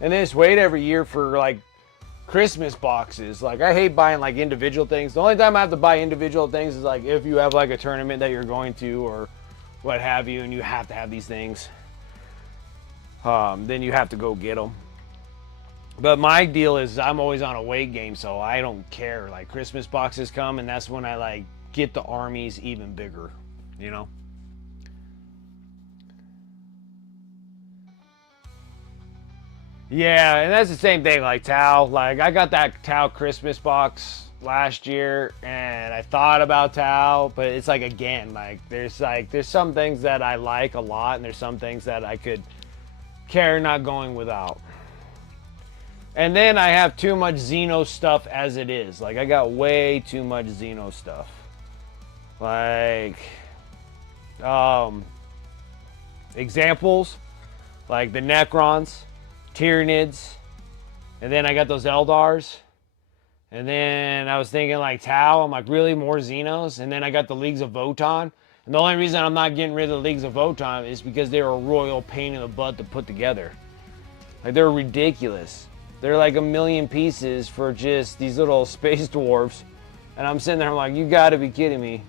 and then just wait every year for like Christmas boxes. Like, I hate buying like individual things. The only time I have to buy individual things is like if you have like a tournament that you're going to or what have you, and you have to have these things. Then you have to go get them. But my deal is I'm always on a weight game, so I don't care. Like Christmas boxes come, and that's when I like get the armies even bigger, you know? Yeah, and that's the same thing like Tau. Like I got that Tau Christmas box last year and I thought about Tau, but it's like there's some things that I like a lot and there's some things that I could care not going without. And then I have too much Xeno stuff as it is. Like I got way too much Xeno stuff. Like examples like the Necrons, Tyranids, and then I got those Eldars. And then I was thinking like Tau, I'm like, really more Xenos? And then I got the Leagues of Voton. And the only reason I'm not getting rid of the Leagues of Voton is because they're a royal pain in the butt to put together. Like they're ridiculous. They're like a million pieces for just these little space dwarves. And I'm sitting there, I'm like, you gotta be kidding me.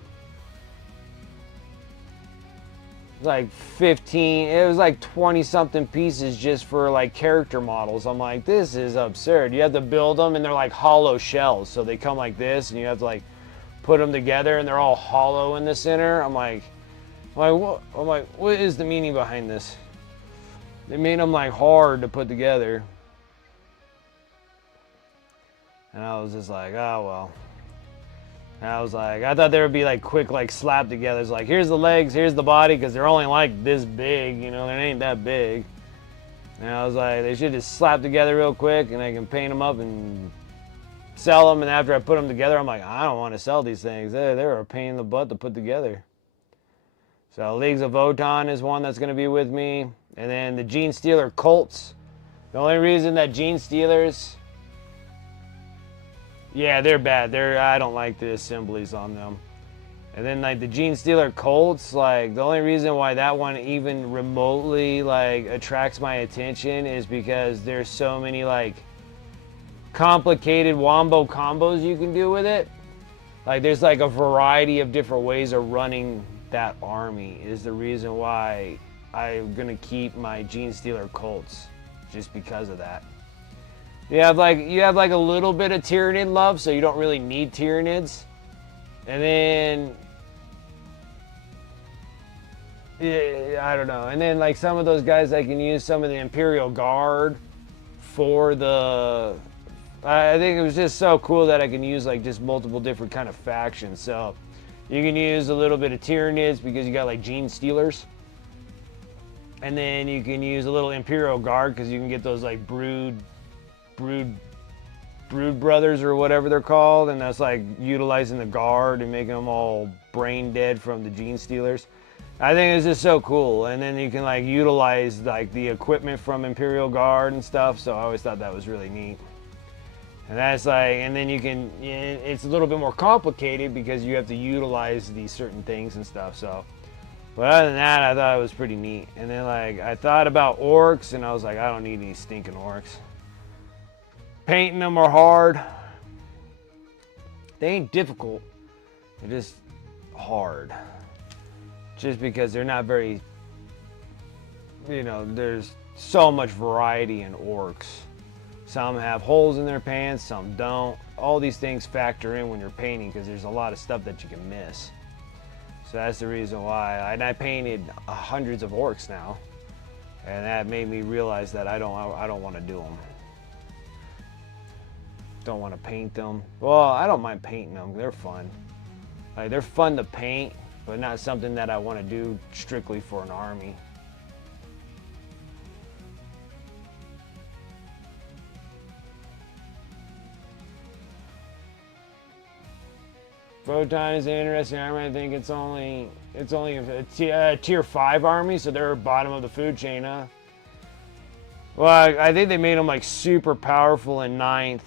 Like 15, it was like 20 something pieces just for like character models. I'm like, this is absurd. You have to build them and they're like hollow shells. So they come like this and you have to like put them together and they're all hollow in the center. I'm like, what is the meaning behind this? They made them like hard to put together. And I was just like, oh well. And I was like, I thought they would be like quick, like slapped together. It's like, here's the legs, here's the body, because they're only like this big, you know, they ain't that big. And I was like, they should just slap together real quick and I can paint them up and sell them. And after I put them together, I'm like, I don't want to sell these things. They're a pain in the butt to put together. So Leagues of Voton is one that's going to be with me. And then the Gene Stealer Colts. The only reason that Gene Stealers... Yeah, they're bad. I don't like the assemblies on them. And then like the Gene Stealer Colts, like the only reason why that one even remotely like attracts my attention is because there's so many like complicated wombo combos you can do with it. Like there's like a variety of different ways of running that army is the reason why I'm gonna keep my Gene Stealer Colts, just because of that. You have like a little bit of Tyranid love, so you don't really need Tyranids. And then yeah, I don't know. And then like some of those guys I can use some of the Imperial Guard for the I think it was just so cool that I can use like just multiple different kind of factions. So you can use a little bit of Tyranids because you got like Gene Stealers. And then you can use a little Imperial Guard because you can get those like brood brothers or whatever they're called, and that's like utilizing the guard and making them all brain dead from the Gene Stealers. I think it's just so cool. And then you can like utilize like the equipment from Imperial Guard and stuff, so I always thought that was really neat. And that's like, and then you can, it's a little bit more complicated because you have to utilize these certain things and stuff. So but other than that, I thought it was pretty neat. And then like I thought about orcs and I was like, I don't need any stinking orcs. Painting them are hard. They ain't difficult. They're just hard. Just because they're not very, you know, there's so much variety in orcs. Some have holes in their pants, some don't. All these things factor in when you're painting because there's a lot of stuff that you can miss. So that's the reason why. And I painted hundreds of orcs now. And that made me realize that I don't want to do them. Don't want to paint them. Well, I don't mind painting them. They're fun. Like they're fun to paint, but not something that I want to do strictly for an army. Photon is an interesting army. I think it's only a tier 5 army, so they're bottom of the food chain, huh? Well, I think they made them like super powerful in 9th.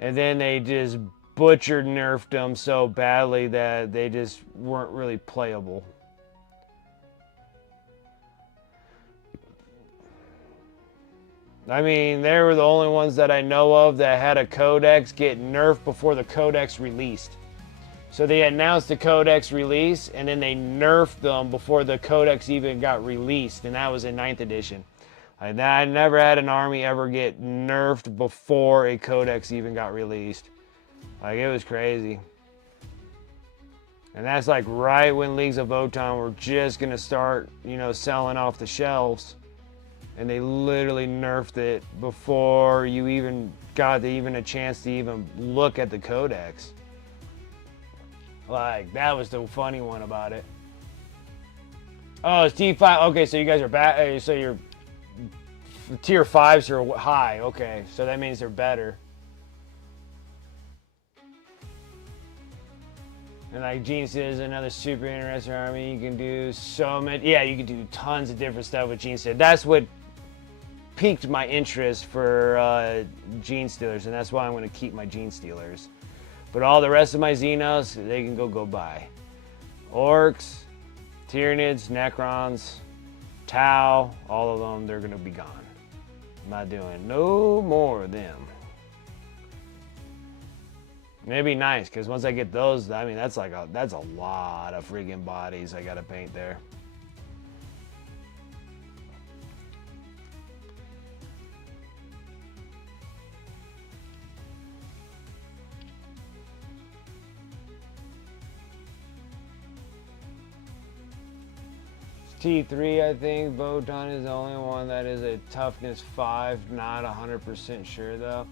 And then they just butchered nerfed them so badly that they just weren't really playable. I mean, they were the only ones that I know of that had a codex get nerfed before the codex released. So they announced the codex release and then they nerfed them before the codex even got released, and that was in 9th edition. I never had an army ever get nerfed before a codex even got released. Like, it was crazy. And that's like right when Leagues of Votann were just going to start, you know, selling off the shelves. And they literally nerfed it before you even got even a chance to even look at the codex. Like, that was the funny one about it. Oh, it's T5. Okay, so you guys are back. So your tier 5s are high. Okay, so that means they're better. And like Gene says, another super interesting army. You can do so many. Yeah, you can do tons of different stuff with Gene said. That's what piqued my interest for Gene Stealers, and that's why I'm going to keep my Gene Stealers. But all the rest of my Xenos, they can go by. Orcs, Tyranids, Necrons, Tau, all of them, they're going to be gone. I'm not doing no more of them. It'd be nice, because once I get those, I mean, that's a lot of freaking bodies I got to paint there. T3, I think. Votann is the only one that is a toughness 5. Not 100% sure, though.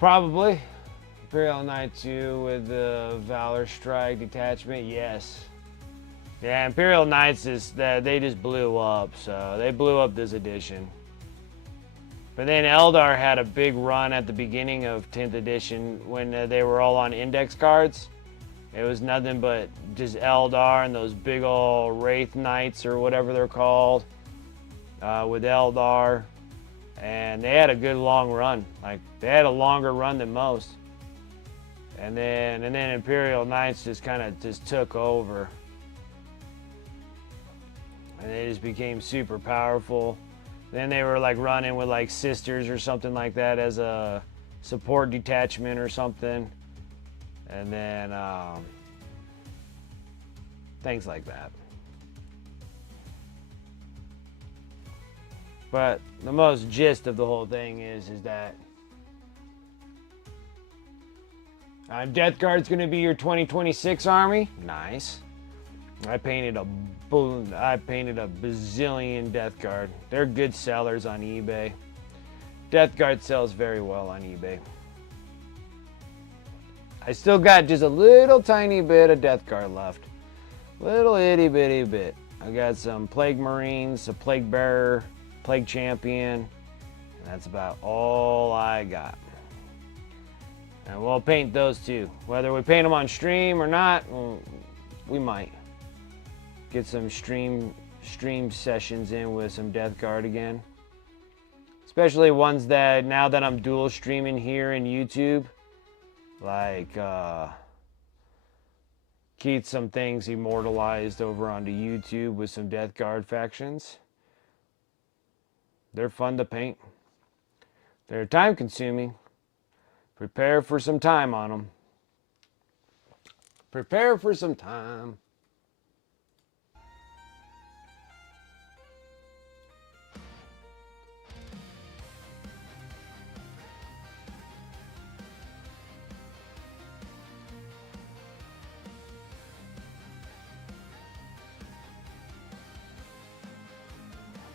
Probably. Imperial Knight 2 with the Valor Strike detachment, yes. Yeah, Imperial Knights they just blew up, so they blew up this edition. But then Eldar had a big run at the beginning of 10th edition when they were all on index cards. It was nothing but just Eldar and those big old Wraith Knights or whatever they're called with Eldar. And they had a good long run. Like, they had a longer run than most. And then Imperial Knights just kind of just took over. And they just became super powerful. Then they were like running with like Sisters or something like that as a support detachment or something. And then things like that. But the most gist of the whole thing is that Death Guard's going to be your 2026 army. Nice. I painted a bazillion Death Guard. They're good sellers on eBay. Death Guard sells very well on eBay. I still got just a little tiny bit of Death Guard left. Little itty bitty bit. I got some Plague Marines, a Plague Bearer, Plague Champion. And that's about all I got. And we'll paint those too. Whether we paint them on stream or not, well, we might. Get some stream sessions in with some Death Guard again. Especially ones that, now that I'm dual streaming here in YouTube, like keep some things immortalized over onto YouTube with some Death Guard factions. They're fun to paint. They're time consuming. Prepare for some time on them. Prepare for some time.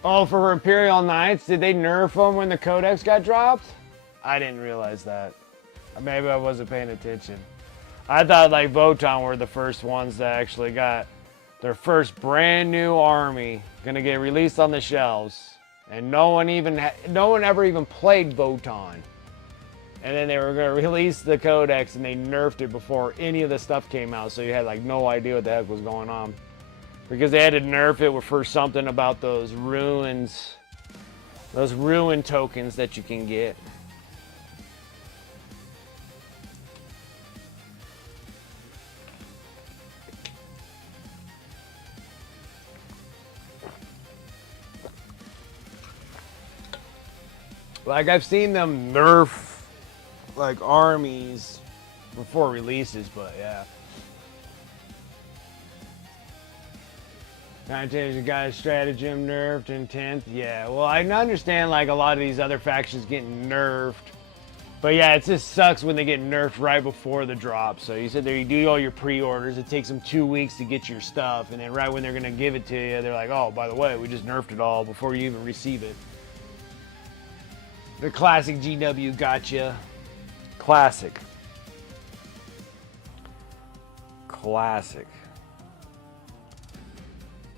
Oh, for Imperial Knights, did they nerf them when the Codex got dropped? I didn't realize that. Maybe I wasn't paying attention. I thought like Votann were the first ones that actually got their first brand new army gonna get released on the shelves, and no one ever even played Votann. And then they were gonna release the Codex, and they nerfed it before any of the stuff came out, so you had like no idea what the heck was going on. Because they had to nerf it for something about those ruins, those ruin tokens that you can get. Like, I've seen them nerf like armies before releases, but yeah. Commentators got stratagem nerfed in 10th. Yeah, well, I understand like a lot of these other factions getting nerfed. But yeah, it just sucks when they get nerfed right before the drop. So you sit there, you do all your pre-orders. It takes them 2 weeks to get your stuff. And then right when they're going to give it to you, they're like, oh, by the way, we just nerfed it all before you even receive it. The classic GW gotcha. Classic. Classic.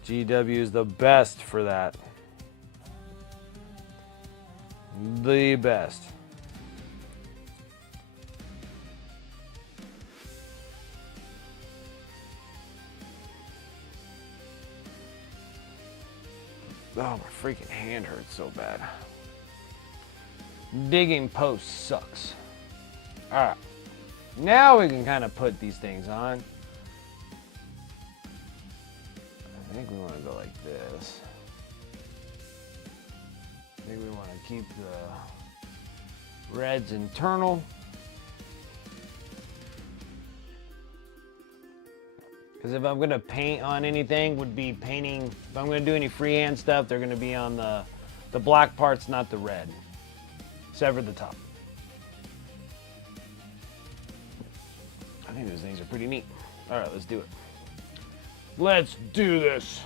GW is the best for that. The best. Oh, my freaking hand hurts so bad. Digging post sucks. Alright. Now we can kind of put these things on. I think we want to go like this. I think we want to keep the reds internal. Because if I'm going to paint on anything, would be painting, if I'm going to do any freehand stuff, they're going to be on the black parts, not the red. Sever the top. I think those things are pretty neat. All right, let's do it. Let's do this.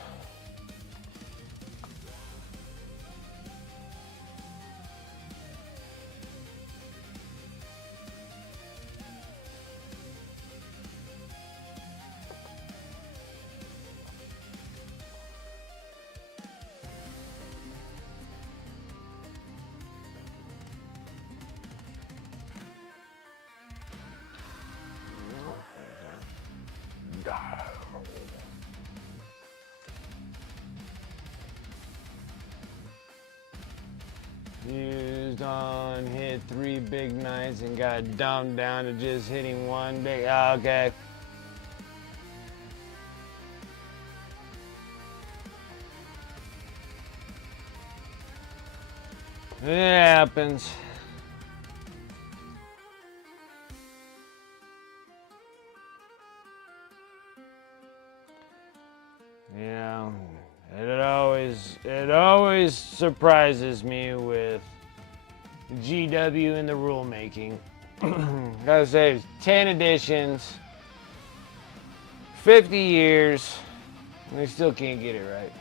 Used on, hit 3 big knights and got dumbed down to just hitting 1 big. Okay. It happens. Yeah. It always surprises me with GW and the rule making. Gotta say, it's 10 editions, 50 years, and they still can't get it right.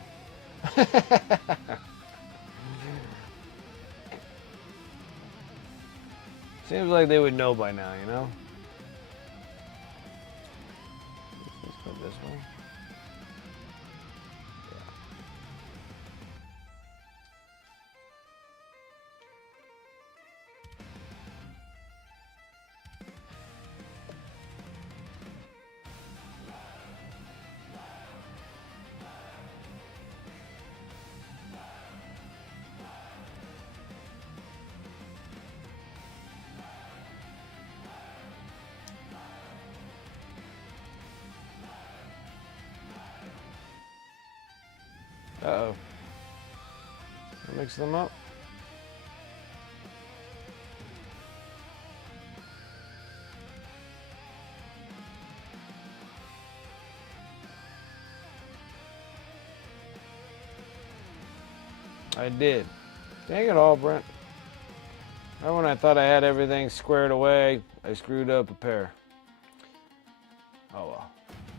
Seems like they would know by now, you know? Let's put this one. Uh-oh. Mix them up. I did. Dang it all, Brent. Right when I thought I had everything squared away, I screwed up a pair. Oh well.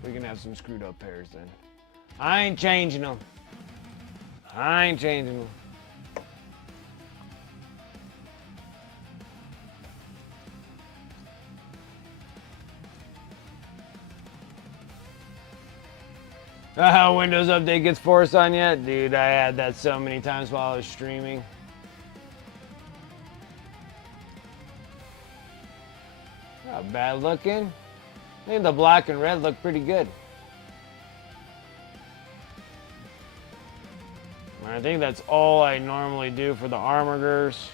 We can have some screwed up pairs then. I ain't changing them. I ain't changing them. Windows Update gets forced on yet? Dude, I had that so many times while I was streaming. Not bad looking. I think the black and red look pretty good. I think that's all I normally do for the armorers.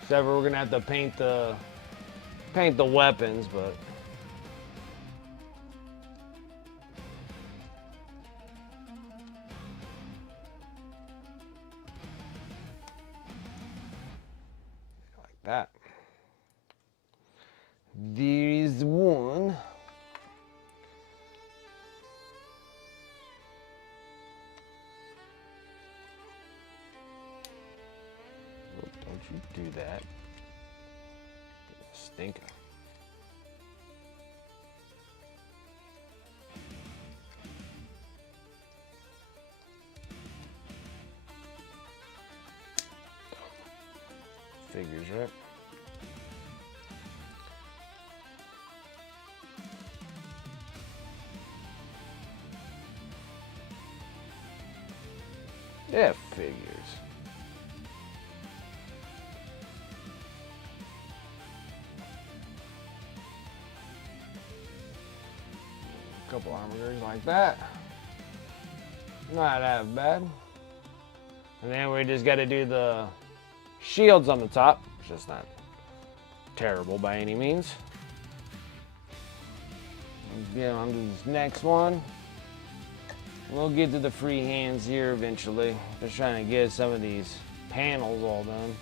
Except for we're gonna have to paint the weapons, but like that. There is one. do that. Stinker. Figures, right? Yeah, figures. A couple armors like that. Not that bad. And then we just got to do the shields on the top. It's just not terrible by any means. Get on to this next one. We'll get to the free hands here eventually. Just trying to get some of these panels all done.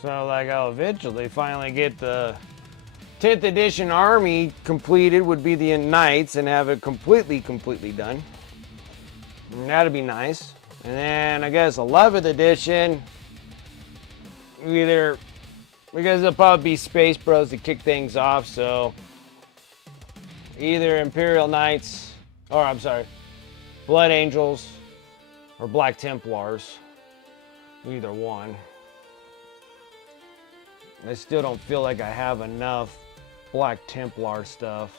So like I'll eventually finally get the 10th edition army completed, would be the Knights, and have it completely done. And that'd be nice. And then I guess 11th edition, either, because it'll probably be Space Bros to kick things off, so either Imperial Knights, or I'm sorry, Blood Angels, or Black Templars. Either one. I still don't feel like I have enough Black Templar stuff.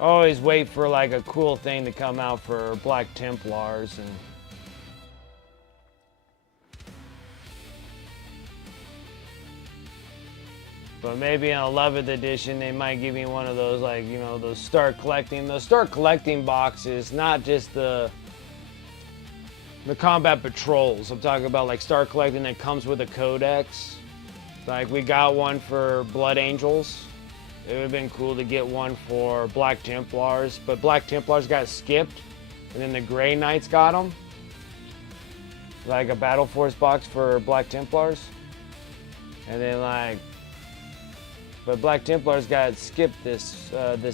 I always wait for like a cool thing to come out for Black Templars, and but maybe in 11th edition they might give me one of those, like, you know, those start collecting boxes, not just the combat patrols. I'm talking about like start collecting that comes with a codex. Like we got one for Blood Angels. It would have been cool to get one for Black Templars, but Black Templars got skipped, and then the Grey Knights got them. Like a Battle Force box for Black Templars. And then like, but Black Templars got skipped this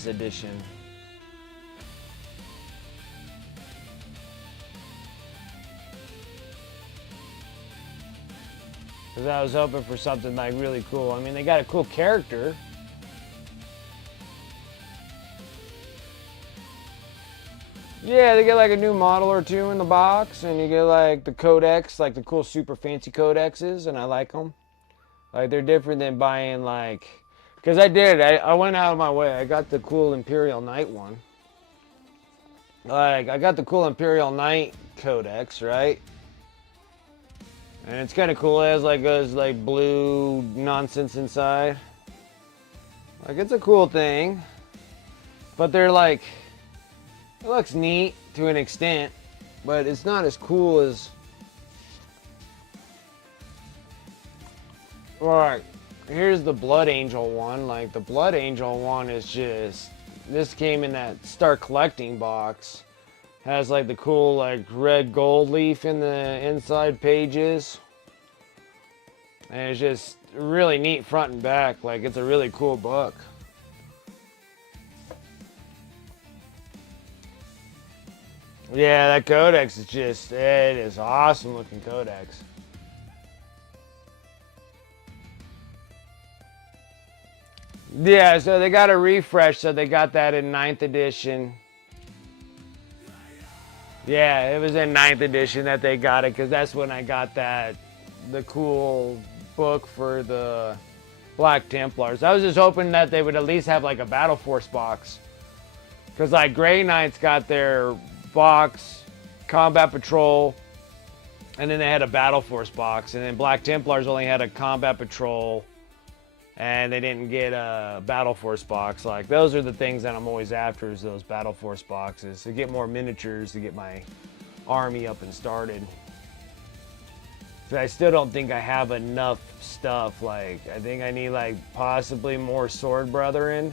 edition. Because I was hoping for something like really cool. I mean, they got a cool character. Yeah, they get like a new model or two in the box, and you get like the codex, like the cool super fancy codexes, and I like them. Like they're different than buying like, because I went out of my way. I got the cool Imperial Knight one. Like I got the cool Imperial Knight codex, right? And it's kind of cool. It has like those like blue nonsense inside. Like it's a cool thing. But they're like, it looks neat to an extent, but it's not as cool as. Alright, here's the Blood Angel one. Like the Blood Angel one is just, this came in that start collecting box. Has like the cool like red gold leaf in the inside pages. And it's just really neat front and back. Like it's a really cool book. Yeah, that codex is just, it is awesome looking codex. Yeah, so they got a refresh, so they got that in ninth edition. Yeah, it was in ninth edition that they got it, because that's when I got the cool book for the Black Templars. I was just hoping that they would at least have like a Battle Force box. Because like Grey Knights got their box, Combat Patrol, and then they had a Battle Force box. And then Black Templars only had a Combat Patrol, and they didn't get a Battle Force box. Like, those are the things that I'm always after, is those Battle Force boxes. To get more miniatures, to get my army up and started. So I still don't think I have enough stuff. Like, I think I need like possibly more Sword Brethren.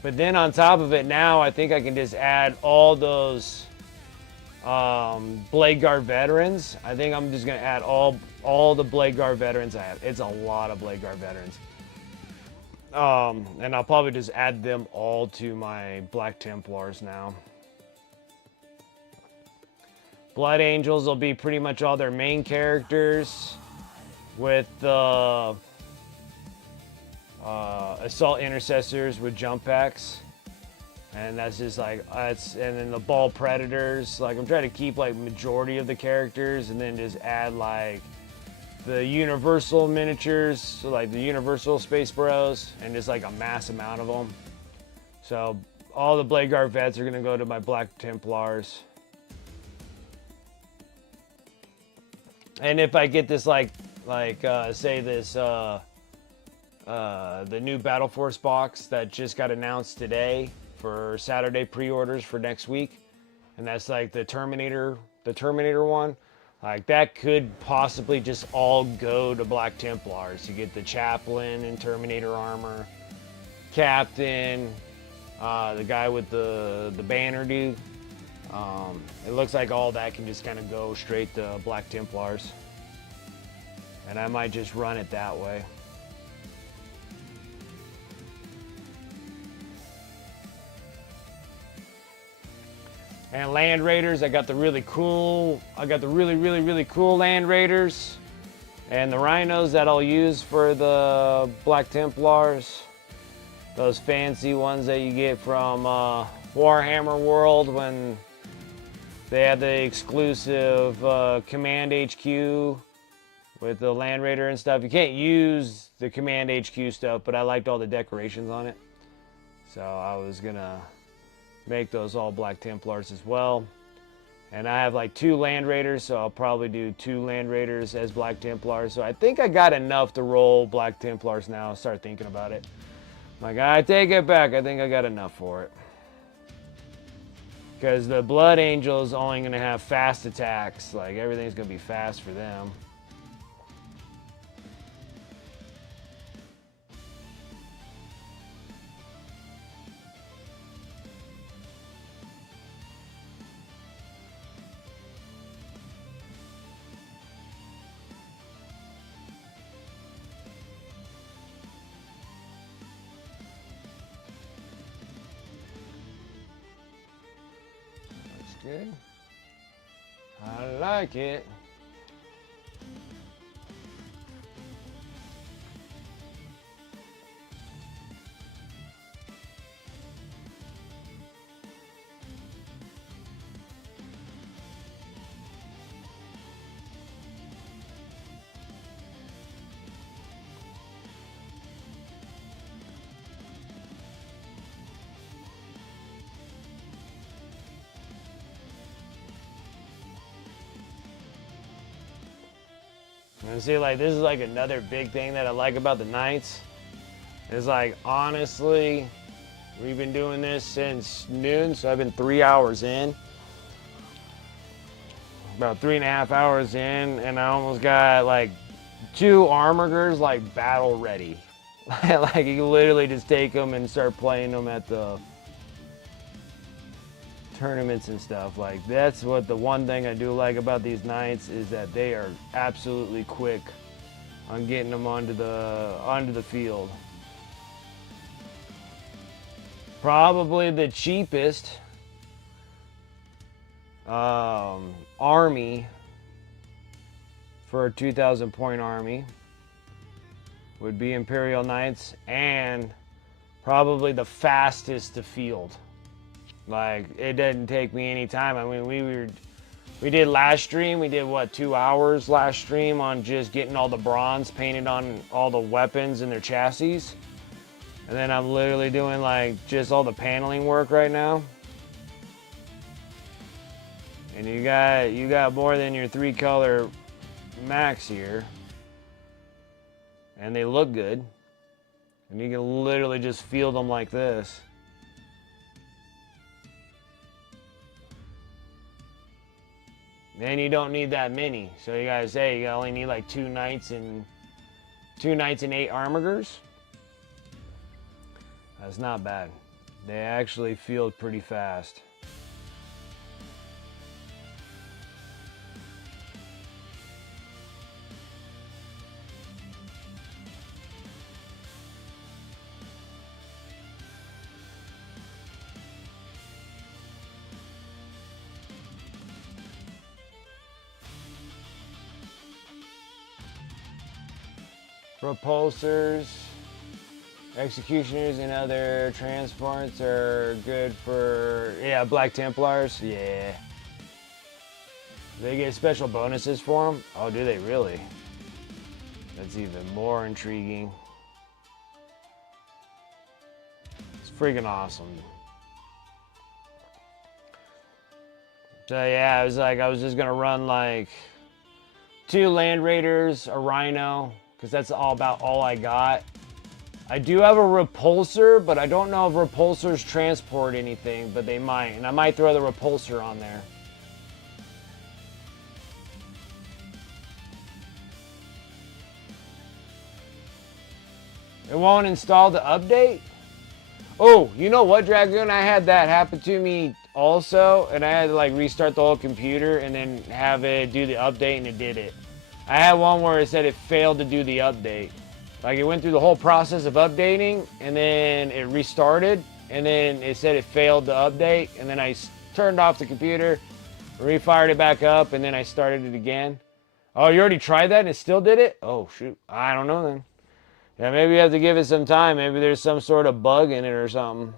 But then on top of it now, I think I can just add all those Blade Guard veterans. I think I'm just gonna add all the Blade Guard veterans I have. It's a lot of Blade Guard veterans. And I'll probably just add them all to my Black Templars now. Blood Angels will be pretty much all their main characters, with the Assault Intercessors with jump packs. And that's just like, and then the Ball Predators. Like, I'm trying to keep like majority of the characters, and then just add like the Universal miniatures, so like the Universal Space Bros, and just like a mass amount of them. So all the Blade Guard vets are gonna go to my Black Templars. And if I get this say this the new Battle Force box that just got announced today for Saturday pre-orders for next week, and that's like the Terminator one, like that could possibly just all go to Black Templars. You get the Chaplain and Terminator armor, Captain, the guy with the banner dude. It looks like all that can just kind of go straight to Black Templars, and I might just run it that way. And Land Raiders, I got the really cool Land Raiders, and the Rhinos that I'll use for the Black Templars. Those fancy ones that you get from Warhammer World when they had the exclusive Command HQ with the Land Raider and stuff. You can't use the Command HQ stuff, but I liked all the decorations on it. So I was gonna make those all Black Templars as well. And I have like 2 Land Raiders, so I'll probably do 2 Land Raiders as Black Templars. So I think I got enough to roll Black Templars now. Start thinking about it. Like, I take it back. I think I got enough for it. Because the Blood Angel is only going to have fast attacks. Like, everything's going to be fast for them. Good. I like it. And see, like, this is like another big thing that I like about the Knights. Is like, honestly, we've been doing this since noon, so I've been 3 hours in. About 3.5 hours in, and I almost got like 2 armorers like battle ready. Like, you literally just take them and start playing them at the tournaments and stuff. Like, that's what the one thing I do like about these Knights is that they are absolutely quick on getting them onto the field. Probably the cheapest army for a 2,000 point army would be Imperial Knights, and probably the fastest to field. Like, it didn't take me any time. I mean, we did last stream, we did what, 2 hours last stream on just getting all the bronze painted on all the weapons and their chassis. And then I'm literally doing like just all the paneling work right now. And you got more than your 3-color max here. And they look good. And you can literally just field them like this. Then you don't need that many. So you gotta say you only need like 2 knights and 8 armigers. That's not bad. They actually field pretty fast. Propulsors, executioners, and other transports are good for, yeah, Black Templars, yeah. They get special bonuses for them? Oh, do they really? That's even more intriguing. It's freaking awesome. So yeah, I was just gonna run like 2 Land Raiders, a Rhino, because that's all I got. I do have a repulsor, but I don't know if repulsors transport anything, but they might. And I might throw the repulsor on there. It won't install the update? Oh, you know what, Dragoon? I had that happen to me also, and I had to like restart the whole computer and then have it do the update, and it did it. I had one where it said it failed to do the update. Like, it went through the whole process of updating, and then it restarted, and then it said it failed to update, and then I turned off the computer, refired it back up, and then I started it again. Oh, you already tried that and it still did it? Oh, shoot. I don't know then. Yeah, maybe you have to give it some time. Maybe there's some sort of bug in it or something.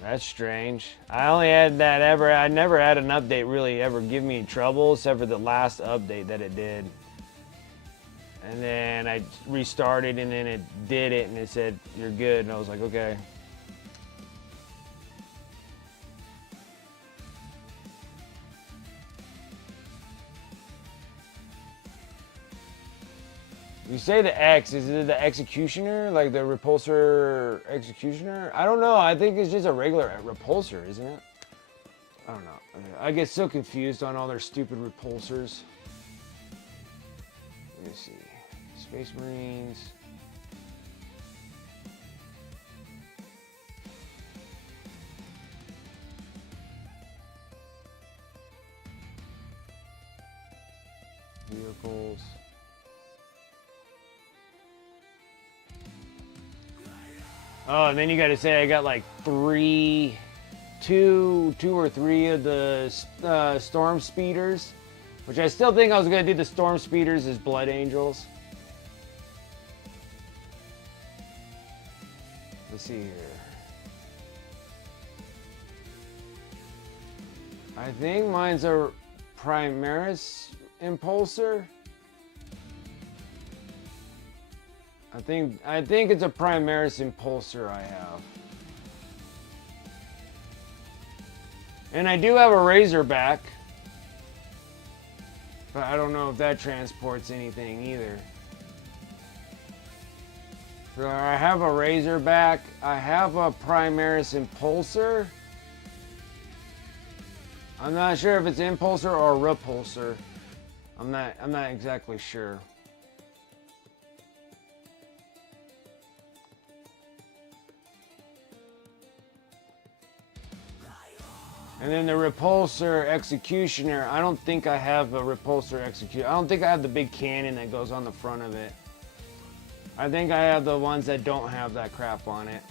That's strange. I never had an update really ever give me trouble except for the last update that it did. And then I restarted and then it did it and it said, you're good. And I was like, okay. You say the X, is it the Executioner? Like the Repulsor Executioner? I don't know, I think it's just a regular Repulsor, isn't it? I don't know. I get so confused on all their stupid Repulsors. Let me see. Space Marines. Vehicles. Oh, and then you got to say I got like two or three of the Storm Speeders, which I still think I was going to do the Storm Speeders as Blood Angels. Let's see here. I think mine's a Primaris Impulsor. I think it's a Primaris Impulsor I have. And I do have a Razorback. But I don't know if that transports anything either. So I have a Razorback. I have a Primaris Impulsor. I'm not sure if it's Impulsor or Repulsor. I'm not exactly sure. And then the Repulsor Executioner, I don't think I have a Repulsor Executioner. I don't think I have the big cannon that goes on the front of it. I think I have the ones that don't have that crap on it.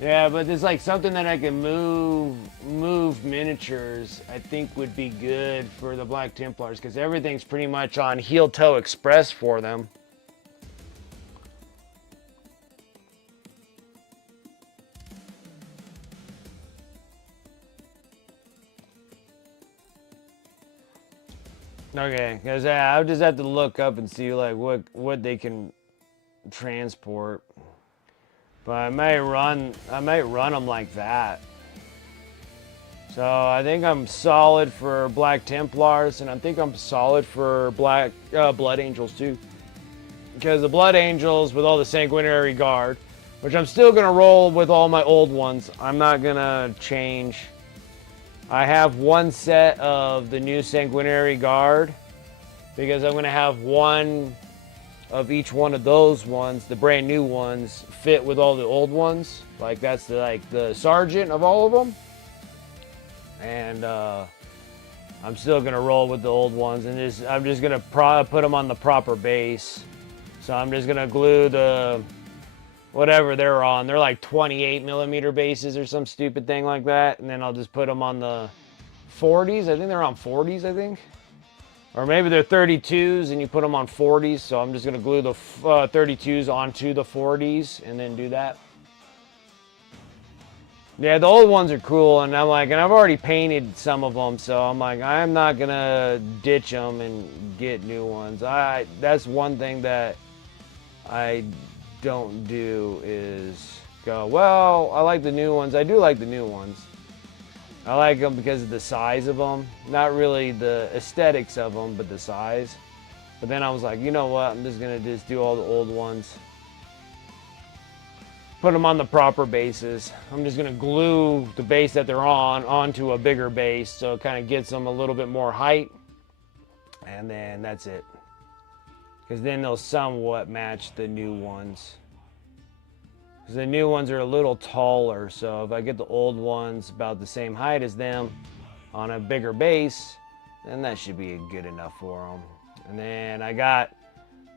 Yeah, but there's like something that I can move miniatures. I think would be good for the Black Templars because everything's pretty much on heel toe express for them. Okay, because I'll just have to look up and see like what they can transport. But I might run them like that. So I think I'm solid for Black Templars, and I think I'm solid for Black Blood Angels too. Because the Blood Angels with all the Sanguinary Guard, which I'm still gonna roll with all my old ones. I'm not gonna change. I have one set of the new Sanguinary Guard because I'm gonna have one of each one of those ones, the brand new ones, fit with all the old ones. Like that's the sergeant of all of them. And I'm still gonna roll with the old ones, and I'm just gonna put them on the proper base. So I'm just gonna glue the whatever they're on. They're like 28 millimeter bases or some stupid thing like that, and then I'll just put them on the 40s. I think they're on 40s. I think. Or maybe they're 32s and you put them on 40s. So I'm just going to glue the 32s onto the 40s and then do that. Yeah, the old ones are cool. And I'm like, and I've already painted some of them. So I'm like, I'm not going to ditch them and get new ones. That's one thing that I don't do is go, well, I like the new ones. I do like the new ones. I like them because of the size of them. Not really the aesthetics of them, but the size. But then I was like, you know what? I'm just going to do all the old ones. Put them on the proper bases. I'm just going to glue the base that they're on onto a bigger base. So it kind of gets them a little bit more height. And then that's it. Because then they'll somewhat match the new ones. Because the new ones are a little taller, so if I get the old ones about the same height as them on a bigger base, then that should be good enough for them. And then I got,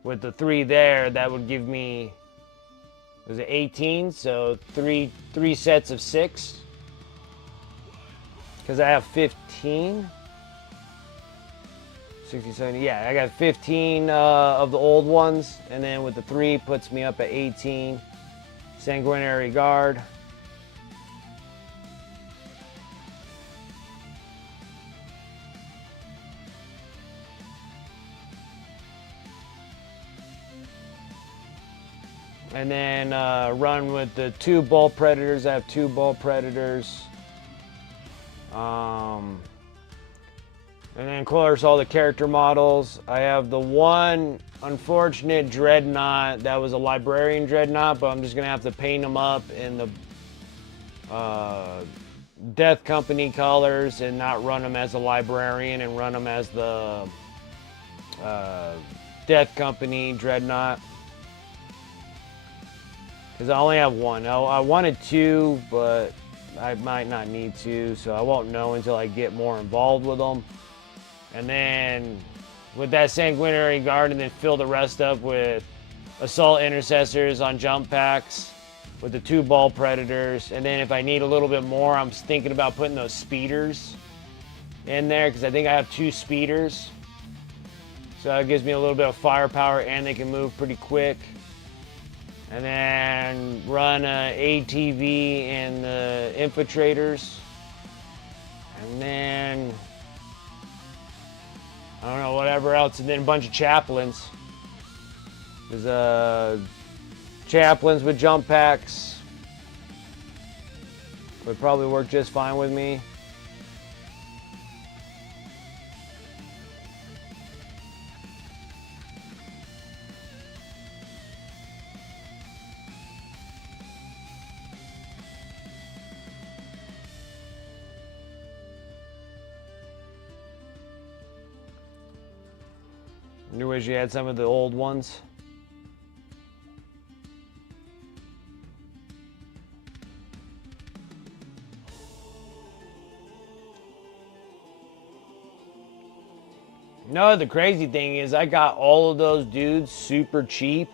with the 3 there, that would give me, was it 18? So three sets of 6. Because I have 15. 60, 70, yeah, I got 15 of the old ones, and then with the 3 puts me up at 18. Sanguinary Guard. And then run with the 2 Bull Predators. I have 2 Bull Predators. And then, of course, all the character models. I have the one unfortunate Dreadnought that was a Librarian Dreadnought, but I'm just going to have to paint them up in the Death Company colors and not run them as a Librarian and run them as the Death Company Dreadnought. Because I only have one. I wanted 2, but I might not need to, so I won't know until I get more involved with them. And then with that Sanguinary Guard, and then fill the rest up with Assault Intercessors on jump packs with the 2 Ball Predators. And then if I need a little bit more, I'm thinking about putting those speeders in there because I think I have 2 speeders. So it gives me a little bit of firepower and they can move pretty quick. And then run ATV and the Infiltrators. And then I don't know, whatever else, and then a bunch of chaplains. There's chaplains with jump packs. Would probably work just fine with me. You wish you had some of the old ones. No, the crazy thing is I got all of those dudes super cheap.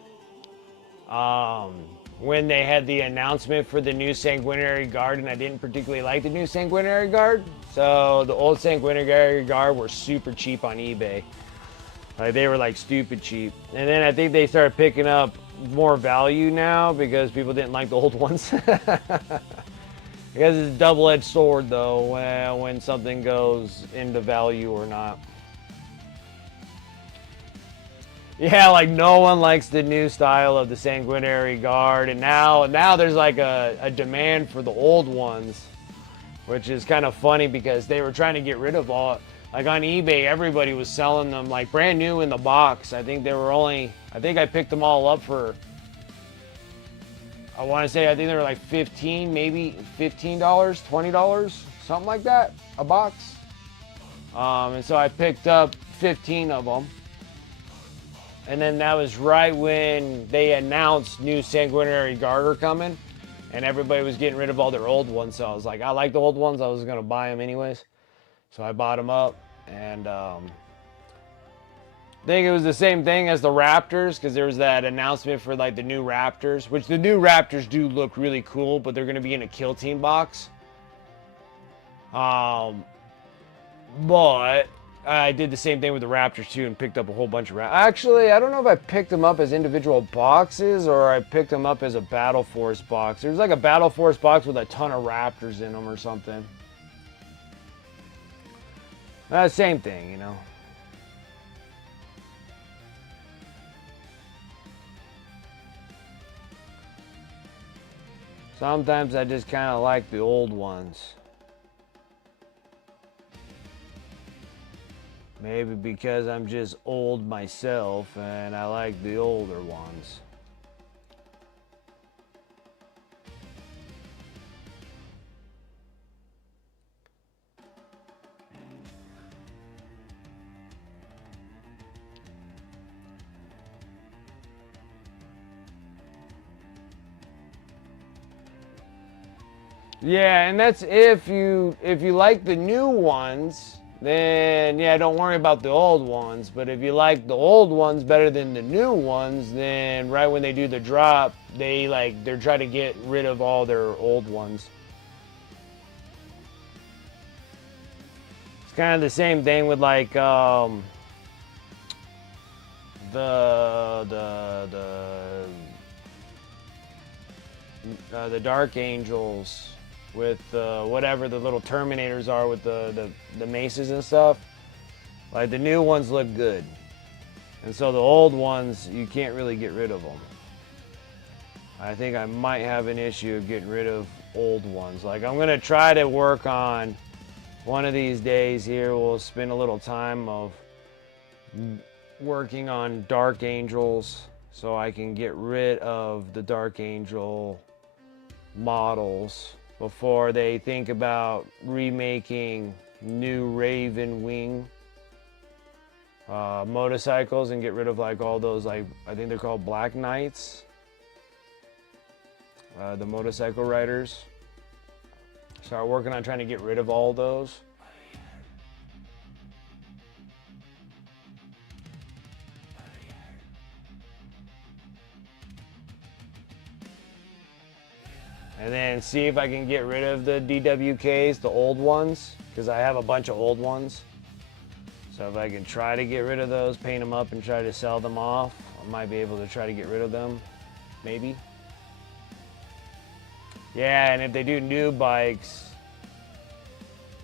when they had the announcement for the new Sanguinary Guard, and I didn't particularly like the new Sanguinary Guard. So the old Sanguinary Guard were super cheap on eBay. Like they were like stupid cheap. And then I think they started picking up more value now because people didn't like the old ones. Because it's a double-edged sword though, when something goes into value or not. Yeah, like no one likes the new style of the Sanguinary Guard, and now there's like a demand for the old ones, which is kind of funny because they were trying to get rid of all, like on eBay, everybody was selling them like brand new in the box. I think I picked them all up for, I want to say, I think they were like 15, maybe $15, $20, something like that, a box. And so I picked up 15 of them. And then that was right when they announced new Sanguinary Guard are coming, and everybody was getting rid of all their old ones. So I was like, I like the old ones. I was gonna buy them anyways, so I bought them up. And I think it was the same thing as the Raptors, because there was that announcement for like the new Raptors, which the new Raptors do look really cool, but they're gonna be in a Kill Team box. But I did the same thing with the Raptors too and picked up a whole bunch of Raptors. Actually, I don't know if I picked them up as individual boxes or I picked them up as a Battle Force box. There's like a Battle Force box with a ton of Raptors in them or something. Same thing, you know. Sometimes I just kind of like the old ones. Maybe because I'm just old myself and I like the older ones. Yeah, and that's if you like the new ones, then yeah, don't worry about the old ones. But if you like the old ones better than the new ones, then right when they do the drop, they're trying to get rid of all their old ones. It's kind of the same thing with like the Dark Angels with whatever the little Terminators are with the maces and stuff. Like the new ones look good, and so the old ones you can't really get rid of them. I think I might have an issue of getting rid of old ones. Like I'm gonna try to work on one of these days here. We'll spend a little time of working on Dark Angels so I can get rid of the Dark Angel models before they think about remaking new Raven Wing motorcycles and get rid of like all those, like I think they're called Black Knights, the motorcycle riders. Start working on trying to get rid of all those. And then see if I can get rid of the DWKs, the old ones, because I have a bunch of old ones. So if I can try to get rid of those, paint them up and try to sell them off, I might be able to try to get rid of them, maybe. Yeah, and if they do new bikes,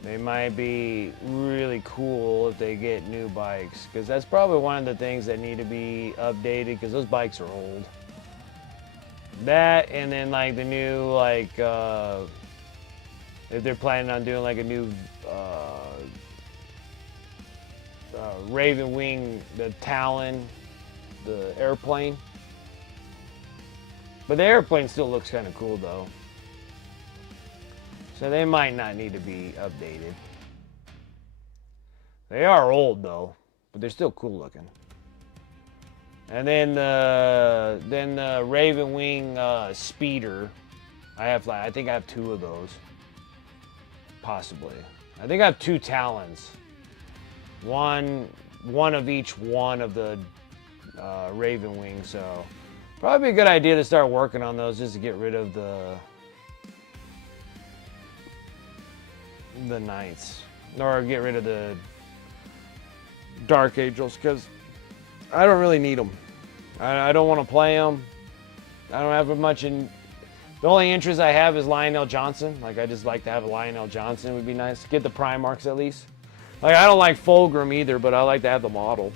they might be really cool if they get new bikes, because that's probably one of the things that need to be updated, because those bikes are old. That, and then like the new, like if they're planning on doing like a new Raven Wing, the Talon, the airplane. But the airplane still looks kind of cool though. So they might not need to be updated. They are old though, but they're still cool looking. And then the Raven Wing speeder, I think I have two of those, possibly. I think I have two Talons, one of each one of the Raven Wing. So Probably a good idea to start working on those just to get rid of the Knights. Or get rid of the Dark Angels, because I don't really need them. I don't want to play them. I don't have much in... The only interest I have is Lionel Johnson. Like, I just like to have a Lionel Johnson. It would be nice. Get the Primarchs at least. Like, I don't like Fulgrim either, but I like to have the model.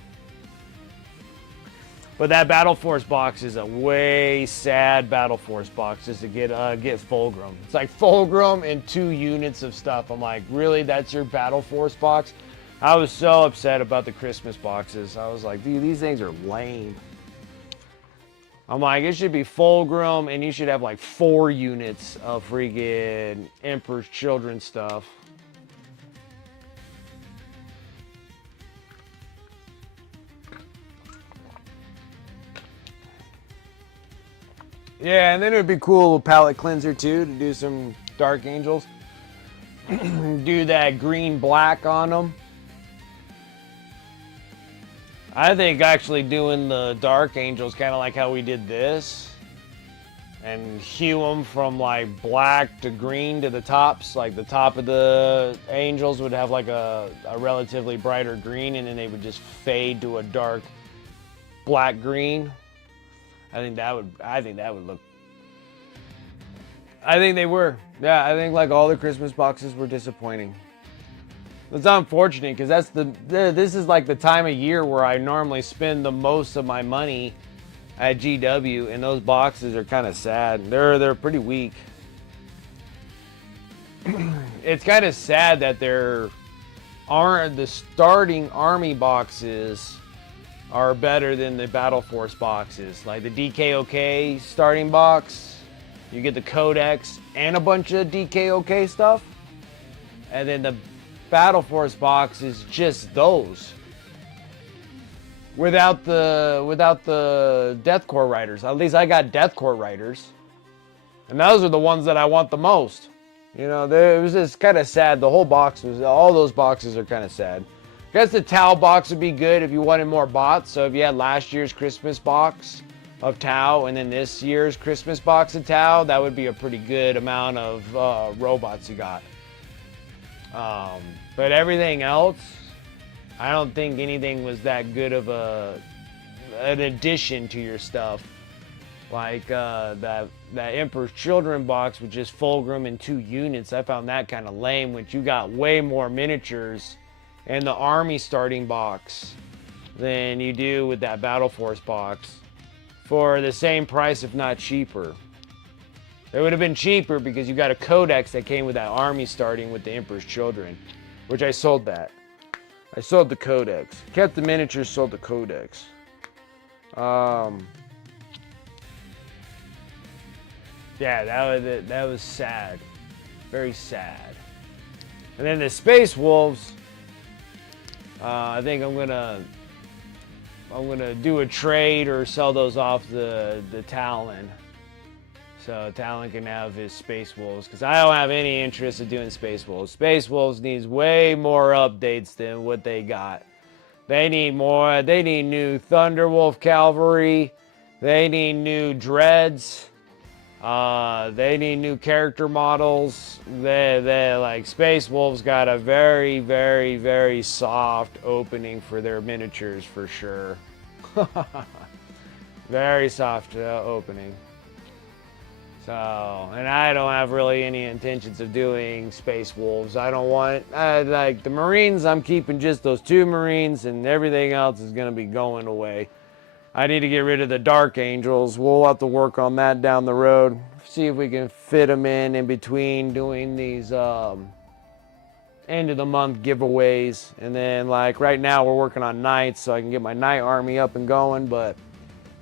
But that Battle Force box is a way sad Battle Force box just to get Fulgrim. It's like Fulgrim and 2 units of stuff. I'm like, really? That's your Battle Force box? I was so upset about the Christmas boxes. I was like, dude, these things are lame. I'm like, it should be Fulgrim, and you should have like 4 units of freaking Emperor's Children stuff. Yeah, and then it would be cool palette cleanser too, to do some Dark Angels. Do that green-black on them. I think actually doing the Dark Angels kind of like how we did this. And hue them from like black to green to the tops. Like the top of the Angels would have like a relatively brighter green, and then they would just fade to a dark black green. I think that would look... I think they were. Yeah, I think like all the Christmas boxes were disappointing. It's unfortunate because this is like the time of year where I normally spend the most of my money at GW, and those boxes are kind of sad. They're pretty weak. It's kind of sad that the starting army boxes are better than the Battle Force boxes. Like the DKOK starting box, you get the Codex and a bunch of DKOK stuff, and then the Battle Force box is just those, without the Death Corps Riders. At least I got Death Corps Riders, and those are the ones that I want the most. You know, it was just kind of sad. The whole box was... All those boxes are kind of sad. I guess the Tau box would be good if you wanted more bots. So if you had last year's Christmas box of Tau and then this year's Christmas box of Tau, that would be a pretty good amount of robots you got. But everything else, I don't think anything was that good of an addition to your stuff. Like that Emperor's Children box with just Fulgrim and 2 units, I found that kind of lame, which you got way more miniatures in the Army starting box than you do with that Battle Force box for the same price, if not cheaper. It would have been cheaper because you got a Codex that came with that Army starting with the Emperor's Children, which I sold that. I sold the Codex. Kept the miniatures, sold the Codex. Yeah, that was sad. Very sad. And then the Space Wolves, I think I'm gonna do a trade or sell those off the Talon. So Talon can have his Space Wolves, because I don't have any interest in doing Space Wolves. Space Wolves needs way more updates than what they got. They need more. They need new Thunderwolf Cavalry. They need new Dreads. They need new character models. They like Space Wolves got a very, very, very soft opening for their miniatures for sure. Very soft opening. So, and I don't have really any intentions of doing Space Wolves. I don't want, like the Marines, I'm keeping just those 2 Marines, and everything else is going to be going away. I need to get rid of the Dark Angels. We'll have to work on that down the road. See if we can fit them in between doing these end of the month giveaways. And then like right now we're working on Knights, so I can get my Knight army up and going, but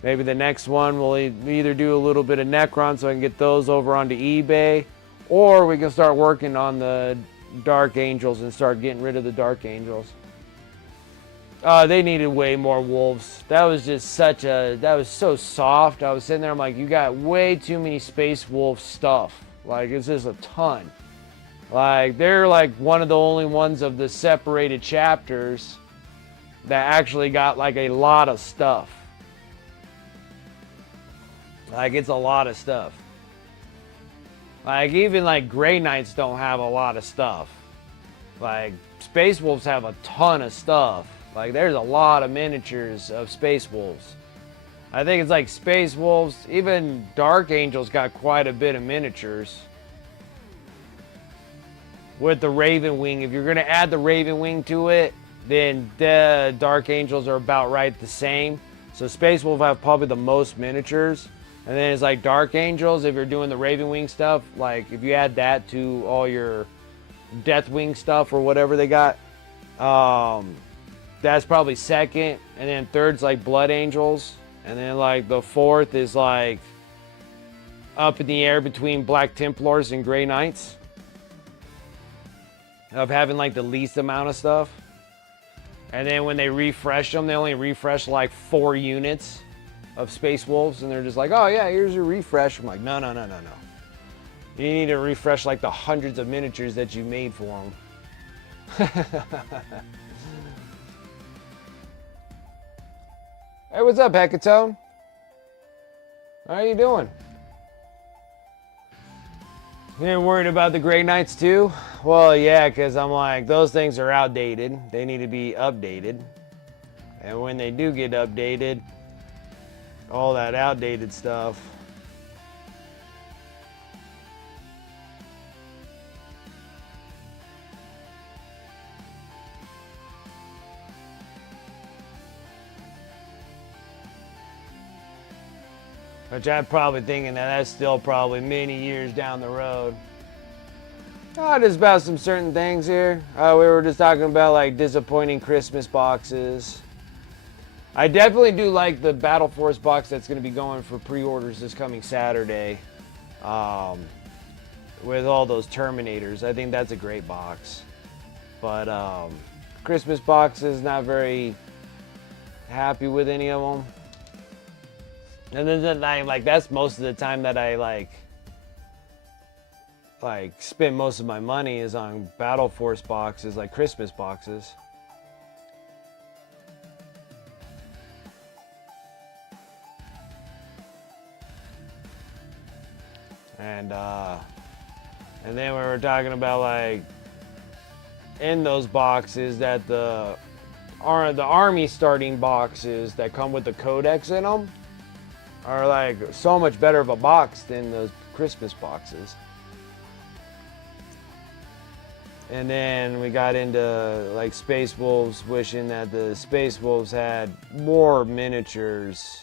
maybe the next one we'll either do a little bit of Necron so I can get those over onto eBay, or we can start working on the Dark Angels and start getting rid of the Dark Angels. They needed way more wolves. That was just that was so soft. I was sitting there, I'm like, you got way too many Space Wolf stuff. Like, it's just a ton. Like, they're like one of the only ones of the separated chapters that actually got like a lot of stuff. Like, it's a lot of stuff. Like, even like Grey Knights don't have a lot of stuff. Like, Space Wolves have a ton of stuff. Like, there's a lot of miniatures of Space Wolves. I think it's like Space Wolves, even Dark Angels got quite a bit of miniatures. With the Raven Wing, if you're going to add the Raven Wing to it, then the Dark Angels are about right the same. So Space Wolf have probably the most miniatures. And then it's like Dark Angels, if you're doing the Raven Wing stuff, like if you add that to all your Deathwing stuff or whatever they got, that's probably second. And then third's like Blood Angels. And then like the fourth is like up in the air between Black Templars and Grey Knights. Of having like the least amount of stuff. And then when they refresh them, they only refresh like 4 units of Space Wolves. And they're just like, oh yeah, here's your refresh. I'm like, no. You need to refresh like the hundreds of miniatures that you made for them. Hey, what's up, Hecatone? How are you doing? You're worried about the Grey Knights too? Well, yeah, because I'm like, those things are outdated. They need to be updated. And when they do get updated, all that outdated stuff. Which I'm probably thinking that that's still probably many years down the road. Oh, just about some certain things here. We were just talking about like disappointing Christmas boxes. I definitely do like the Battle Force box that's going to be going for pre-orders this coming Saturday. With all those Terminators. I think that's a great box. But Christmas boxes, not very happy with any of them. And then like that's most of the time that I like spend most of my money is on Battle Force boxes, like Christmas boxes. And then we were talking about like in those boxes that the army starting boxes that come with the codex in them are like so much better of a box than those Christmas boxes. And then we got into like Space Wolves, wishing that the Space Wolves had more miniatures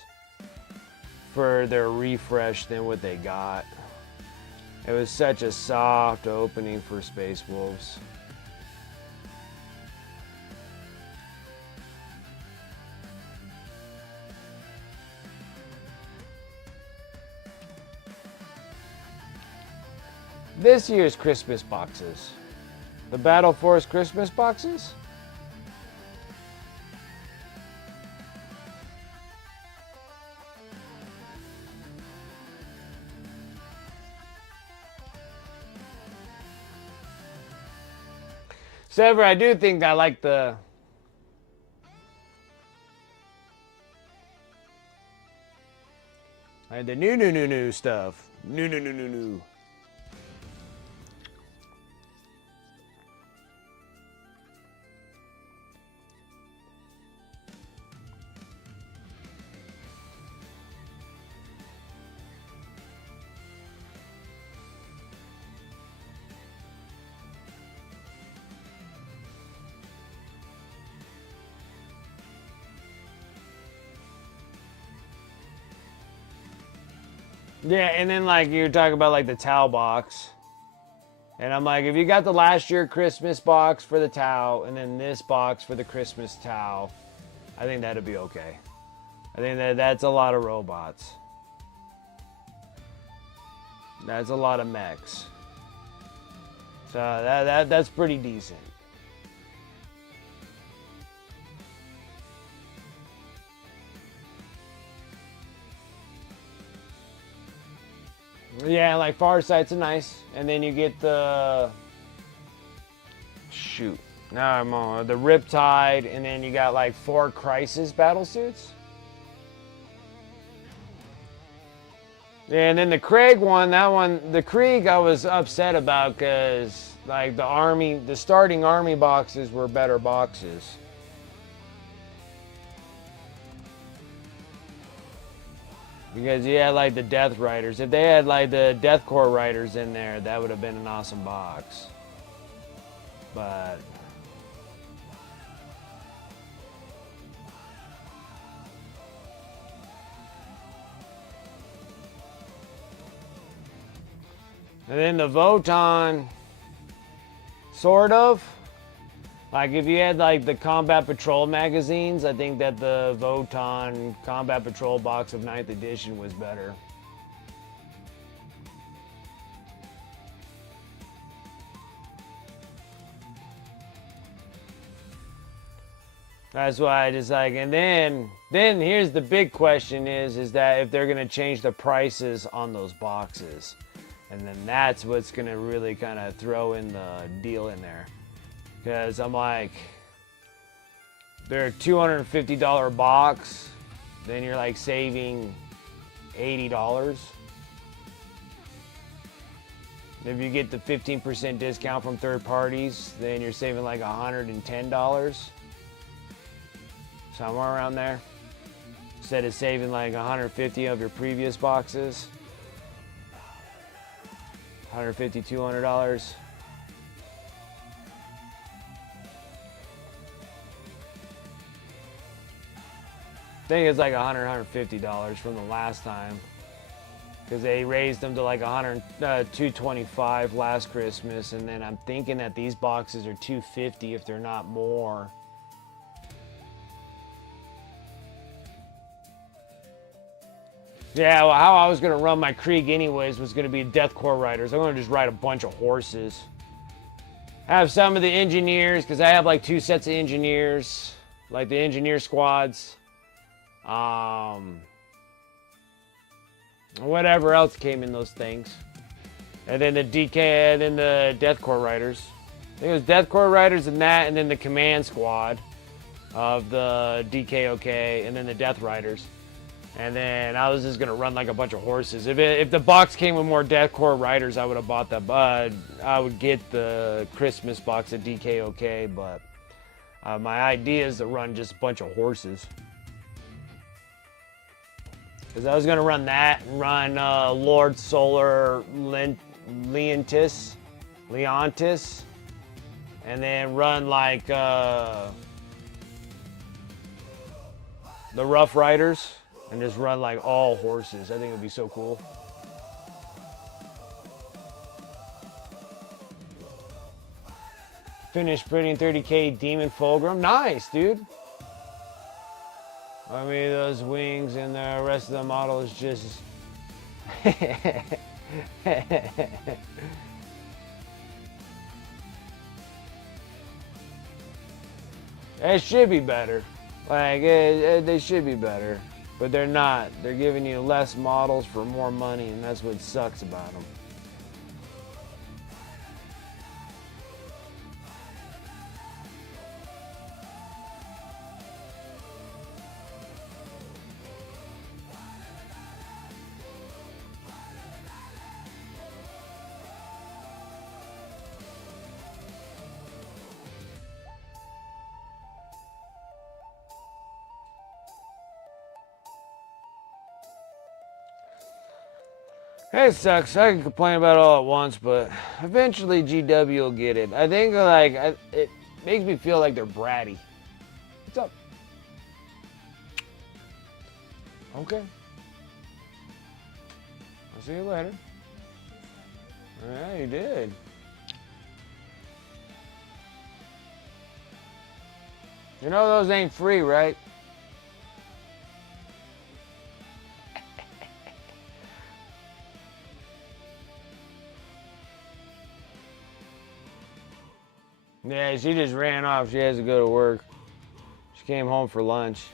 for their refresh than what they got. It was such a soft opening for Space Wolves. This year's Christmas boxes. The Battle Force Christmas boxes? Sever, I do think I like the new stuff. New. Yeah, and then like you're talking about like the Tau box. And I'm like, if you got the last year Christmas box for the Tau and then this box for the Christmas Tau, I think that'd be okay. I think that's a lot of robots. That's a lot of mechs. So that's pretty decent. Yeah, like Farsight's nice, and then you get the now I'm on the Riptide, and then you got like 4 Crisis battle suits. Yeah, and then the Craig one, that one, the Krieg I was upset about because, like, the starting army boxes were better boxes. Because you had, like, the Death Riders. If they had, like, the Death Corps Riders in there, that would have been an awesome box. But... And then the Voton, sort of. Like, if you had, like, the Combat Patrol magazines, I think that the Voton Combat Patrol box of 9th edition was better. That's why I just like, and then here's the big question is that if they're going to change the prices on those boxes. And then that's what's going to really kind of throw in the deal in there. Because I'm like, they're a $250 box, then you're like saving $80. If you get the 15% discount from third parties, then you're saving like $110. Somewhere around there. Instead of saving like $150 of your previous boxes. $150, $200. I think it's like $150 from the last time. Because they raised them to like $225 last Christmas. And then I'm thinking that these boxes are $250 if they're not more. Yeah, well, how I was going to run my Krieg anyways was going to be Death Corps Riders. I'm going to just ride a bunch of horses. I have some of the engineers, because I have like 2 sets of engineers. Like the engineer squads. Whatever else came in those things. And then the DK, and then the Death Corps Riders. I think it was Death Corps Riders and that, and then the command squad of the DKOK, and then the Death Riders. And then I was just going to run like a bunch of horses. If the box came with more Death Corps Riders, I would have bought that. But I would get the Christmas box at DKOK. But my idea is to run just a bunch of horses. Because I was going to run that and run Lord Solar Leontis. And then run like the Rough Riders. And just run like all horses. I think it would be so cool. Finished printing 30K Demon Fulgrim. Nice, dude. I mean, those wings and the rest of the model is just... It should be better. Like, they should be better. But they're not. They're giving you less models for more money, and that's what sucks about them. It sucks. I can complain about it all at once, but eventually GW will get it. I think like it makes me feel like they're bratty. What's up? Okay. I'll see you later. Yeah, you did. You know those ain't free, right? Yeah, she just ran off. She has to go to work. She came home for lunch.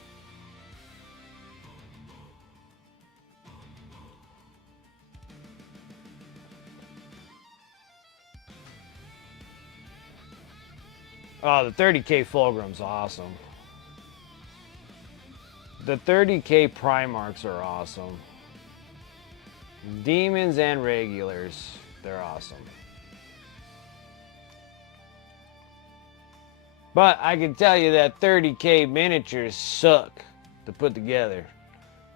Oh, the 30K Fulgrim's awesome. The 30K Primarchs are awesome. Demons and regulars. They're awesome. But I can tell you that 30K miniatures suck to put together.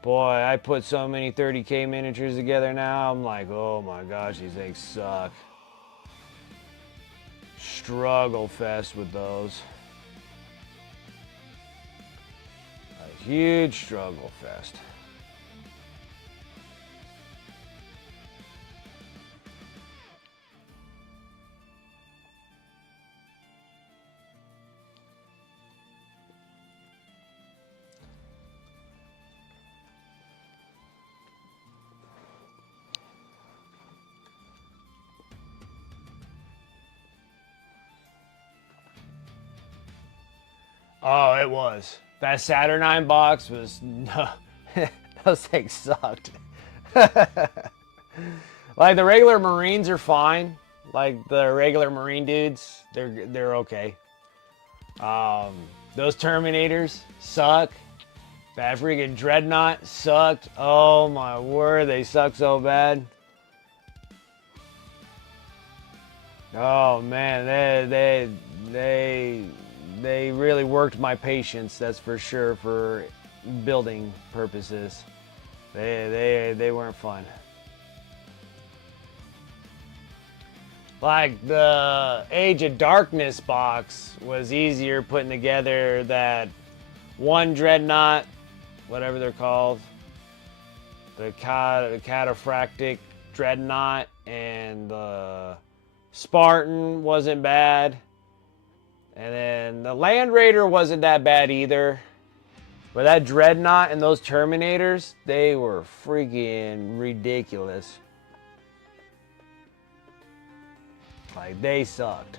Boy, I put so many 30K miniatures together now. I'm like, oh my gosh, these things suck. Struggle fest with those. A huge struggle fest. Oh, it was. That Saturnine box was no. Those things sucked. Like the regular Marines are fine. Like the regular Marine dudes, they're okay. Those Terminators suck. That freaking Dreadnought sucked. Oh my word, they suck so bad. Oh man, they really worked my patience, that's for sure, for building purposes. They weren't fun. Like the Age of Darkness box was easier putting together that one Dreadnought, whatever they're called, the Cataphractic Dreadnought, and the Spartan wasn't bad. And then the Land Raider wasn't that bad either. But that Dreadnought and those Terminators, they were freaking ridiculous. Like, they sucked.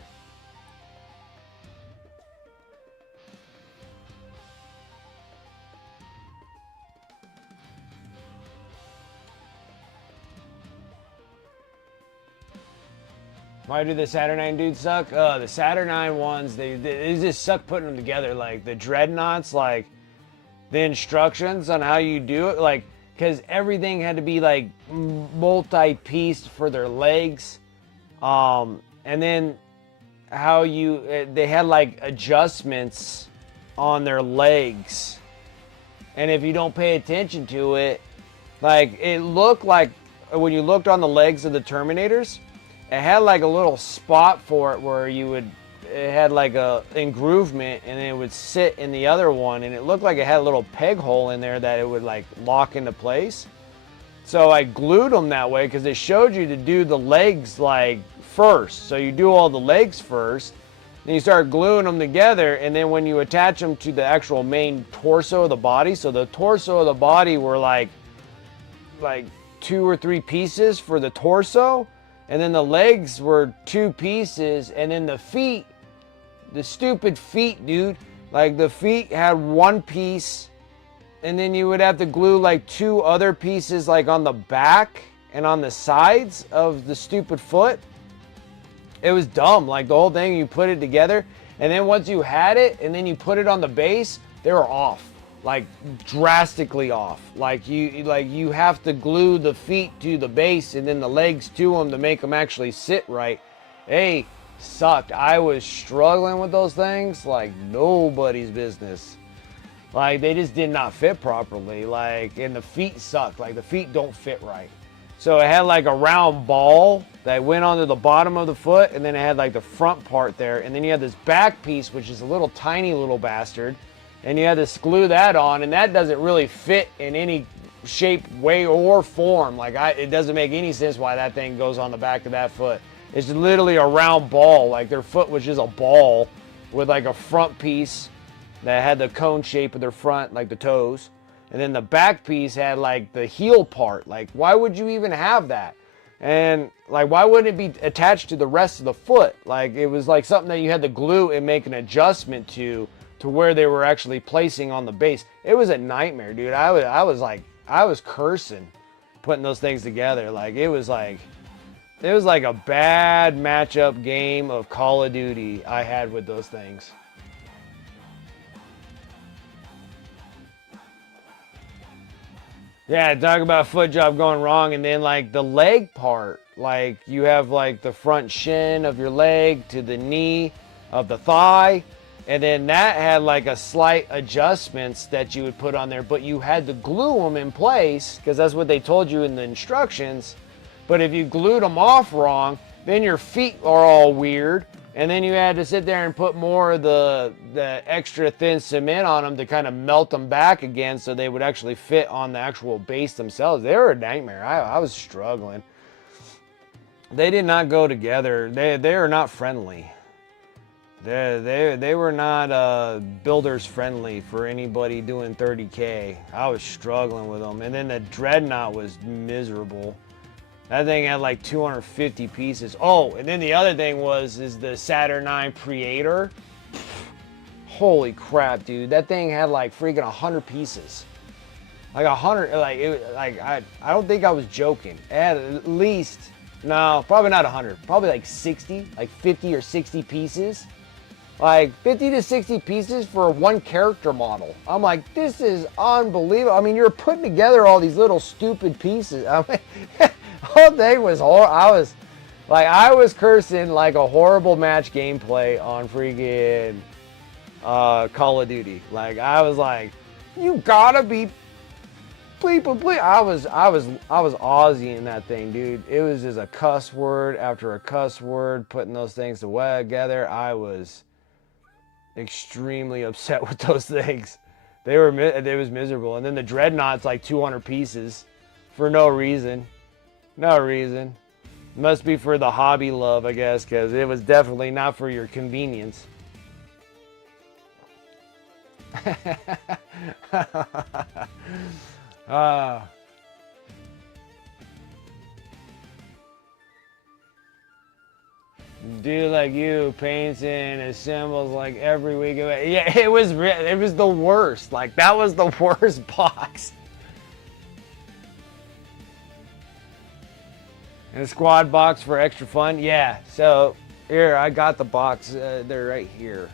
Why do the Saturnine dudes suck? The Saturnine ones, they just suck putting them together. Like the Dreadnoughts, like the instructions on how you do it, like, because everything had to be like multi-pieced for their legs. And then how they had like adjustments on their legs. And if you don't pay attention to it, like it looked like when you looked on the legs of the Terminators, it had like a little spot for it where it had like a engroovement and it would sit in the other one, and it looked like it had a little peg hole in there that it would like lock into place. So I glued them that way because it showed you to do the legs like first. So you do all the legs first, then you start gluing them together, and then when you attach them to the actual main torso of the body, so the torso of the body were like 2 or 3 pieces for the torso. And then the legs were 2 pieces, and then the feet, the stupid feet, dude. Like the feet had 1 piece, and then you would have to glue like 2 other pieces like on the back and on the sides of the stupid foot. It was dumb. Like the whole thing, you put it together, and then once you had it, and then you put it on the base, they were off. Like drastically off. Like you have to glue the feet to the base and then the legs to them to make them actually sit right. They sucked. I was struggling with those things like nobody's business. Like they just did not fit properly. Like, and the feet sucked. Like the feet don't fit right. So it had like a round ball that went onto the bottom of the foot, and then it had like the front part there, and then you had this back piece, which is a little tiny little bastard. And you had to glue that on, and that doesn't really fit in any shape, way, or form. Like it doesn't make any sense why that thing goes on the back of that foot. It's literally a round ball. Like their foot was just a ball with like a front piece that had the cone shape of their front, like the toes. And then the back piece had like the heel part. Like why would you even have that? And like why wouldn't it be attached to the rest of the foot? Like it was like something that you had to glue and make an adjustment to where they were actually placing on the base. It was a nightmare, dude. I was cursing putting those things together. Like it was like a bad matchup game of Call of Duty I had with those things. Yeah, talk about foot job going wrong, and then like the leg part, like you have like the front shin of your leg to the knee of the thigh, and then that had like a slight adjustments that you would put on there, but you had to glue them in place because that's what they told you in the instructions. But if you glued them off wrong, then your feet are all weird, and then you had to sit there and put more of the extra thin cement on them to kind of melt them back again so they would actually fit on the actual base themselves. They were a nightmare. I was struggling. They did not go together. They are not friendly. They were not builders friendly for anybody doing 30K. I was struggling with them. And then the Dreadnought was miserable. That thing had like 250 pieces. Oh, and then the other thing is the Saturn IX Predator. Holy crap, dude! That thing had like freaking 100 pieces. Like 100. I don't think I was joking. It had at least, no, probably not 100. Probably like 60, like 50 or 60 pieces. Like 50 to 60 pieces for one character model. I'm like, this is unbelievable. I mean, you're putting together all these little stupid pieces. I mean, whole thing was horrible. I was cursing like a horrible match gameplay on freaking Call of Duty. Like I was like, you gotta be please. I was Aussie in that thing, dude. It was just a cuss word after a cuss word, putting those things together. I was extremely upset with those things. It was miserable. And then the Dreadnought's like 200 pieces for no reason. No reason. Must be for the hobby love, I guess, because it was definitely not for your convenience. Dude like you paints and assembles like every week. Yeah, it was the worst. Like that was the worst box. And a squad box for extra fun. Yeah, so here I got the box. They're right here.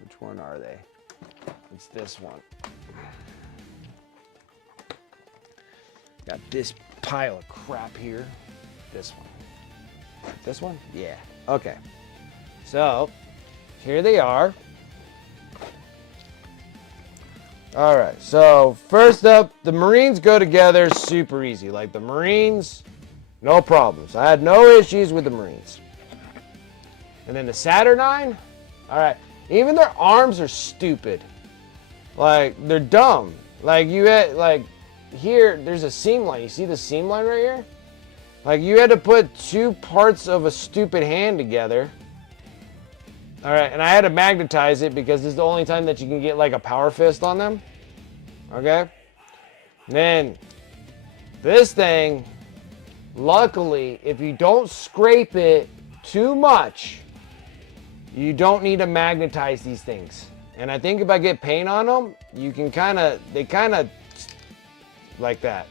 Which one are they? It's this one. Got this pile of crap here. This one. This one? Yeah. Okay. So here they are. All right, so first up, the Marines go together super easy. Like the Marines, no problems. I had no issues with the Marines. And then the Saturnine, all right, even their arms are stupid. Like, they're dumb. Like, you had, like, here, there's a seam line. You see the seam line right here? Like, you had to put two parts of a stupid hand together. All right, and I had to magnetize it because this is the only time that you can get like a power fist on them. Okay? And then this thing, luckily, if you don't scrape it too much, you don't need to magnetize these things. And I think if I get paint on them, you can they kind of like that.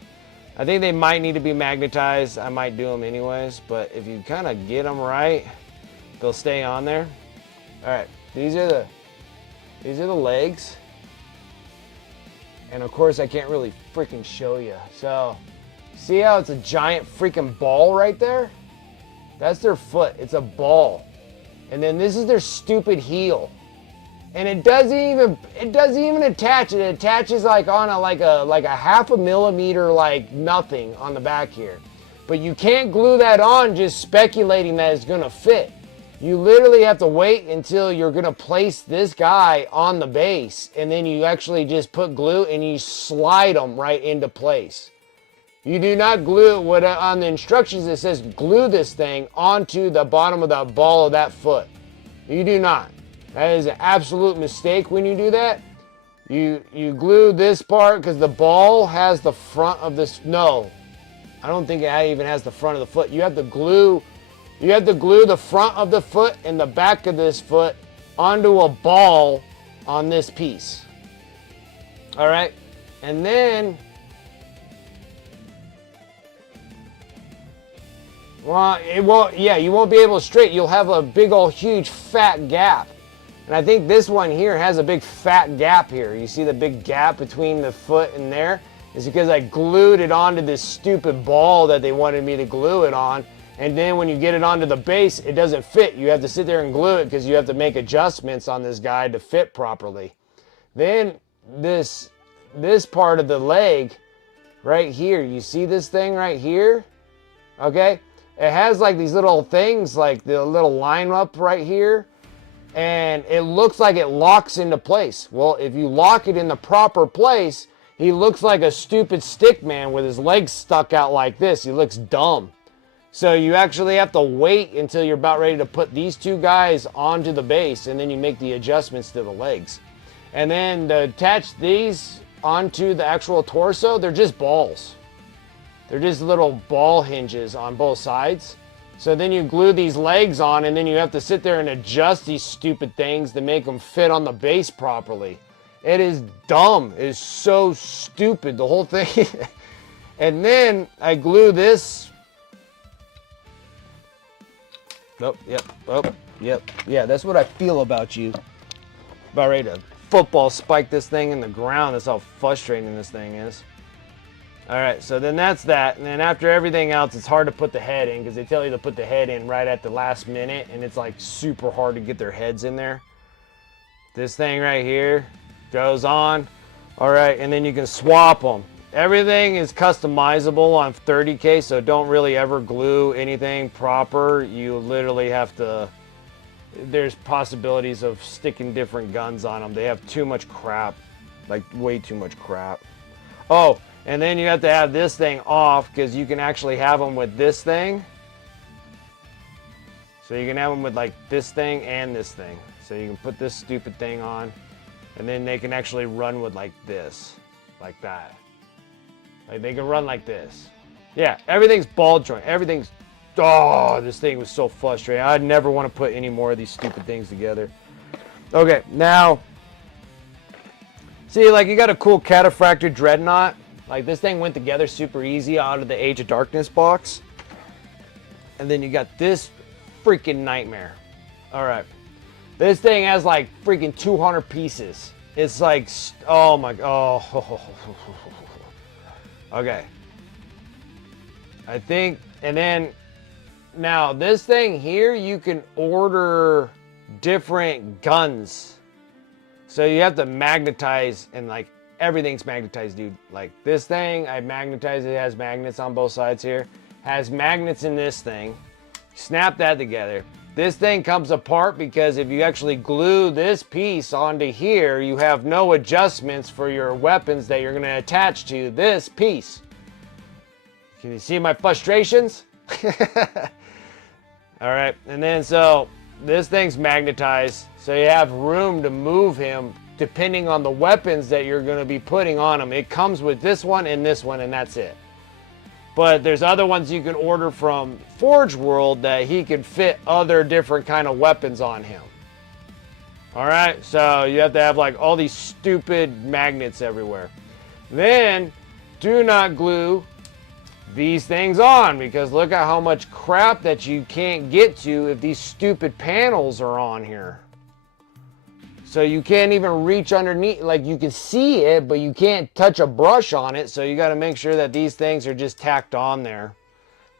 I think they might need to be magnetized. I might do them anyways, but if you kind of get them right, they'll stay on there. All right, these are the legs, and of course I can't really freaking show you. So, see how it's a giant freaking ball right there? That's their foot. It's a ball, and then this is their stupid heel, and it doesn't even attach. It attaches like on a half a millimeter, like nothing on the back here, but you can't glue that on just speculating that it's gonna fit. You literally have to wait until you're going to place this guy on the base, and then you actually just put glue and you slide them right into place. You do not glue it on the instructions. It says glue this thing onto the bottom of the ball of that foot. You do not. That is an absolute mistake when you do that. You glue this part because the ball has the front of this. No, I don't think it even has the front of the foot. You have to glue the front of the foot and the back of this foot onto a ball on this piece. All right? And then, well, you won't be able to straight. You'll have a big old huge fat gap. And I think this one here has a big fat gap here. You see the big gap between the foot and there? It's because I glued it onto this stupid ball that they wanted me to glue it on. And then when you get it onto the base, it doesn't fit. You have to sit there and glue it because you have to make adjustments on this guy to fit properly. Then this part of the leg right here, you see this thing right here? Okay? It has like these little things, like the little line up right here. And it looks like it locks into place. Well, if you lock it in the proper place, he looks like a stupid stick man with his legs stuck out like this. He looks dumb. So you actually have to wait until you're about ready to put these two guys onto the base, and then you make the adjustments to the legs. And then to attach these onto the actual torso, they're just balls. They're just little ball hinges on both sides. So then you glue these legs on, and then you have to sit there and adjust these stupid things to make them fit on the base properly. It is dumb. It is so stupid, the whole thing. And then I glue this. Oh, yep. Oh, yep. Yeah, that's what I feel about you. About ready to football spike this thing in the ground. That's how frustrating this thing is. All right, so then that's that. And then after everything else, it's hard to put the head in because they tell you to put the head in right at the last minute, and it's like super hard to get their heads in there. This thing right here goes on. All right, and then you can swap them. Everything is customizable on 30K, so don't really ever glue anything proper. You literally have to, there's possibilities of sticking different guns on them. They have too much crap, like way too much crap. Oh, and then you have to have this thing off because you can actually have them with this thing. So you can have them with like this thing and this thing. So you can put this stupid thing on, and then they can actually run with like this, like that. Like they can run like this. Yeah, everything's ball joint. Everything's, oh, this thing was so frustrating. I'd never want to put any more of these stupid things together. Okay, now, see, like you got a cool cataphractor dreadnought. Like this thing went together super easy out of the Age of Darkness box. And then you got this freaking nightmare. All right. This thing has like freaking 200 pieces. It's like, oh my, oh. Okay. I think, and then, now this thing here, you can order different guns. So you have to magnetize, and like everything's magnetized, dude. Like this thing, I magnetized it. It has magnets on both sides here. Has magnets in this thing. Snap that together. This thing comes apart because if you actually glue this piece onto here, you have no adjustments for your weapons that you're going to attach to this piece. Can you see my frustrations? All right, and then so this thing's magnetized, so you have room to move him depending on the weapons that you're going to be putting on him. It comes with this one, and that's it. But there's other ones you can order from Forge World that he can fit other different kind of weapons on him. All right, so you have to have like all these stupid magnets everywhere. Then do not glue these things on, because look at how much crap that you can't get to if these stupid panels are on here. So you can't even reach underneath, like you can see it, but you can't touch a brush on it. So you got to make sure that these things are just tacked on there.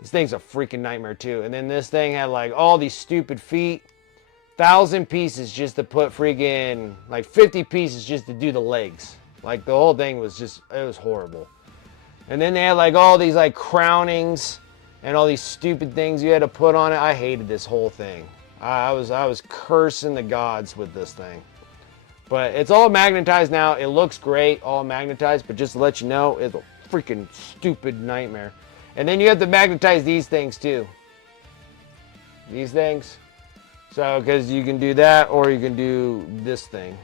This thing's a freaking nightmare too. And then this thing had like all these stupid feet, 1,000 pieces just to put freaking, like 50 pieces just to do the legs. Like the whole thing was just, it was horrible. And then they had like all these like crownings and all these stupid things you had to put on it. I hated this whole thing. I was cursing the gods with this thing. But it's all magnetized now. It looks great, all magnetized, but just to let you know, it's a freaking stupid nightmare. And then you have to magnetize these things too. These things. So, because you can do that, or you can do this thing.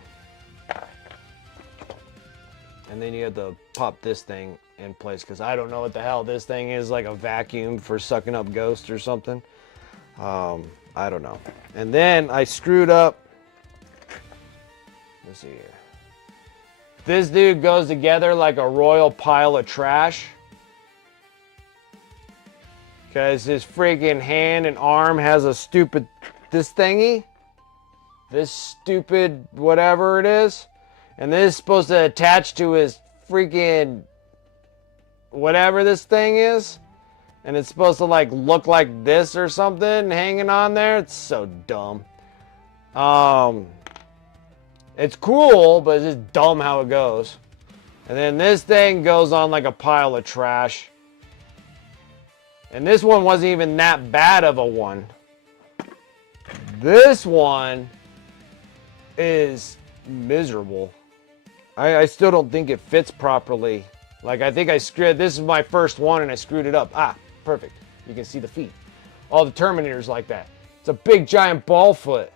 And then you have to pop this thing in place, because I don't know what the hell this thing is, like a vacuum for sucking up ghosts or something. I don't know. And then I screwed up. Let's see here. This dude goes together like a royal pile of trash, because his freaking hand and arm has a stupid, this thingy this stupid whatever it is. And this is supposed to attach to his freaking whatever this thing is. And it's supposed to like look like this or something hanging on there. It's so dumb. It's cool, but it's just dumb how it goes. And then this thing goes on like a pile of trash. And this one wasn't even that bad of a one. This one is miserable. I still don't think it fits properly. Like, I think I screwed, this is my first one and I screwed it up. Ah, perfect. You can see the feet. All the Terminators like that. It's a big giant ball foot.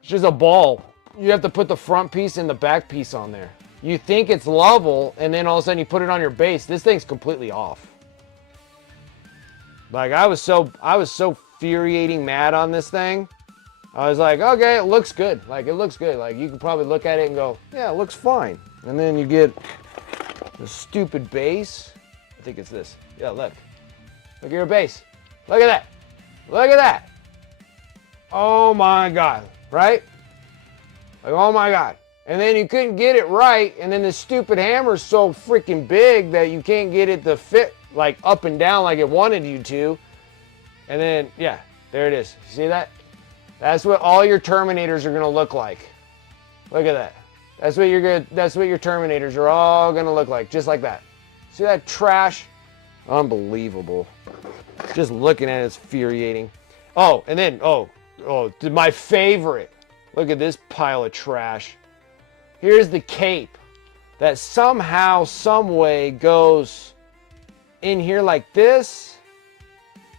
It's just a ball. You have to put the front piece and the back piece on there. You think it's level, and then all of a sudden you put it on your base. This thing's completely off. Like, I was so infuriating mad on this thing. I was like, okay, it looks good. Like, it looks good. Like, you can probably look at it and go, yeah, it looks fine. And then you get the stupid base. I think it's this. Yeah, look. Look at your base. Look at that. Look at that. Oh my God. Right? Like, oh my God. And then you couldn't get it right. And then the stupid hammer's so freaking big that you can't get it to fit like up and down like it wanted you to. And then, yeah, there it is. See that? That's what all your Terminators are gonna look like. Look at that. That's what your Terminators are all gonna look like, just like that. See that trash? Unbelievable. Just looking at it is infuriating. Oh, and then, my favorite. Look at this pile of trash. Here's the cape that somehow, some way goes in here like this.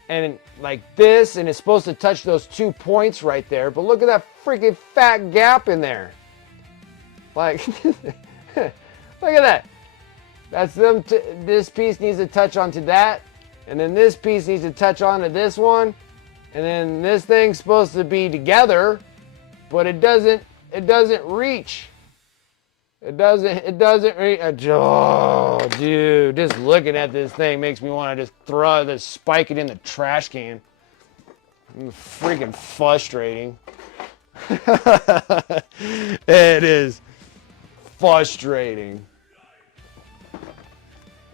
And like this, and it's supposed to touch those 2 points right there. But look at that freaking fat gap in there. Like, look at that. That's them. This piece needs to touch onto that, and then this piece needs to touch onto this one, and then this thing's supposed to be together, but it doesn't. It doesn't reach. It doesn't reach. Oh, dude, just looking at this thing makes me want to just spike it in the trash can. It's freaking frustrating. It is frustrating.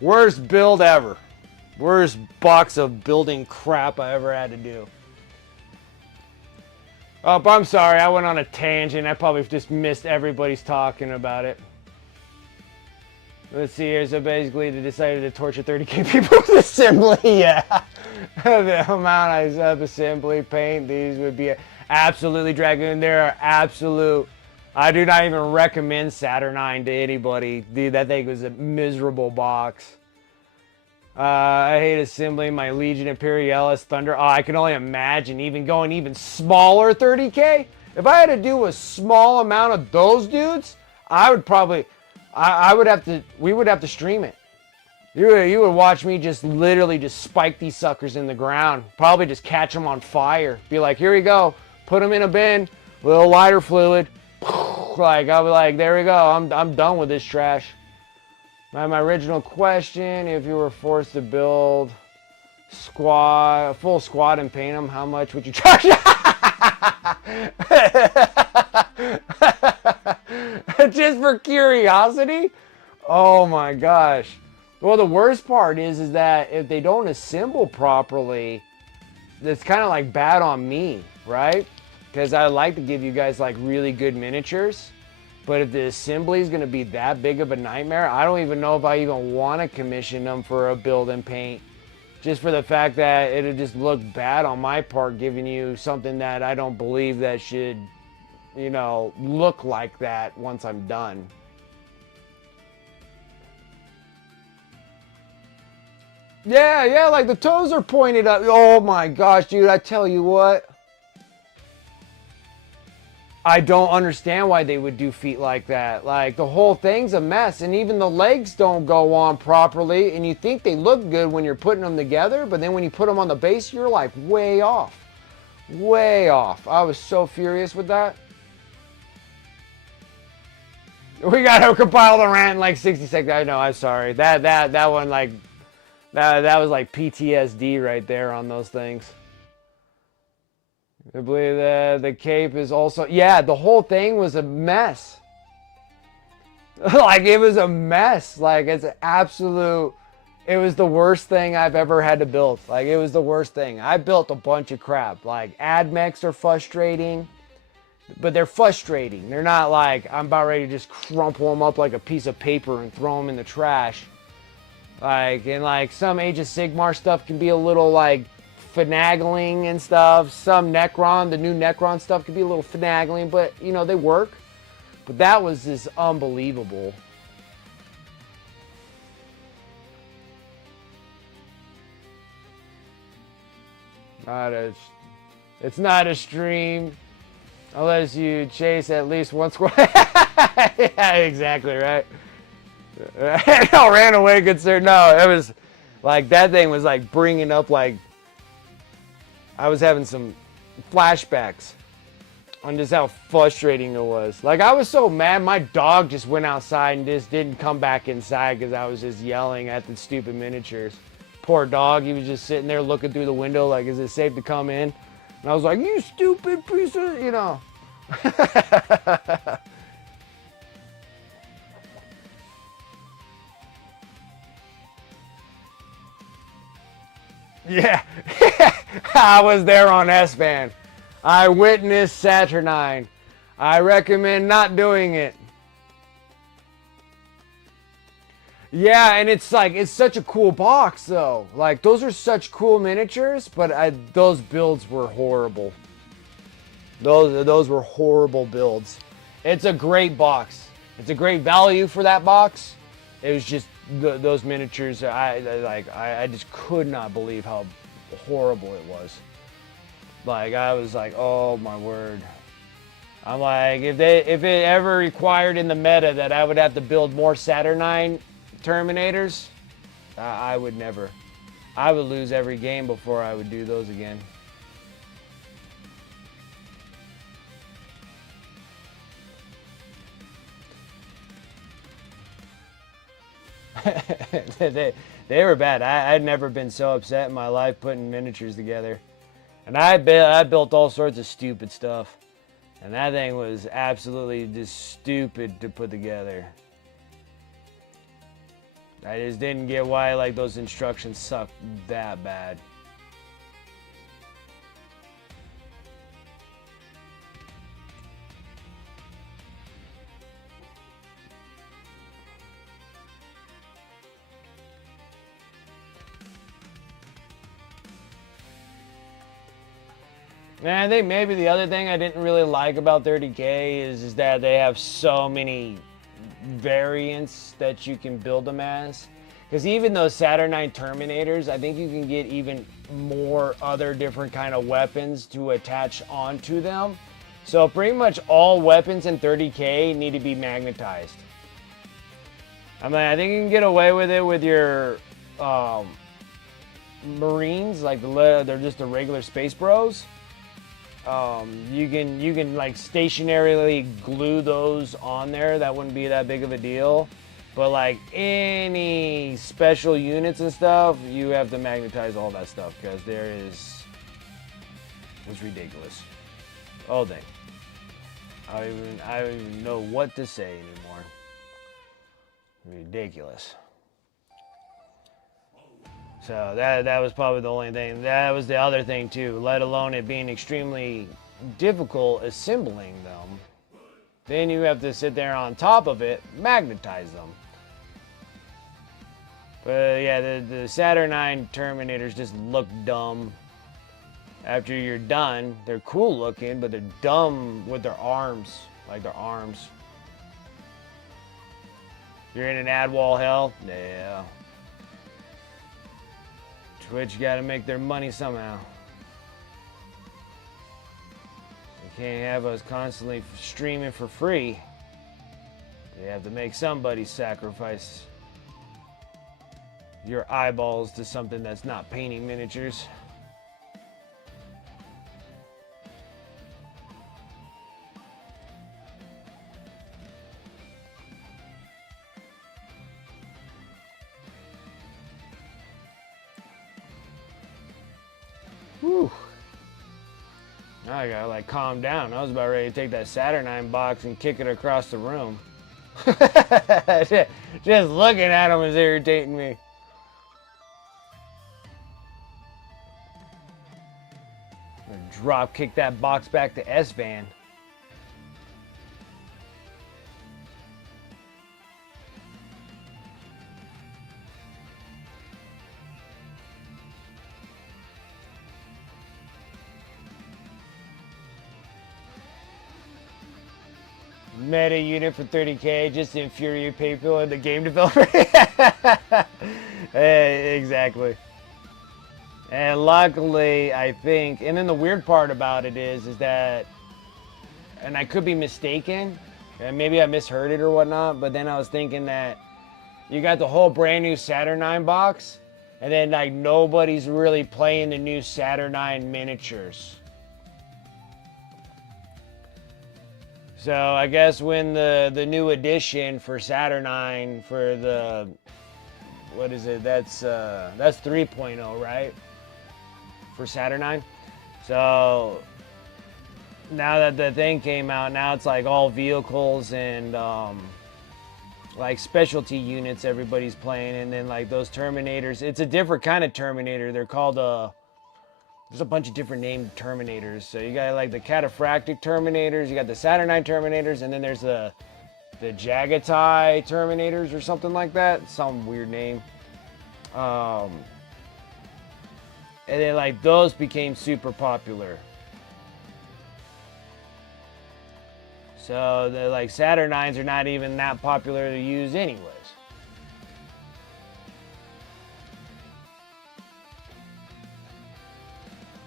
Worst build ever. Worst box of building crap I ever had to do. Oh, I'm sorry, I went on a tangent. I probably just missed everybody's talking about it. Let's see here. So basically, they decided to torture 30K people with assembly. Yeah. The amount I sub-assembly paint, these would be absolutely dragging. There are absolute. I do not even recommend Saturnine to anybody. Dude, that thing was a miserable box. I hate assembling my Legion Imperialis Thunder. Oh, I can only imagine even going even smaller 30K. If I had to do a small amount of those dudes, I would probably, we would have to stream it. You would watch me just literally just spike these suckers in the ground. Probably just catch them on fire. Be like, here we go. Put them in a bin, little lighter fluid. Like, I'll be like, there we go. I'm done with this trash. My original question, if you were forced to build a full squad and paint them, how much would you charge? Just for curiosity? Oh my gosh. Well, the worst part is that if they don't assemble properly, it's kind of like bad on me, right? Because I like to give you guys like really good miniatures. But if the assembly is going to be that big of a nightmare, I don't even know if I even want to commission them for a build and paint. Just for the fact that it'll just look bad on my part, giving you something that I don't believe that should, you know, look like that once I'm done. Yeah, like the toes are pointed up. Oh my gosh, dude, I tell you what. I don't understand why they would do feet like that. Like, the whole thing's a mess, and even the legs don't go on properly, and you think they look good when you're putting them together, but then when you put them on the base, you're like way off. Way off. I was so furious with that. We gotta compile the rant in like 60 seconds. I know, I'm sorry. That one, like, that was like PTSD right there on those things. I believe the cape is also, yeah, the whole thing was a mess. Like, it was a mess. Like, it's an absolute, it was the worst thing I've ever had to build. Like, it was the worst thing. I built a bunch of crap. Like, admechs are frustrating, but they're frustrating. They're not like, I'm about ready to just crumple them up like a piece of paper and throw them in the trash. Like, and like some Age of Sigmar stuff can be a little like finagling and stuff. Some Necron, the new Necron stuff can be a little finagling, but you know, they work. But that was just unbelievable. It's not a stream unless you chase at least one squad. Yeah, exactly right. No, ran away, good sir. No, it was like that thing was like bringing up like I was having some flashbacks on just how frustrating it was. Like, I was so mad, my dog just went outside and just didn't come back inside because I was just yelling at the stupid miniatures. Poor dog, he was just sitting there looking through the window like, is it safe to come in? And I was like, you stupid piece of, you know. Yeah, I was there on S-Band. I witnessed Saturnine. I recommend not doing it. Yeah, and it's like, it's such a cool box though. Like, those are such cool miniatures, but those builds were horrible. Those were horrible builds. It's a great box. It's a great value for that box. It was just those miniatures. I just could not believe how horrible it was. Like, I was like, oh my word. I'm like, if it ever required in the meta that I would have to build more Saturnine Terminators, I would never. I would lose every game before I would do those again. they were bad. I'd never been so upset in my life putting miniatures together. And I built all sorts of stupid stuff. And that thing was absolutely just stupid to put together. I just didn't get why like those instructions sucked that bad. And I think maybe the other thing I didn't really like about 30K is that they have so many variants that you can build them as. Because even those Saturnine Terminators, I think you can get even more other different kind of weapons to attach onto them. So pretty much all weapons in 30K need to be magnetized. I mean, I think you can get away with it with your Marines, like they're just the regular Space Bros. You can like stationarily glue those on there. That wouldn't be that big of a deal. But like any special units and stuff, you have to magnetize all that stuff because it's ridiculous. Oh dang. I don't even know what to say anymore. Ridiculous. So that was probably the only thing. That was the other thing too, let alone it being extremely difficult assembling them. Then you have to sit there on top of it, magnetize them. But yeah, the Saturnine Terminators just look dumb. After you're done, they're cool looking, but they're dumb with their arms, like their arms. You're in an ad wall hell? Yeah. Twitch got to make their money somehow. They can't have us constantly streaming for free. They have to make somebody sacrifice your eyeballs to something that's not painting miniatures. Whew. I gotta like calm down. I was about ready to take that Saturnine box and kick it across the room. Just looking at him is irritating me. Drop kick that box back to S-Van. Meta unit for 30k just to infuriate people and the game developer. Exactly. And luckily, I think, and then the weird part about it is that, and I could be mistaken, and maybe I misheard it or whatnot, but then I was thinking that you got the whole brand new Saturnine box, and then like nobody's really playing the new Saturnine miniatures. So I guess when the new edition for Saturnine for the, what is it? That's 3.0, right? For Saturnine. So now that the thing came out, now it's like all vehicles and like specialty units everybody's playing, and then like those Terminators. It's a different kind of Terminator. They're called there's a bunch of different named Terminators. So you got like the cataphractic Terminators, you got the Saturnine Terminators, and then there's the Jagatai Terminators or something like that. Some weird name. And then like those became super popular. So the like Saturnines are not even that popular to use anyways.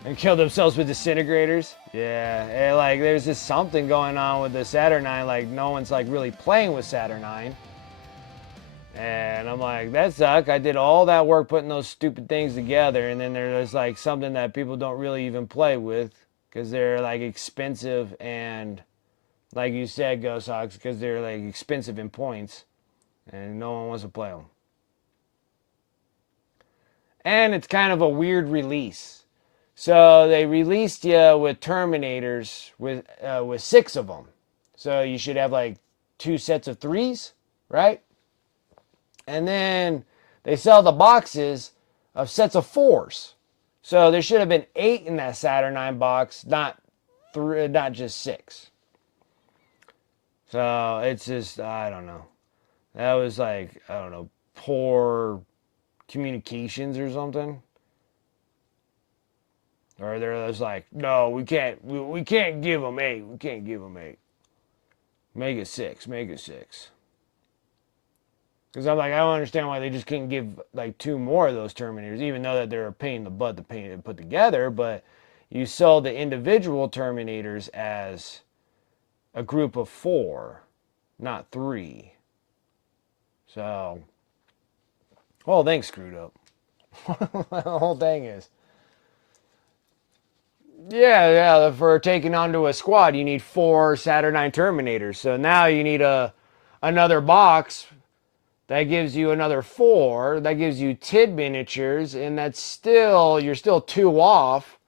And kill themselves with disintegrators. Yeah, and like there's just something going on with the Saturnine. Like no one's like really playing with Saturnine. And I'm like, that sucks. I did all that work putting those stupid things together, and then there's like something that people don't really even play with because they're like expensive, and like you said, Ghost Hawks, because they're like expensive in points, and no one wants to play them. And it's kind of a weird release. So they released you with Terminators with 6 of them. So you should have like 2 sets of 3s, right? And then they sell the boxes of sets of 4s. So there should have been 8 in that Saturnine box, not just 6. So it's just, I don't know. That was like, I don't know, poor communications or something. Or they're just like, no, we can't give them 8. We can't give them 8. Make it 6. Make it 6. Because I'm like, I don't understand why they just couldn't give like 2 more of those Terminators, even though that they're a pain in the butt to paint and put together. But you sold the individual Terminators as a group of 4, not 3. So, the whole thing's screwed up. The whole thing is. Yeah, for taking onto a squad, you need 4 Saturnine Terminators. So now you need another box that gives you another 4. That gives you TID miniatures, and you're still 2 off.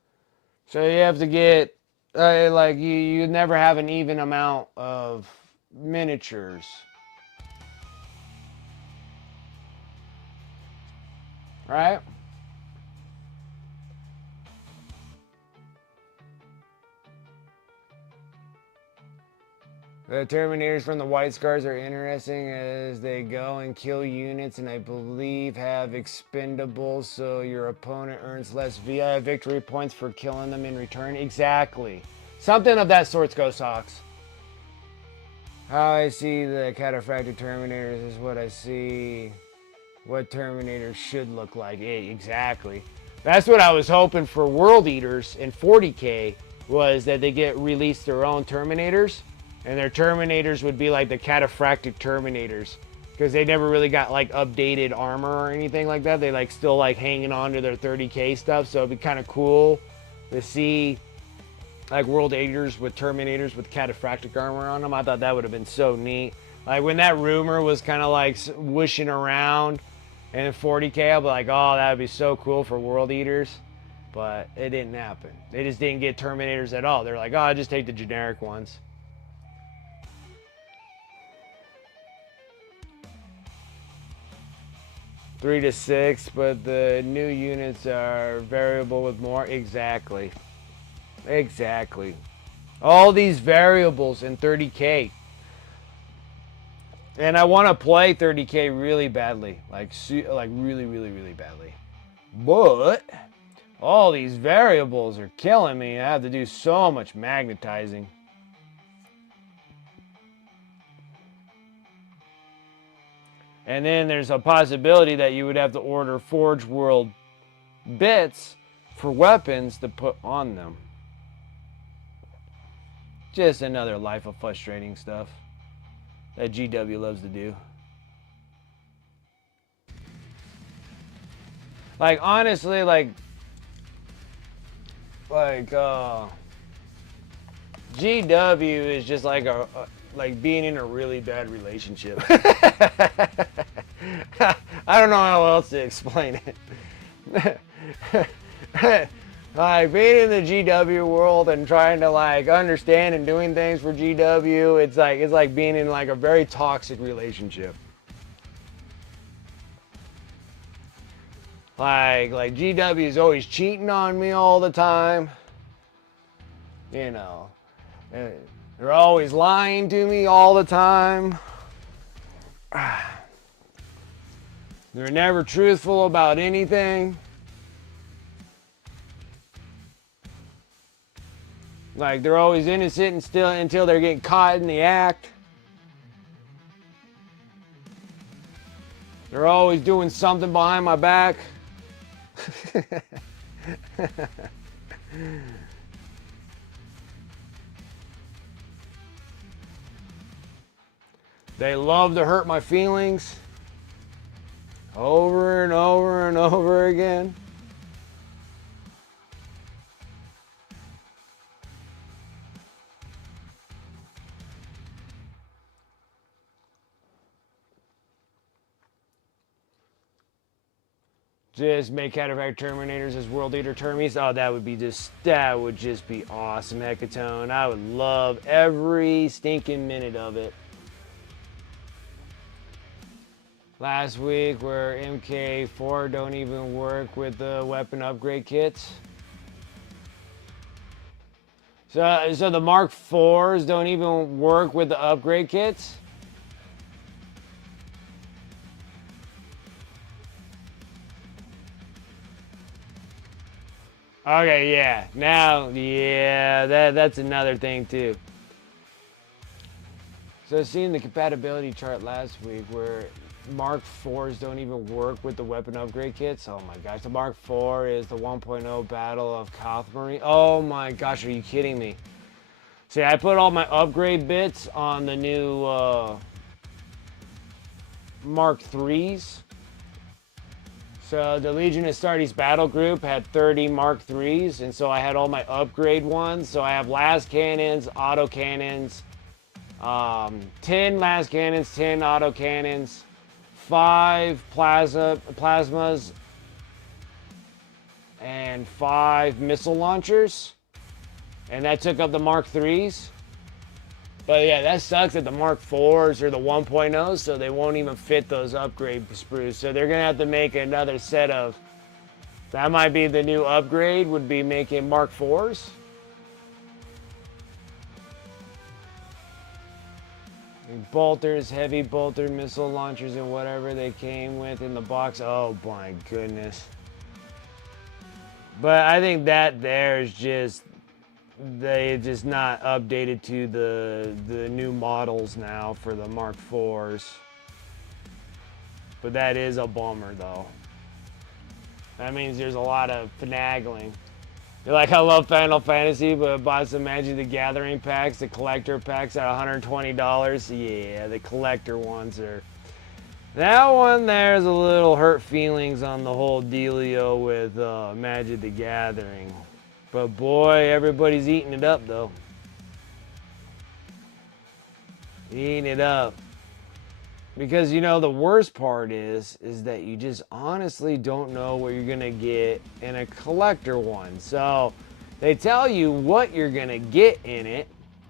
So you have to get, you never have an even amount of miniatures. Right? The Terminators from the White Scars are interesting as they go and kill units, and I believe have expendables, so your opponent earns less victory points for killing them in return. Exactly. Something of that sort, Ghost Hawks. How I see the cataphractic Terminators is what I see what Terminators should look like. Exactly. That's what I was hoping for World Eaters in 40k, was that they get released their own Terminators. And their Terminators would be like the cataphractic Terminators, because they never really got like updated armor or anything like that. They like still like hanging on to their 30k stuff. So it'd be kind of cool to see like World Eaters with Terminators with cataphractic armor on them. I thought that would have been so neat. Like when that rumor was kind of like whooshing around in 40k, I'd be like, oh, that would be so cool for World Eaters. but it didn't happen. They just didn't get Terminators at all. They're like, oh, I'll just take the generic ones. Three to six, but the new units are variable with more. Exactly. Exactly. All these variables in 30K. And I want to play 30K really badly. Like really, really, really badly. But all these variables are killing me. I have to do so much magnetizing. And then there's a possibility that you would have to order Forge World bits for weapons to put on them. Just another life of frustrating stuff that GW loves to do. Like, honestly, like GW is just like like being in a really bad relationship. I don't know how else to explain it. Like being in the GW world and trying to like understand and doing things for GW, it's like being in like a very toxic relationship. Like GW is always cheating on me all the time. You know, they're always lying to me all the time. They're never truthful about anything. Like they're always innocent and still until they're getting caught in the act. They're always doing something behind my back. They love to hurt my feelings over and over and over again. Just make Cataphract Terminators as World Eater Termies. Oh, that would just be awesome, Hecatone. I would love every stinking minute of it. Last week, where MK4 don't even work with the weapon upgrade kits. So the Mark IVs don't even work with the upgrade kits? Okay, yeah. Now, yeah, that's another thing too. So seeing the compatibility chart last week where Mark IVs don't even work with the weapon upgrade kits. Oh my gosh, the Mark IV is the 1.0 Battle of Kathmari. Oh my gosh, are you kidding me? See, I put all my upgrade bits on the new Mark IIIs. So the Legion Astartes battle group had 30 Mark IIIs, and so I had all my upgrade ones. So I have las cannons, auto cannons, 10 las cannons, 10 auto cannons, 5 plasmas, and 5 missile launchers. And that took up the Mark IIIs. But yeah, that sucks that the Mark IVs are the 1.0s, so they won't even fit those upgrade sprues. So they're going to have to make another set of... That might be the new upgrade, would be making Mark IVs. Bolters, heavy bolter, missile launchers, and whatever they came with in the box. Oh my goodness. But I think that there is just... They just not updated to the new models now for the Mark IVs. But that is a bummer though. That means there's a lot of finagling. You're like, I love Final Fantasy, but I bought some Magic the Gathering packs, the collector packs at $120. Yeah, the collector ones are... That one there's a little hurt feelings on the whole dealio with Magic the Gathering. But boy, everybody's eating it up though. Eating it up. Because you know the worst part is that you just honestly don't know what you're gonna get in a collector one. So they tell you what you're gonna get in it.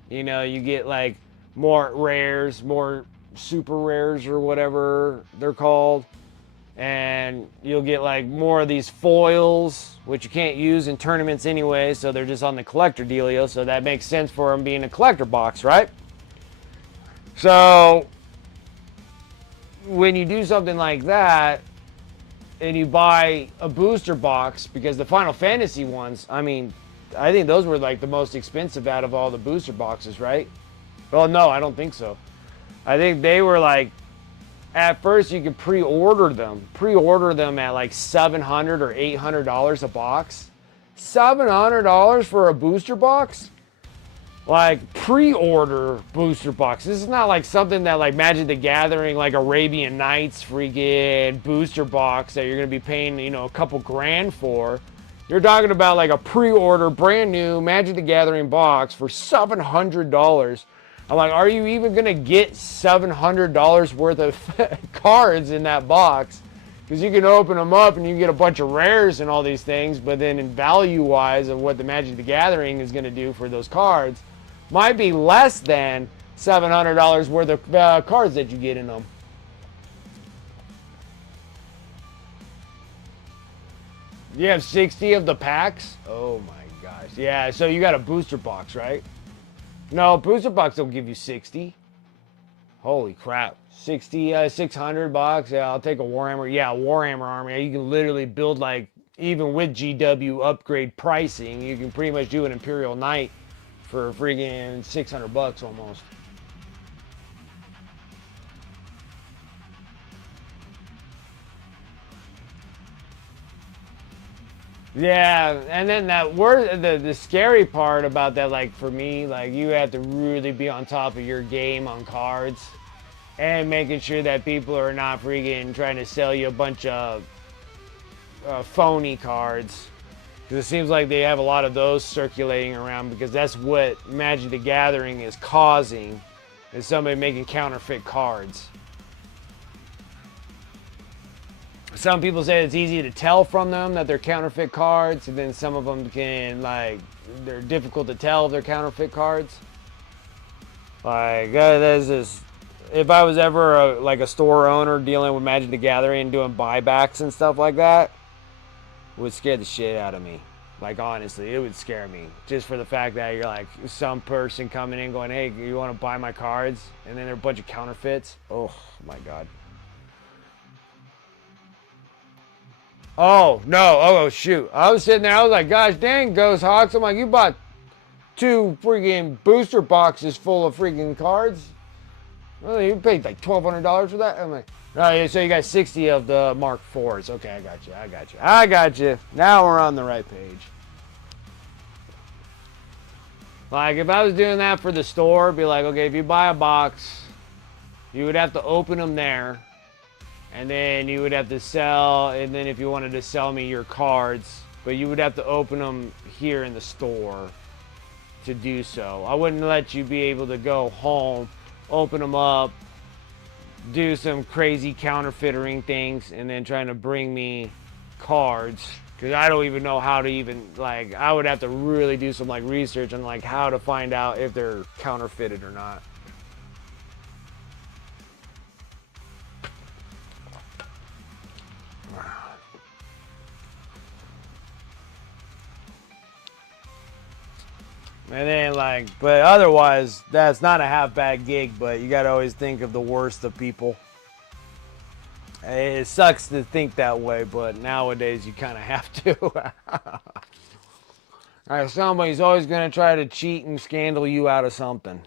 You know, you get like more rares, more super rares or whatever they're called. And you'll get like more of these foils, which you can't use in tournaments anyway, so they're just on the collector dealio, so that makes sense for them being a collector box, right? So when you do something like that and you buy a booster box, because the Final Fantasy ones, I mean, I think those were like the most expensive out of all the booster boxes, right? Well, no, I don't think so. I think they were like, at first you could pre-order them at like $700 or $800 a box. $700 for a booster box? Like pre-order booster box. This is not like something that like Magic the Gathering, like Arabian Nights freaking booster box that you're gonna be paying, you know, a couple grand for. You're talking about like a pre-order brand new Magic the Gathering box for $700. I'm like, are you even gonna get $700 worth of cards in that box? Because you can open them up and you can get a bunch of rares and all these things, but then in value-wise of what the Magic the Gathering is gonna do for those cards, might be less than $700 worth of cards that you get in them. You have 60 of the packs? Oh my gosh. Yeah, so you got a booster box, right? No, booster box don't give you 60. Holy crap. 60, 600 bucks. Yeah, I'll take a Warhammer. Yeah, Warhammer army. You can literally build like, even with GW upgrade pricing, you can pretty much do an Imperial Knight for friggin' 600 bucks almost. Yeah, and then the scary part about that, like for me, like you have to really be on top of your game on cards and making sure that people are not freaking trying to sell you a bunch of phony cards. Because it seems like they have a lot of those circulating around, because that's what Magic the Gathering is causing, is somebody making counterfeit cards. Some people say it's easy to tell from them that they're counterfeit cards, and then some of them can, like, they're difficult to tell if they're counterfeit cards. Like, there's this, if I was ever like a store owner dealing with Magic the Gathering and doing buybacks and stuff like that, it would scare the shit out of me. Like, honestly, it would scare me. Just for the fact that you're like, some person coming in going, hey, you want to buy my cards? And then there are a bunch of counterfeits. Oh, my God. Oh, no. Oh, shoot. I was sitting there. I was like, gosh dang, Ghost Hawks. I'm like, you bought 2 freaking booster boxes full of freaking cards? Well, you paid like $1,200 for that? I'm like, oh, yeah, so you got 60 of the Mark IVs. Okay, I got you. Now we're on the right page. Like, if I was doing that for the store, be like, okay, if you buy a box, you would have to open them there. And then you would have to sell, and then if you wanted to sell me your cards, but you would have to open them here in the store to do so. I wouldn't let you be able to go home, open them up, do some crazy counterfeiting things, and then trying to bring me cards. Because I don't even know how to even, like, I would have to really do some, like, research on, like, how to find out if they're counterfeited or not. And then, like, but otherwise, that's not a half bad gig, but you gotta always think of the worst of people. It sucks to think that way, but nowadays you kind of have to. Alright, somebody's always gonna try to cheat and scandal you out of something.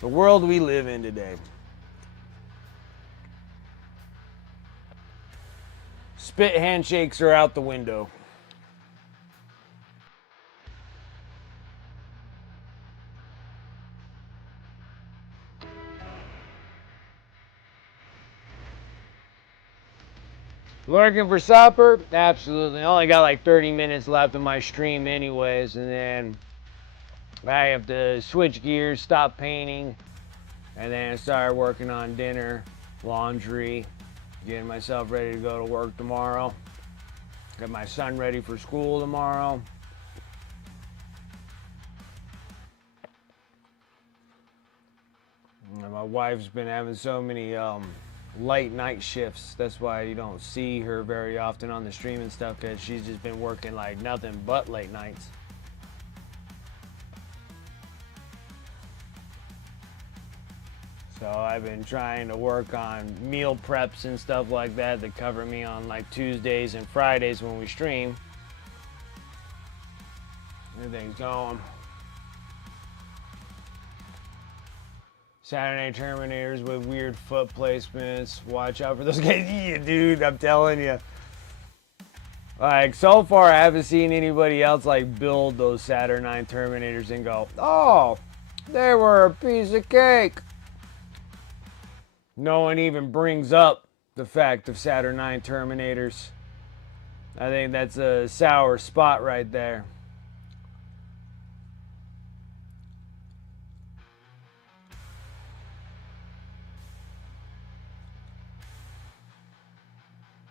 The world we live in today. Spit handshakes are out the window. Lurking for supper? Absolutely. I only got like 30 minutes left in my stream anyways, and then I have to switch gears, stop painting, and then start working on dinner. laundry, getting myself ready to go to work tomorrow. Get my son ready for school tomorrow. And my wife's been having so many late night shifts. That's why you don't see her very often on the stream and stuff, because she's just been working like nothing but late nights. So I've been trying to work on meal preps and stuff like that to cover me on like Tuesdays and Fridays when we stream. Everything's going. Saturday Terminators with weird foot placements. Watch out for those guys. Yeah, dude, I'm telling you. Like, so far I haven't seen anybody else like build those Saturn Terminators and go, oh, they were a piece of cake. No one even brings up the fact of Saturn Terminators. I think that's a sour spot right there.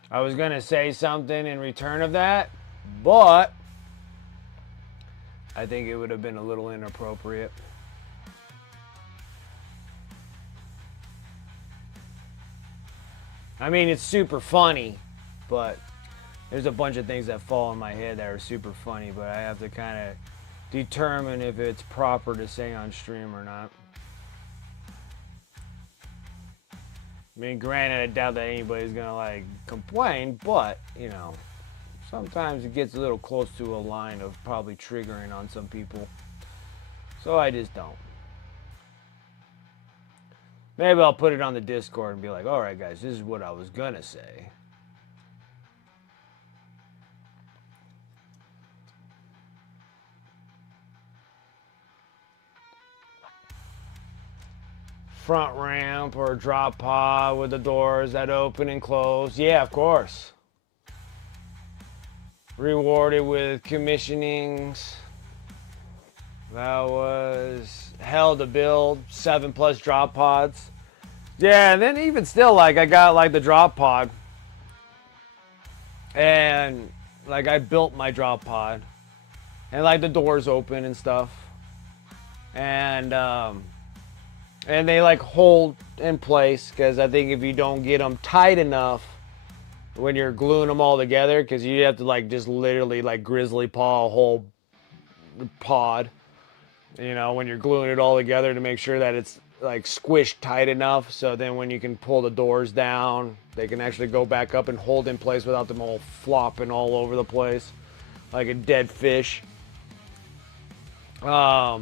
I was going to say something in return of that, but I think it would have been a little inappropriate. I mean, it's super funny, but there's a bunch of things that fall in my head that are super funny, but I have to kind of determine if it's proper to say on stream or not. I mean, granted, I doubt that anybody's gonna like complain, but you know, sometimes it gets a little close to a line of probably triggering on some people. So I just don't. Maybe I'll put it on the Discord and be like, all right, guys, this is what I was gonna say. Front ramp or drop pod with the doors that open and close. Yeah, of course. Rewarded with commissionings. That was hell to build. 7+ drop pods. Yeah, and then even still, like, I got like the drop pod. And like I built my drop pod. And like the doors open and stuff. And they like hold in place, because I think if you don't get them tight enough when you're gluing them all together, because you have to like just literally like grizzly paw a whole pod, you know, when you're gluing it all together to make sure that it's like squished tight enough, so then when you can pull the doors down, they can actually go back up and hold in place without them all flopping all over the place like a dead fish. But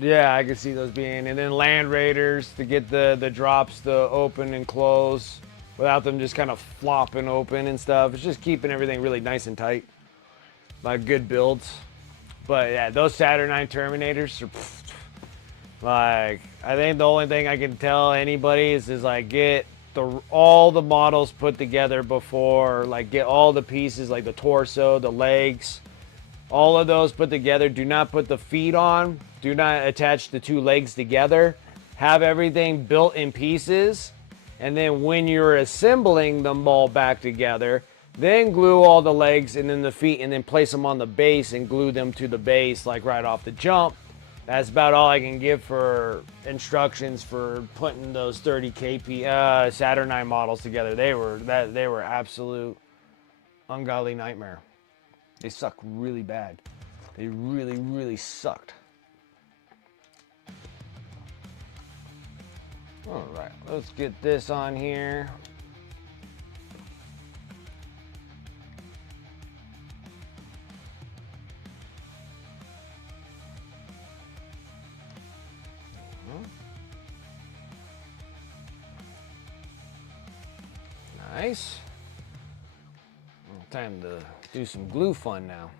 yeah, I can see those being, and then Land Raiders to get the drops to open and close without them just kind of flopping open and stuff. It's just keeping everything really nice and tight. Like good builds. But yeah, those Saturn Terminators are like, I think the only thing I can tell anybody is like get all the models put together before, like get all the pieces, like the torso, the legs, all of those put together. Do not put the feet on. Do not attach the two legs together. Have everything built in pieces. And then when you're assembling them all back together, then glue all the legs and then the feet, and then place them on the base and glue them to the base like right off the jump. That's about all I can give for instructions for putting those 30 KP Saturn models together. They were absolute ungodly nightmare. They suck really bad. They really, really sucked. All right, let's get this on here. Nice. Time to do some glue fun now.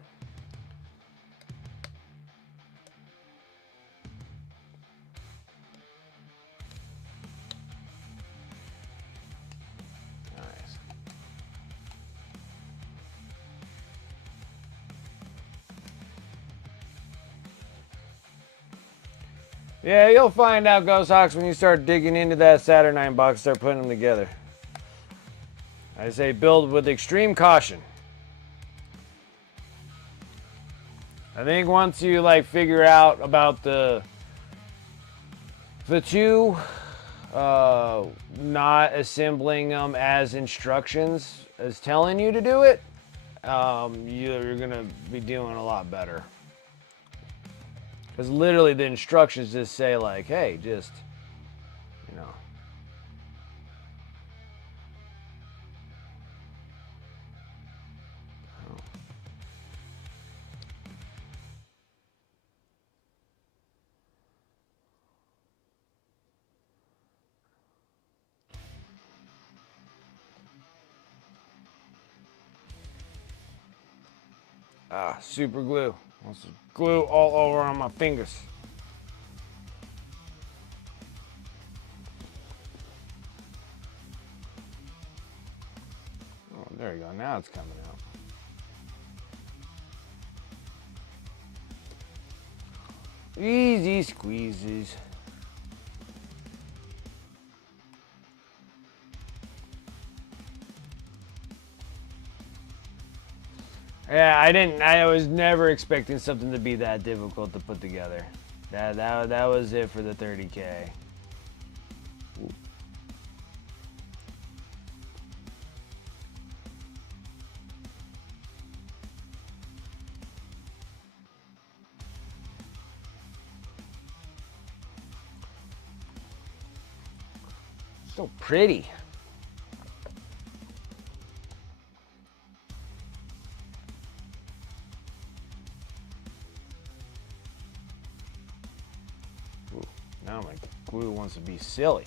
Nice. Yeah, you'll find out, Ghost Hawks, when you start digging into that Saturnine box, start putting them together. I say build with extreme caution. I think once you like figure out about the two not assembling them as instructions as telling you to do it, you're gonna be doing a lot better. Because literally the instructions just say like, hey, just, you know. Super glue. Wants to glue all over on my fingers. Oh, there you go. Now it's coming out. Easy squeezes. Yeah, I was never expecting something to be that difficult to put together. That was it for the 30K. Ooh. So pretty. Ooh, now my glue wants to be silly.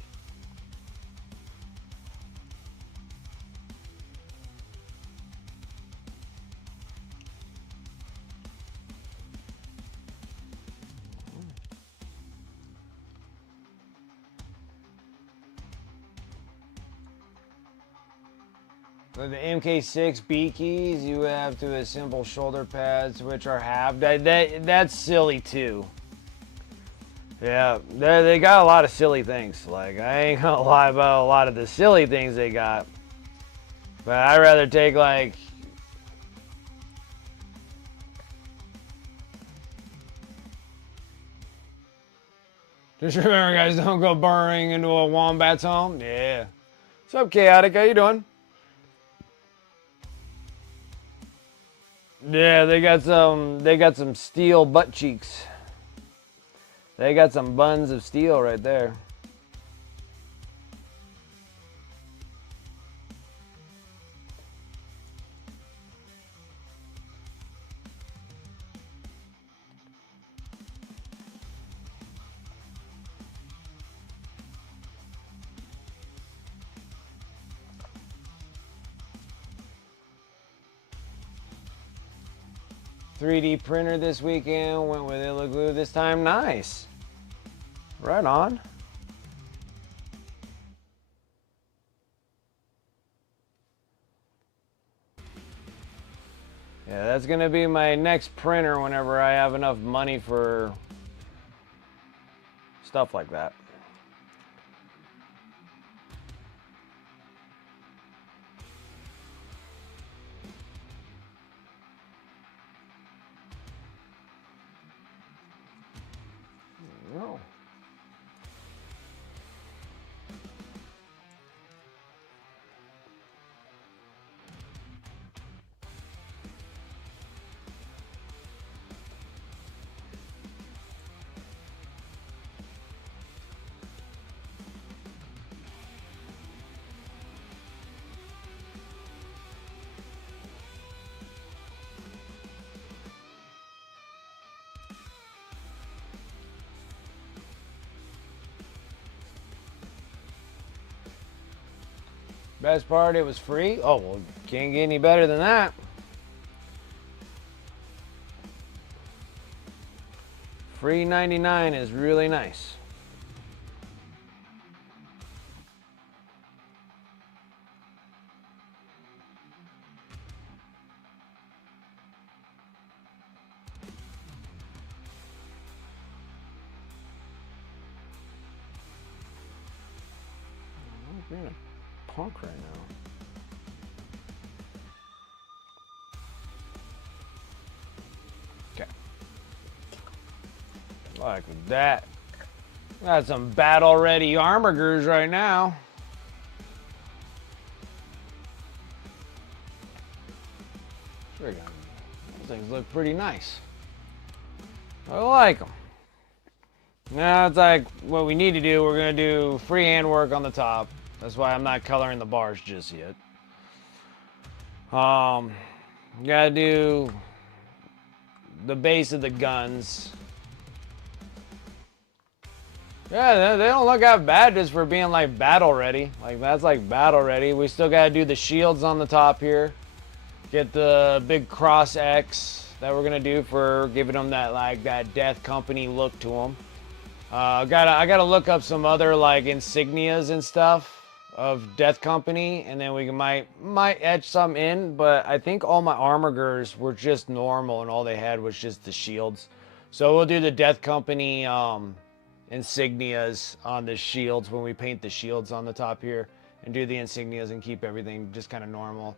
For the MK6 B keys, you have to assemble shoulder pads, which are halved. That's silly too. Yeah, they got a lot of silly things. Like, I ain't gonna lie about a lot of the silly things they got. But I'd rather take, like... Just remember, guys, don't go burrowing into a wombat's home. Yeah. What's up, Chaotic? How you doing? Yeah, they got some steel butt cheeks. They got some buns of steel right there. .3D printer this weekend. Went with Illa Glue this time. Nice. Right on. Yeah, that's gonna be my next printer whenever I have enough money for stuff like that. No. Best part, it was free. Oh, well, can't get any better than that. Free 99 is really nice. Being a punk right now. Okay. Like that. Got some battle-ready armorgers right now. Those things look pretty nice. I like them. Now it's like what we need to do. We're gonna do freehand work on the top. That's why I'm not coloring the bars just yet. Gotta do the base of the guns. Yeah, they don't look that bad just for being like battle ready. Like that's like battle ready. We still gotta do the shields on the top here. Get the big cross X that we're gonna do for giving them that like that Death Company look to them. I gotta look up some other like insignias and stuff of Death Company, and then we might etch some in. But I think all my armorgers were just normal, and all they had was just the shields. So we'll do the Death Company insignias on the shields when we paint the shields on the top here, and do the insignias and keep everything just kind of normal.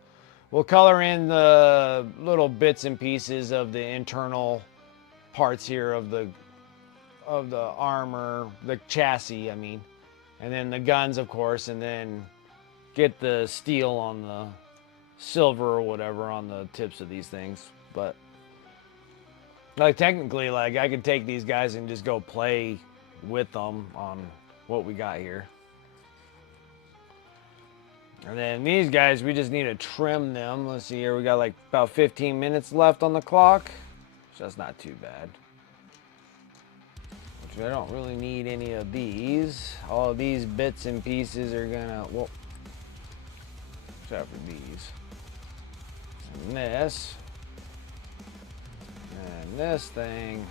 We'll color in the little bits and pieces of the internal parts here of the armor, the chassis, I mean, and then the guns, of course, and then get the steel on the silver or whatever on the tips of these things. But like technically, like I could take these guys and just go play with them on what we got here. And then these guys, we just need to trim them. Let's see here, we got like about 15 minutes left on the clock, so that's not too bad. Which I don't really need any of these. All of these bits and pieces are gonna, well, except for these. And this. And this thing.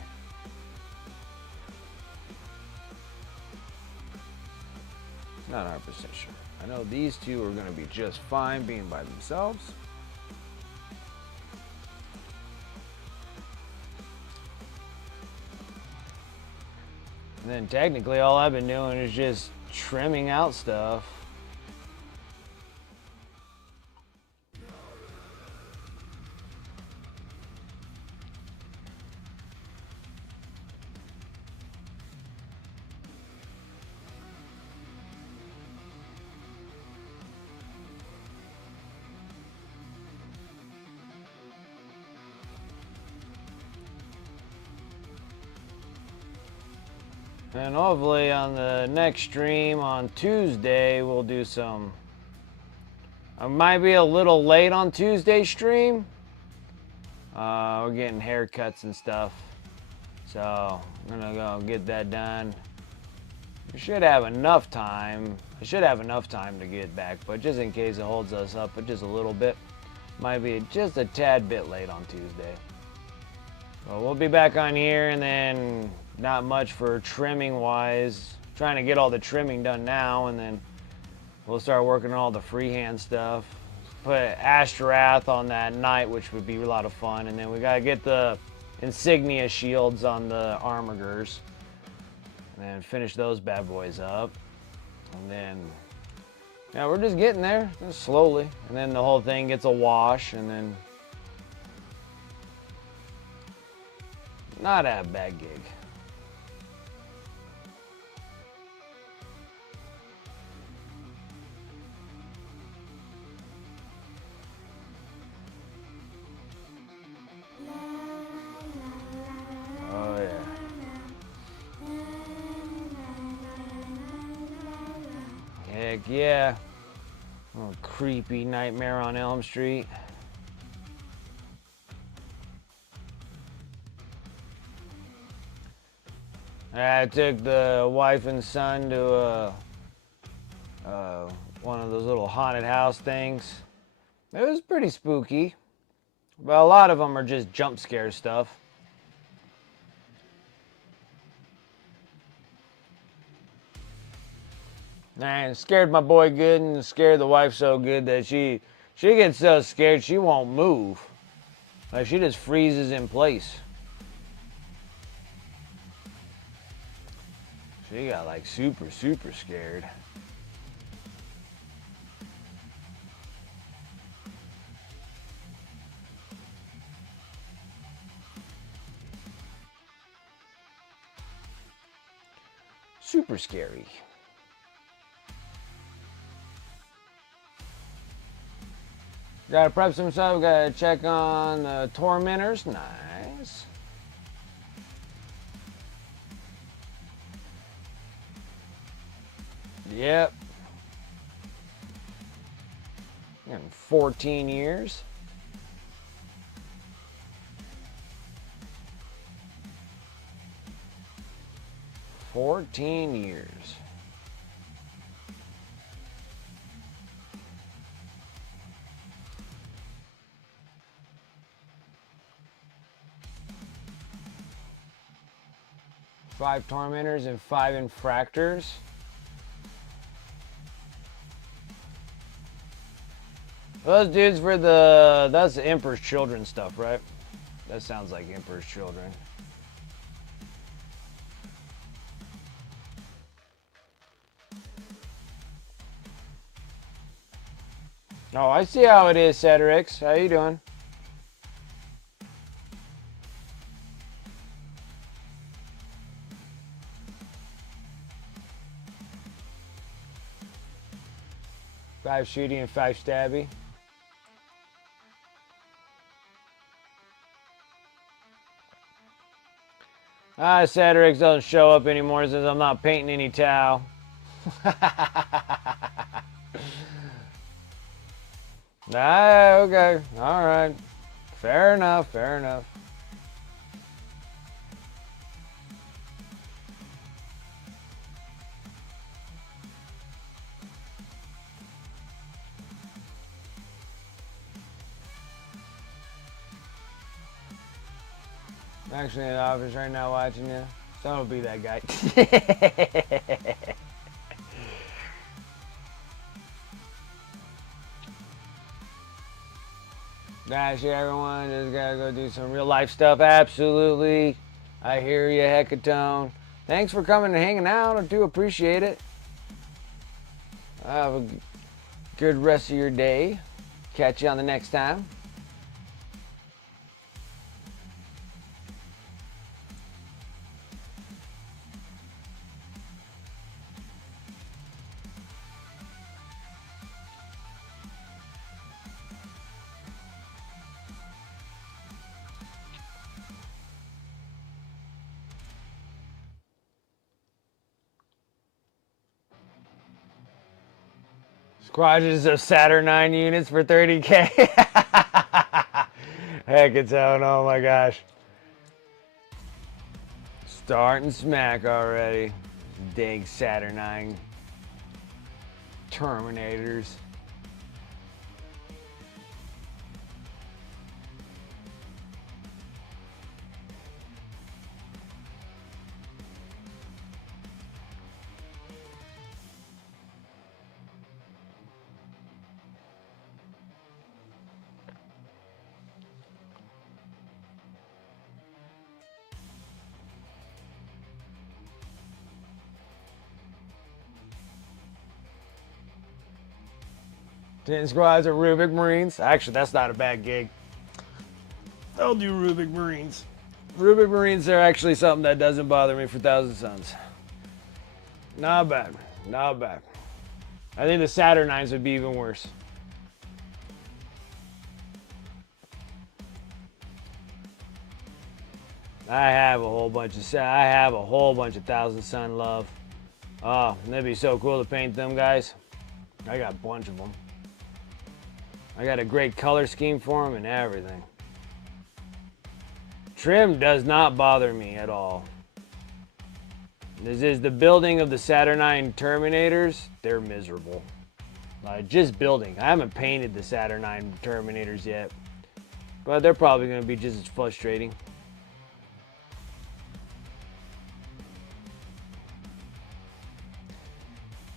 Not 100% sure. I know these two are going to be just fine being by themselves. And then technically all I've been doing is just trimming out stuff. And hopefully on the next stream on Tuesday, we'll do some... I might be a little late on Tuesday's stream. We're getting haircuts and stuff. So, I'm gonna go get that done. We should have enough time. I should have enough time to get back, but just in case it holds us up just a little bit, might be just a tad bit late on Tuesday. Well, we'll be back on here, and then not much for trimming wise. Trying to get all the trimming done now, and then we'll start working on all the freehand stuff. Put Ashtrath on that knight, which would be a lot of fun, and then we gotta get the insignia shields on the armorgers, and then finish those bad boys up. And then, yeah, we're just getting there, just slowly. And then the whole thing gets a wash, and then not a bad gig. Oh yeah. Heck yeah. Oh, creepy Nightmare on Elm Street. I took the wife and son to one of those little haunted house things. It was pretty spooky, but a lot of them are just jump scare stuff. Man, scared my boy good and scared the wife so good that she gets so scared she won't move. Like she just freezes in place. She got like super scared. super scary. Gotta prep some stuff. Gotta check on the tormentors. Nice. Yep. 14 years. $14 years. Five tormentors and 5 infractors. Those dudes for that's the Emperor's Children stuff, right? That sounds like Emperor's Children. Oh, I see how it is, Cedrix. How you doing? Five shooty and 5 stabby. Cedrix doesn't show up anymore since I'm not painting any towel. Okay. All right. Fair enough. Fair enough. I'm actually in the office right now watching you. So don't be that guy. Gosh, yeah, everyone just gotta go do some real life stuff. Absolutely. I hear you, Hecatone. Thanks for coming and hanging out. I do appreciate it. Have a good rest of your day. Catch you on the next time. Squadrons of Saturnine units for 30K. Hecatone, oh my gosh. Starting smack already. Dang Saturnine Terminators. Ten squads of Rubik Marines. Actually, that's not a bad gig. I'll do Rubik Marines. Rubik Marines are actually something that doesn't bother me for Thousand Suns. Not bad. Not bad. I think the Saturnines would be even worse. I have a whole bunch of Thousand Sun love. Oh, that'd be so cool to paint them guys. I got a bunch of them. I got a great color scheme for them and everything. Trim does not bother me at all. This is the building of the Saturnine Terminators. They're miserable. Just building. I haven't painted the Saturnine Terminators yet. But they're probably going to be just as frustrating.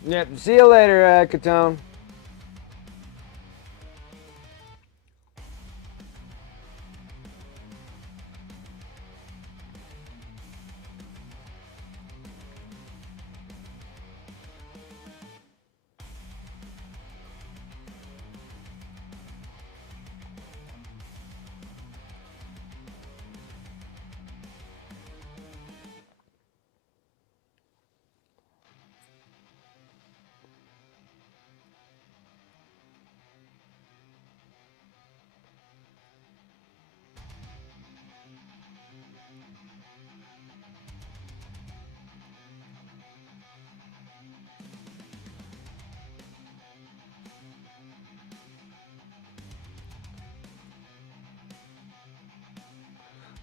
Yep, see you later, Catone.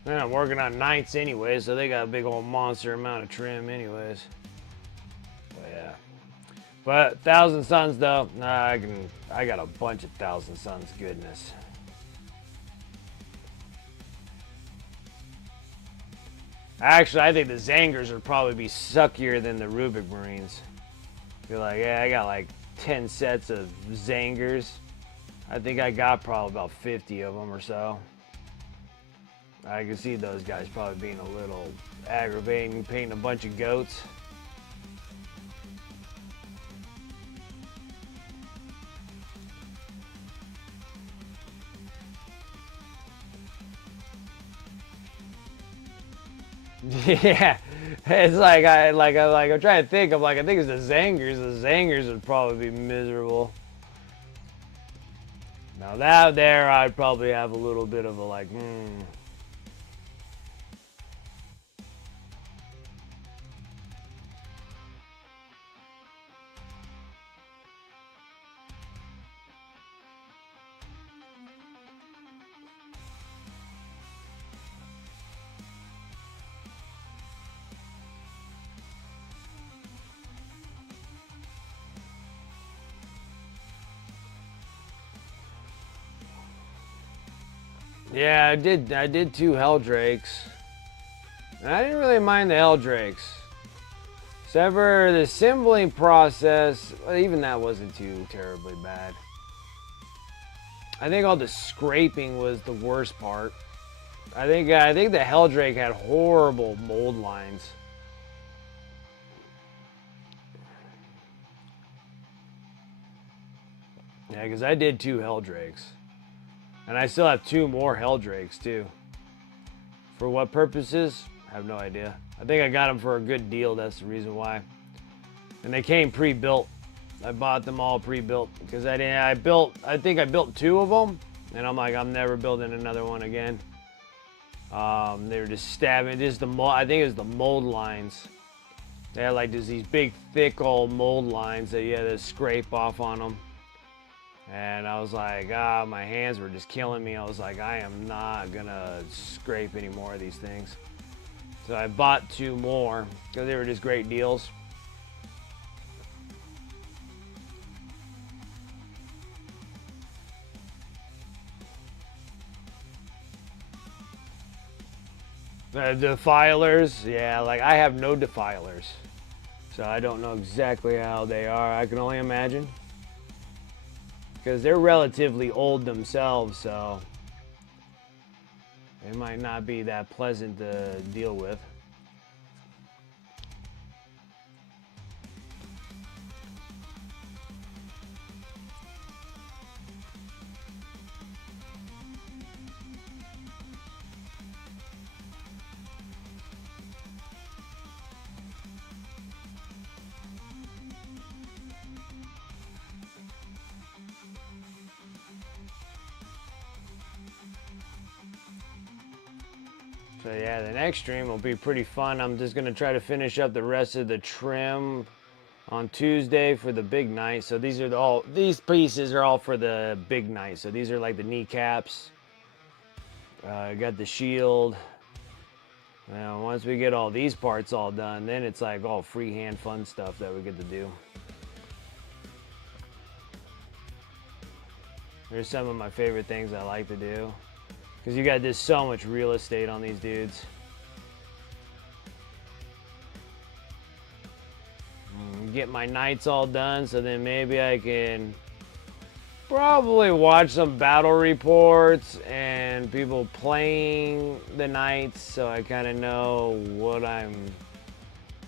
They're not working on nights anyway, so they got a big old monster amount of trim anyways. But yeah. But 1,000 Suns though, nah, I got a bunch of 1,000 Suns goodness. Actually, I think the Zangers would probably be suckier than the Rubik Marines. You're like, yeah, I got like 10 sets of Zangers. I think I got probably about 50 of them or so. I can see those guys probably being a little aggravating, painting a bunch of goats. Yeah, it's like I'm trying to think. I think it's the Zangers. The Zangers would probably be miserable. Now that there, I'd probably have a little bit of a like, Yeah, I did 2 Helldrakes. And I didn't really mind the Helldrakes. Except for the assembling process, well, even that wasn't too terribly bad. I think all the scraping was the worst part. I think the Helldrake had horrible mold lines. Yeah, because I did 2 Helldrakes. And I still have 2 more Helldrakes, too. For what purposes? I have no idea. I think I got them for a good deal, that's the reason why. And they came pre-built. I bought them all pre-built because I think I built 2 of them, and I'm like, I'm never building another one again. They were just stabbing, I think it was the mold lines. They had like just these big, thick old mold lines that you had to scrape off on them. And I was like, my hands were just killing me. I was like, I am not gonna scrape any more of these things. So I bought 2 more because they were just great deals. Defilers, yeah, like I have no defilers. So I don't know exactly how they are. I can only imagine. Because they're relatively old themselves, so they might not be that pleasant to deal with. So yeah, the next stream will be pretty fun. I'm just gonna try to finish up the rest of the trim on Tuesday for the big night. So these pieces are all for the big night. So these are like the kneecaps. I got the shield. Now once we get all these parts all done, then it's like all freehand fun stuff that we get to do. There's some of my favorite things I like to do. Because you got just so much real estate on these dudes. Get my nights all done, so then maybe I can probably watch some battle reports and people playing the nights, so I kind of know what I'm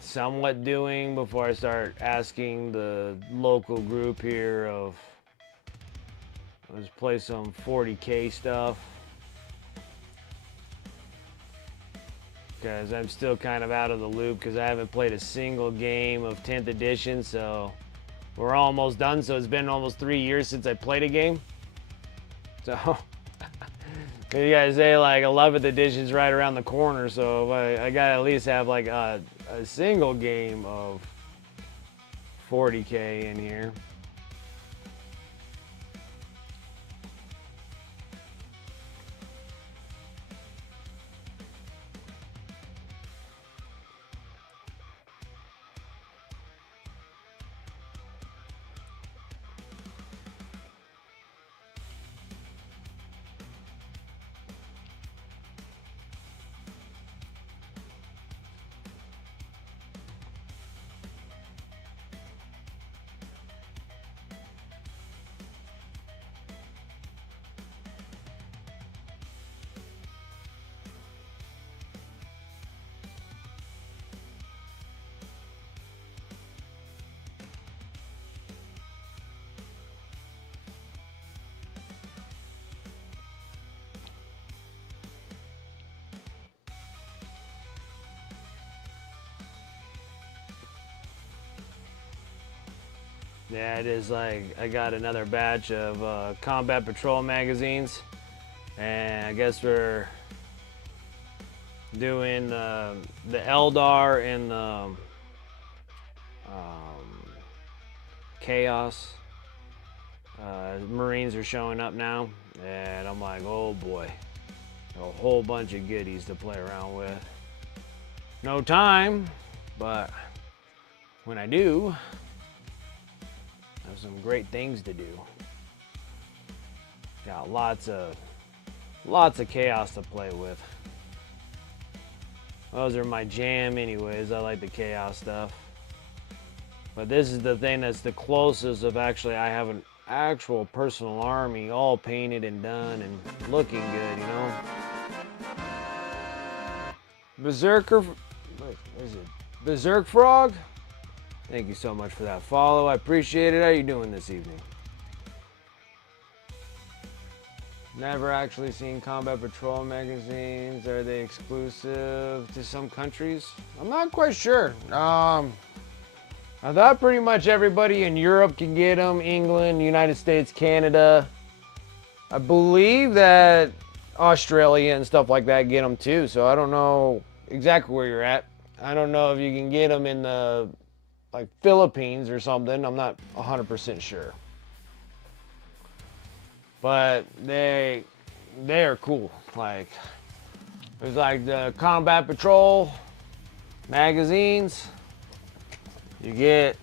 somewhat doing before I start asking the local group here of, let's play some 40K stuff. Because I'm still kind of out of the loop because I haven't played a single game of 10th edition, so we're almost done. So it's been almost 3 years since I played a game. So you guys say like 11th edition's right around the corner, so I gotta at least have like a single game of 40K in here. Yeah, it is like I got another batch of Combat Patrol magazines, and I guess we're doing the Eldar and the Chaos. Marines are showing up now, and I'm like, oh boy, a whole bunch of goodies to play around with. No time, but when I do, I have some great things to do. Got lots of chaos to play with. Those are my jam anyways. I like the chaos stuff. But this is the thing that's the closest of actually I have an actual personal army all painted and done and looking good, you know? Berserker, what is it? Berserk Frog? Thank you so much for that follow. I appreciate it. How you doing this evening? Never actually seen Combat Patrol magazines. Are they exclusive to some countries? I'm not quite sure. I thought pretty much everybody in Europe can get them. England, United States, Canada. I believe that Australia and stuff like that get them too. So I don't know exactly where you're at. I don't know if you can get them in the like Philippines or something. I'm not 100% sure. But they are cool. Like there's like the Combat Patrol magazines. You get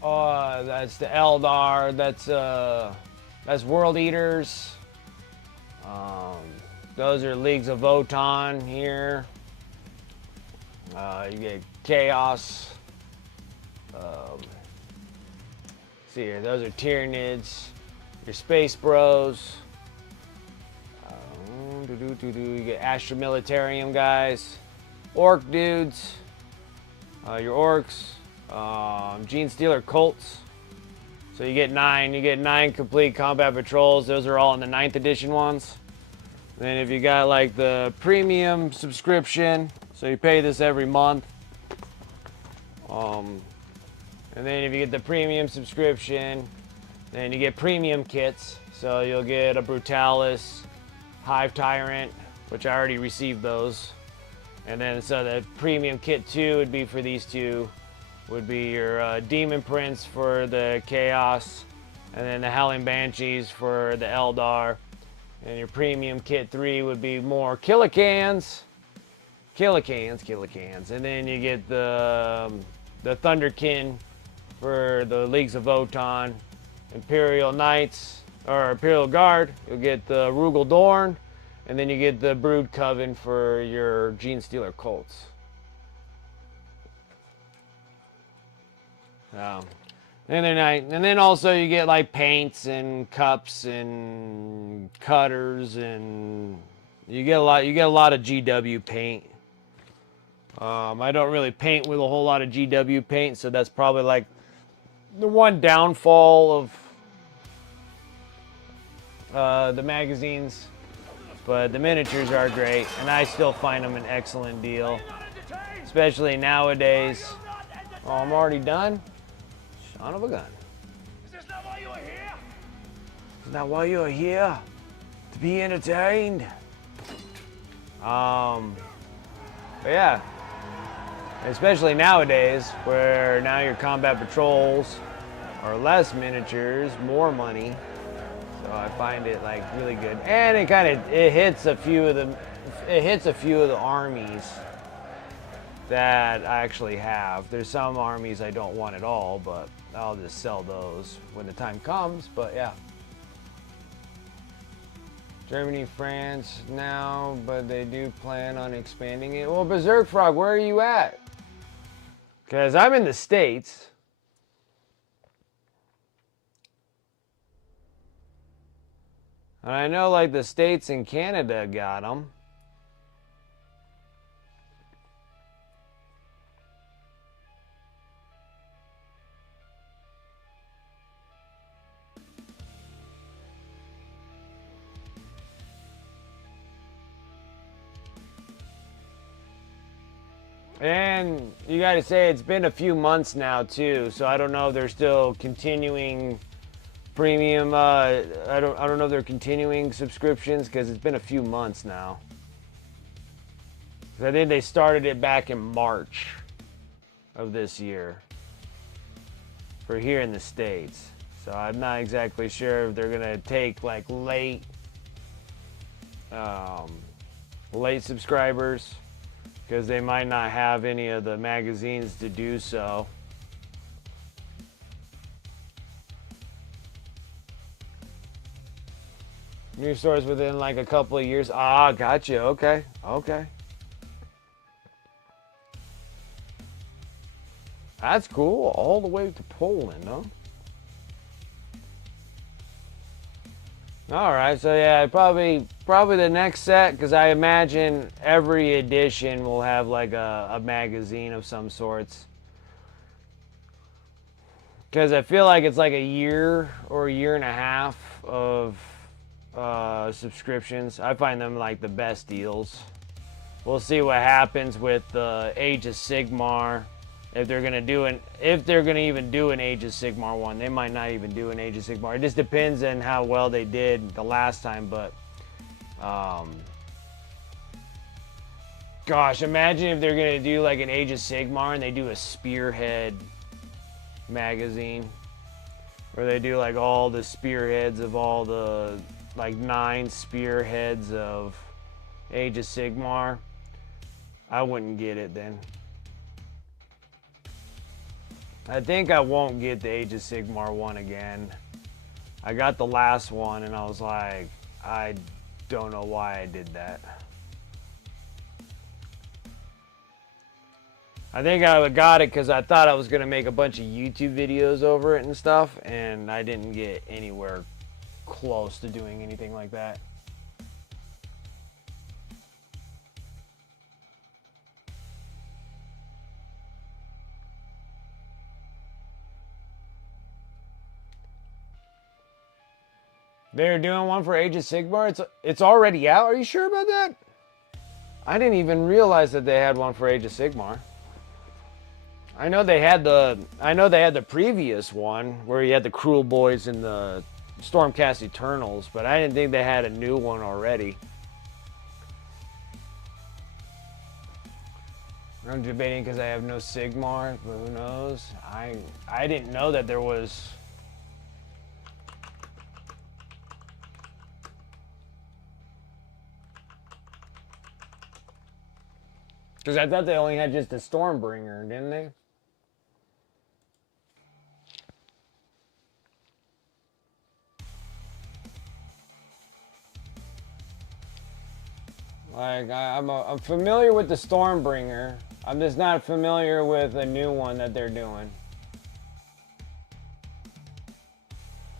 that's the Eldar, that's World Eaters. Those are Leagues of Votan here. You get Chaos. See here, those are Tyranids. Your Space Bros. You get Astra Militarium guys. Orc dudes. Your orcs. Gene Stealer Colts. So you get 9. You get 9 complete combat patrols. Those are all in the 9th edition ones. And then if you got like the premium subscription, so you pay this every month. And then if you get the premium subscription, then you get premium kits. So you'll get a Brutalis, Hive Tyrant, which I already received those. And then so the premium kit 2 would be for these two. Would be your Demon Prince for the Chaos, and then the Howling Banshees for the Eldar. And your premium kit 3 would be more Killicans. And then you get the Thunderkin for the Leagues of Votan, Imperial Knights, or Imperial Guard. You'll get the Rugal Dorn, and then you get the Brood Coven for your Gene Stealer Colts. And then also you get like paints and cups and cutters, and you get a lot of GW paint. I don't really paint with a whole lot of GW paint, so that's probably like the one downfall of the magazines. But the miniatures are great, and I still find them an excellent deal, especially nowadays. Oh, I'm already done? Son of a gun. Is this not why you are here? Is that why you're here? To be entertained? But yeah. Especially nowadays, where now your combat patrols are less miniatures, more money. So I find it like really good. And it hits a few of the armies that I actually have. There's some armies I don't want at all, but I'll just sell those when the time comes. But yeah. Germany, France now, but they do plan on expanding it. Well, Berserk Frog, where are you at? Because I'm in the States. And I know like the States and Canada got them. And you got to say it's been a few months now too, so I don't know if they're still continuing premium. I don't know if they're continuing subscriptions because it's been a few months now. I think they started it back in March of this year for here in the States. So I'm not exactly sure if they're gonna take like late subscribers because they might not have any of the magazines to do so. New stores within like a couple of years. Ah, gotcha. Okay. Okay. That's cool. All the way to Poland, huh? All right. So yeah, probably the next set, because I imagine every edition will have like a magazine of some sorts. Because I feel like it's like a year or a year and a half of subscriptions. I find them like the best deals. We'll see what happens with the Age of Sigmar. If they're gonna even do an Age of Sigmar one. They might not even do an Age of Sigmar. It just depends on how well they did the last time. But gosh, imagine if they're gonna do like an Age of Sigmar and they do a Spearhead magazine, where they do like all the spearheads of all the like 9 spearheads of Age of Sigmar. I wouldn't get it then. I think I won't get the Age of Sigmar one again. I got the last one and I was like, I don't know why I did that. I think I got it because I thought I was going to make a bunch of YouTube videos over it and stuff, and I didn't get anywhere close to doing anything like that. They're doing one for Age of Sigmar? It's already out? Are you sure about that? I didn't even realize that they had one for Age of Sigmar. I know they had the previous one where you had the Cruel Boys and the Stormcast Eternals, but I didn't think they had a new one already. I'm debating because I have no Sigmar, but who knows? I didn't know that there was. Because I thought they only had just a Stormbringer, didn't they? Like, I'm familiar with the Stormbringer. I'm just not familiar with a new one that they're doing.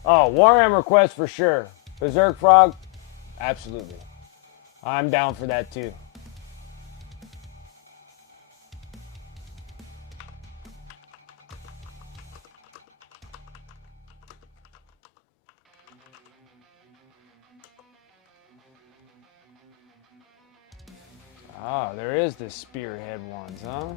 Oh, Warhammer Quest for sure. Berserk Frog? Absolutely. I'm down for that too. Ah, there is the Spearhead ones, huh?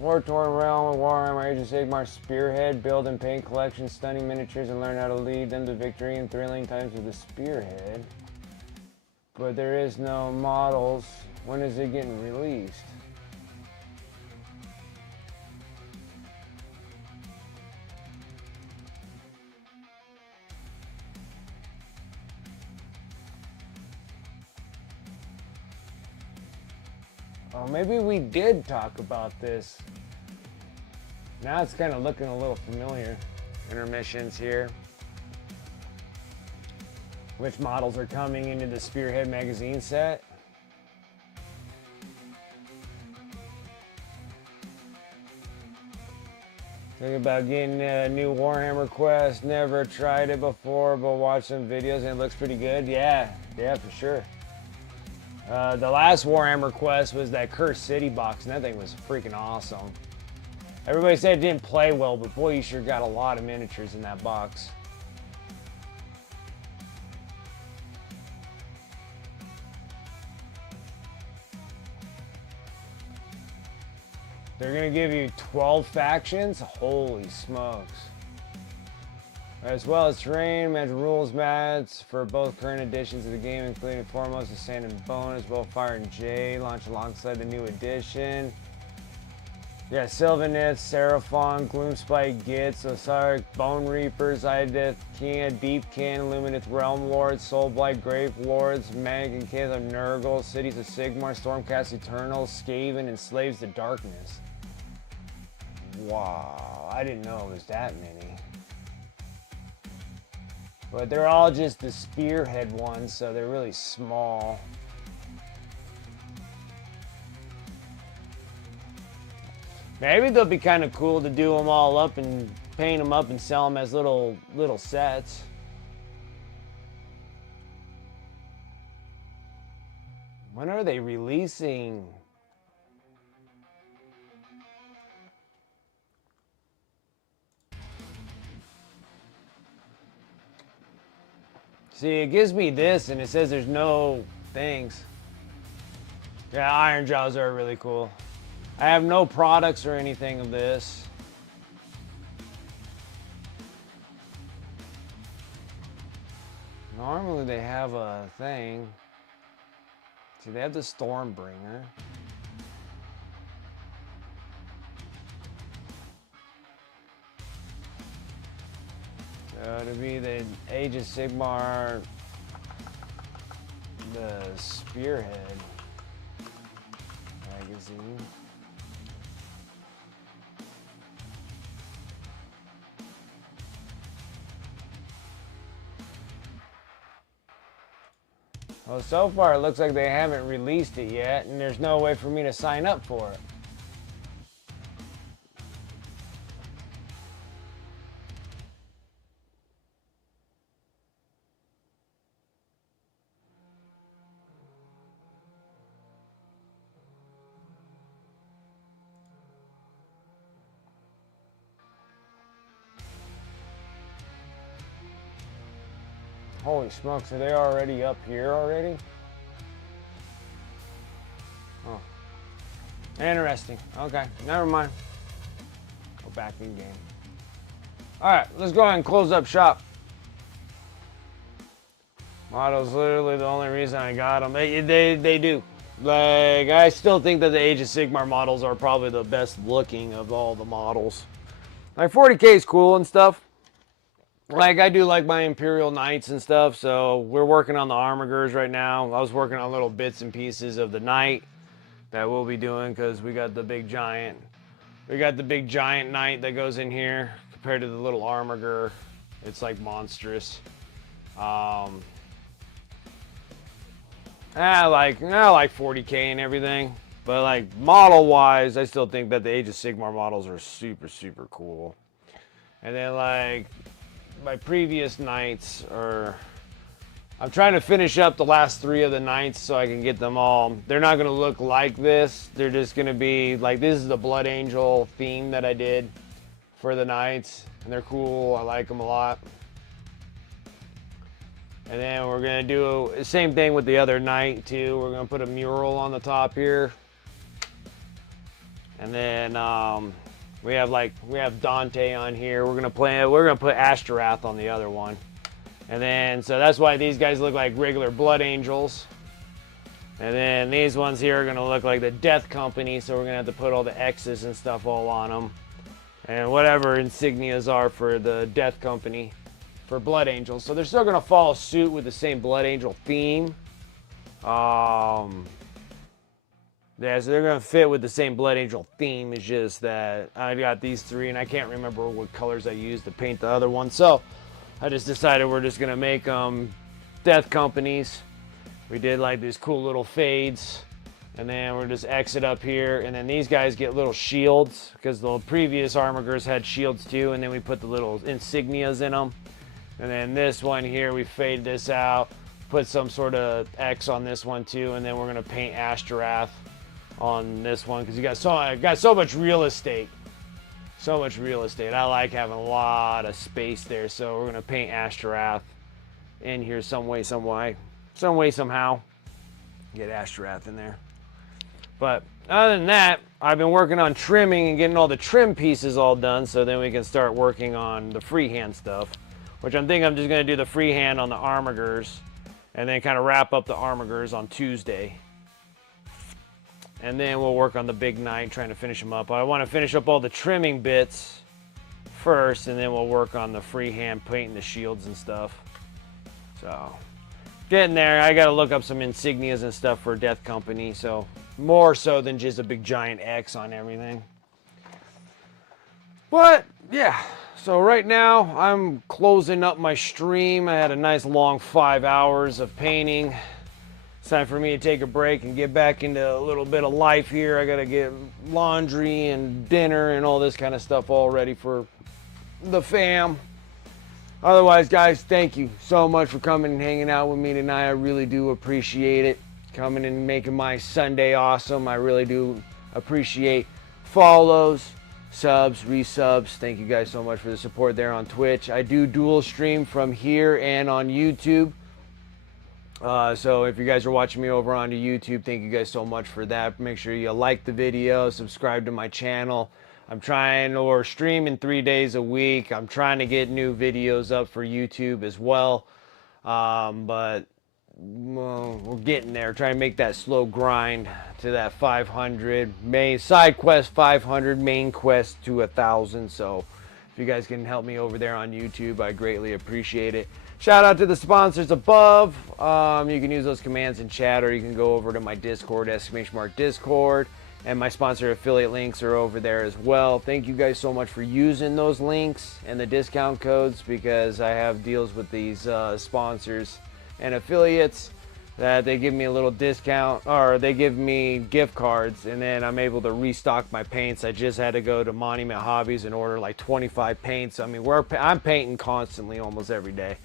War-torn realm of Warhammer Age of Sigmar Spearhead. Build and paint collection, stunning miniatures, and learn how to lead them to victory in thrilling times with the Spearhead. But there is no models. When is it getting released? Oh, maybe we did talk about this. Now it's kind of looking a little familiar. Intermissions here. Which models are coming into the Spearhead magazine set? Think about getting a new Warhammer Quest. Never tried it before, but watched some videos and it looks pretty good. Yeah, for sure. The last Warhammer Quest was that Cursed City box, and that thing was freaking awesome. Everybody said it didn't play well, but boy, you sure got a lot of miniatures in that box. They're gonna give you 12 factions? Holy smokes. As well as terrain, match rules mats for both current editions of the game, including foremost the Sand and Bone, as well Fire and J, launch alongside the new edition. Yeah, Sylvaneth, Seraphon, Gloomspite, Gitz, Osaric, Bone Reapers, Idith, King, Deepkin, Lumineth Realm Lords, Soulblight, Grave Lords, Mag and Kith of Nurgle, Cities of Sigmar, Stormcast Eternals, Skaven, and Slaves to Darkness. Wow, I didn't know it was that many. But they're all just the spearhead ones, so they're really small. Maybe they'll be kind of cool to do them all up and paint them up and sell them as little sets. When are they releasing? See, it gives me this, and it says there's no things. Yeah, Iron Jaws are really cool. I have no products or anything of this. Normally they have a thing. See, they have the Stormbringer. So to be the Age of Sigmar, the Spearhead magazine. Well, so far it looks like they haven't released it yet, and there's no way for me to sign up for it. Holy smokes, are they already up here already? Oh. Interesting. Okay, never mind. Go back in game. Alright, let's go ahead and close up shop. Models literally the only reason I got them. They do. Like, I still think that the Age of Sigmar models are probably the best looking of all the models. Like, 40K is cool and stuff. Like, I do like my Imperial Knights and stuff, so we're working on the Armigers right now. I was working on little bits and pieces of the Knight that we'll be doing because we got the big giant. We got the big giant Knight that goes in here compared to the little Armiger. It's like monstrous. I like 40K and everything, but like model-wise, I still think that the Age of Sigmar models are super, super cool. And then like my previous Knights are, I'm trying to finish up the last 3 of the Knights so I can get them all. They're not going to look like this. They're just going to be like, this is the Blood Angel theme that I did for the Knights, and they're cool. I like them a lot. And then we're going to do the same thing with the other Knight too. We're going to put a mural on the top here. And then we have Dante on here. We're gonna put Ashtaroth on the other one. And then so that's why these guys look like regular Blood Angels. And then these ones here are gonna look like the Death Company, so we're gonna have to put all the X's and stuff all on them. And whatever insignias are for the Death Company for Blood Angels. So they're still gonna follow suit with the same Blood Angel theme. Yeah, so they're going to fit with the same Blood Angel theme. It's just that I got these 3, and I can't remember what colors I used to paint the other one. So I just decided we're just going to make them Death Companies. We did like these cool little fades. And then we're just exit up here. And then these guys get little shields because the previous Armigers had shields too. And then we put the little insignias in them. And then this one here, we fade this out. Put some sort of X on this one too. And then we're going to paint Ashtaroth on this one because you got so much real estate. So much real estate. I like having a lot of space there. So we're gonna paint Ashtaroth in here some way, somehow. Get Ashtaroth in there. But Other than that, I've been working on trimming and getting all the trim pieces all done, so then we can start working on the freehand stuff, which I'm thinking I'm just going to do the freehand on the armigers and then kind of wrap up the armigers on Tuesday. And then we'll work on the big night, trying to finish them up. I want to finish up all the trimming bits first, and then we'll work on the freehand painting the shields and stuff. So, getting there. I got to look up some insignias and stuff for Death Company, so more so than just a big giant X on everything. But, yeah. So right now, I'm closing up my stream. I had a nice long 5 hours of painting. It's time for me to take a break and get back into a little bit of life here. I gotta get laundry and dinner and all this kind of stuff all ready for the fam. Otherwise, guys, thank you so much for coming and hanging out with me tonight. I really do appreciate it. Coming and making my Sunday awesome. I really do appreciate follows, subs, resubs. Thank you guys so much for the support there on Twitch. I do dual stream from here and on YouTube. So if you guys are watching me over on YouTube, thank you guys so much for that. Make sure you like the video, subscribe to my channel. I'm trying or streaming 3 days a week. I'm trying to get new videos up for YouTube as well. But well, we're getting there. Trying to make that slow grind to that 500. Main side quest 500, main quest to 1,000. So if you guys can help me over there on YouTube, I greatly appreciate it. Shout out to the sponsors above. You can use those commands in chat, or you can go over to my Discord, !Discord, and my sponsor affiliate links are over there as well. Thank you guys so much for using those links and the discount codes, because I have deals with these sponsors and affiliates that they give me a little discount, or they give me gift cards, and then I'm able to restock my paints. I just had to go to Monument Hobbies and order like 25 paints. I mean, I'm painting constantly almost every day.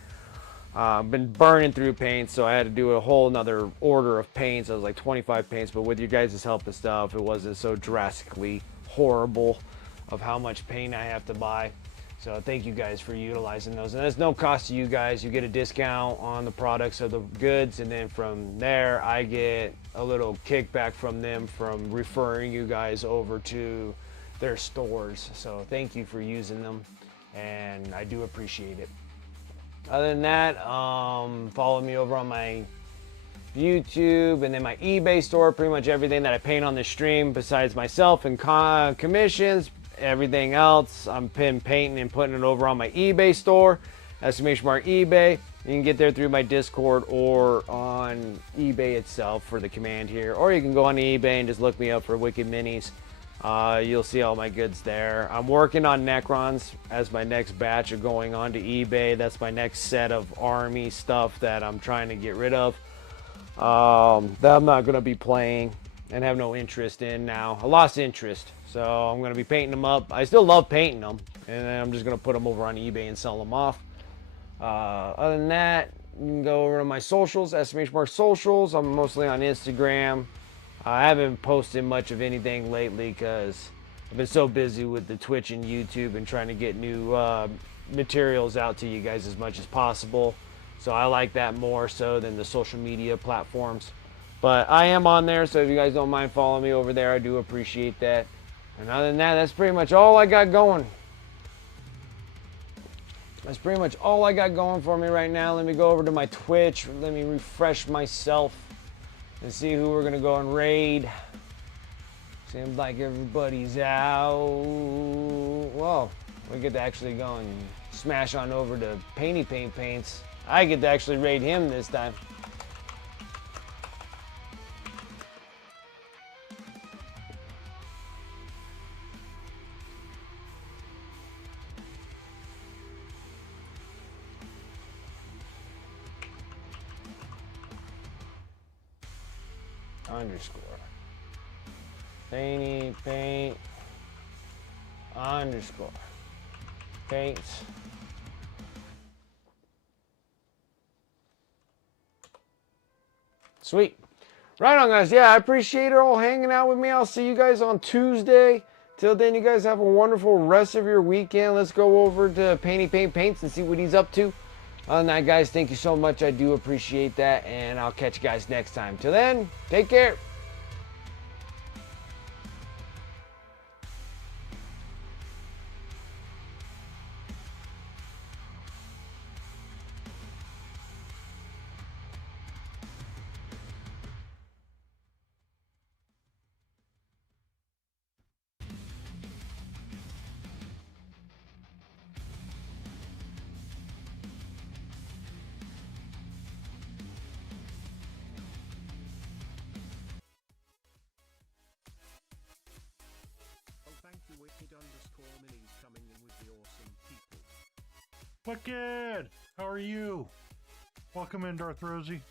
Been burning through paints, so I had to do a whole nother order of paints. I was like 25 paints, but with you guys' help and stuff, it wasn't so drastically horrible of how much paint I have to buy. So thank you guys for utilizing those. And there's no cost to you guys. You get a discount on the products of the goods, and then from there, I get a little kickback from them from referring you guys over to their stores. So thank you for using them, and I do appreciate it. Other than that, follow me over on my YouTube and then my eBay store. Pretty much everything that I paint on the stream, besides myself and commissions, everything else, I'm painting and putting it over on my eBay store. Exclamation mark eBay. You can get there through my Discord or on eBay itself for the command here. Or you can go on eBay and just look me up for Wicked Minis. You'll see all my goods there. I'm working on Necrons as my next batch of going on to eBay. That's my next set of army stuff that I'm trying to get rid of. That I'm not going to be playing and have no interest in now. I lost interest, so I'm going to be painting them up. I still love painting them, and then I'm just going to put them over on eBay and sell them off. Other than that, you can go over to my socials, !Socials. I'm mostly on Instagram. I haven't posted much of anything lately because I've been so busy with the Twitch and YouTube and trying to get new materials out to you guys as much as possible. So I like that more so than the social media platforms. But I am on there, so if you guys don't mind following me over there, I do appreciate that. And other than that, that's pretty much all I got going. That's pretty much all I got going for me right now. Let me go over to my Twitch. Let me refresh myself and see who we're gonna go and raid. Seems like everybody's out. Well, we get to actually go and smash on over to Paints. I get to actually raid him this time. Underscore. Paint underscore. Paints. Sweet. Right on, guys. Yeah, I appreciate it all hanging out with me. I'll see you guys on Tuesday. Till then, you guys have a wonderful rest of your weekend. Let's go over to Paints and see what he's up to. Other than that, guys, thank you so much. I do appreciate that, and I'll catch you guys next time. Till then, take care. Wicked! How are you? Welcome in, Darth Rosie.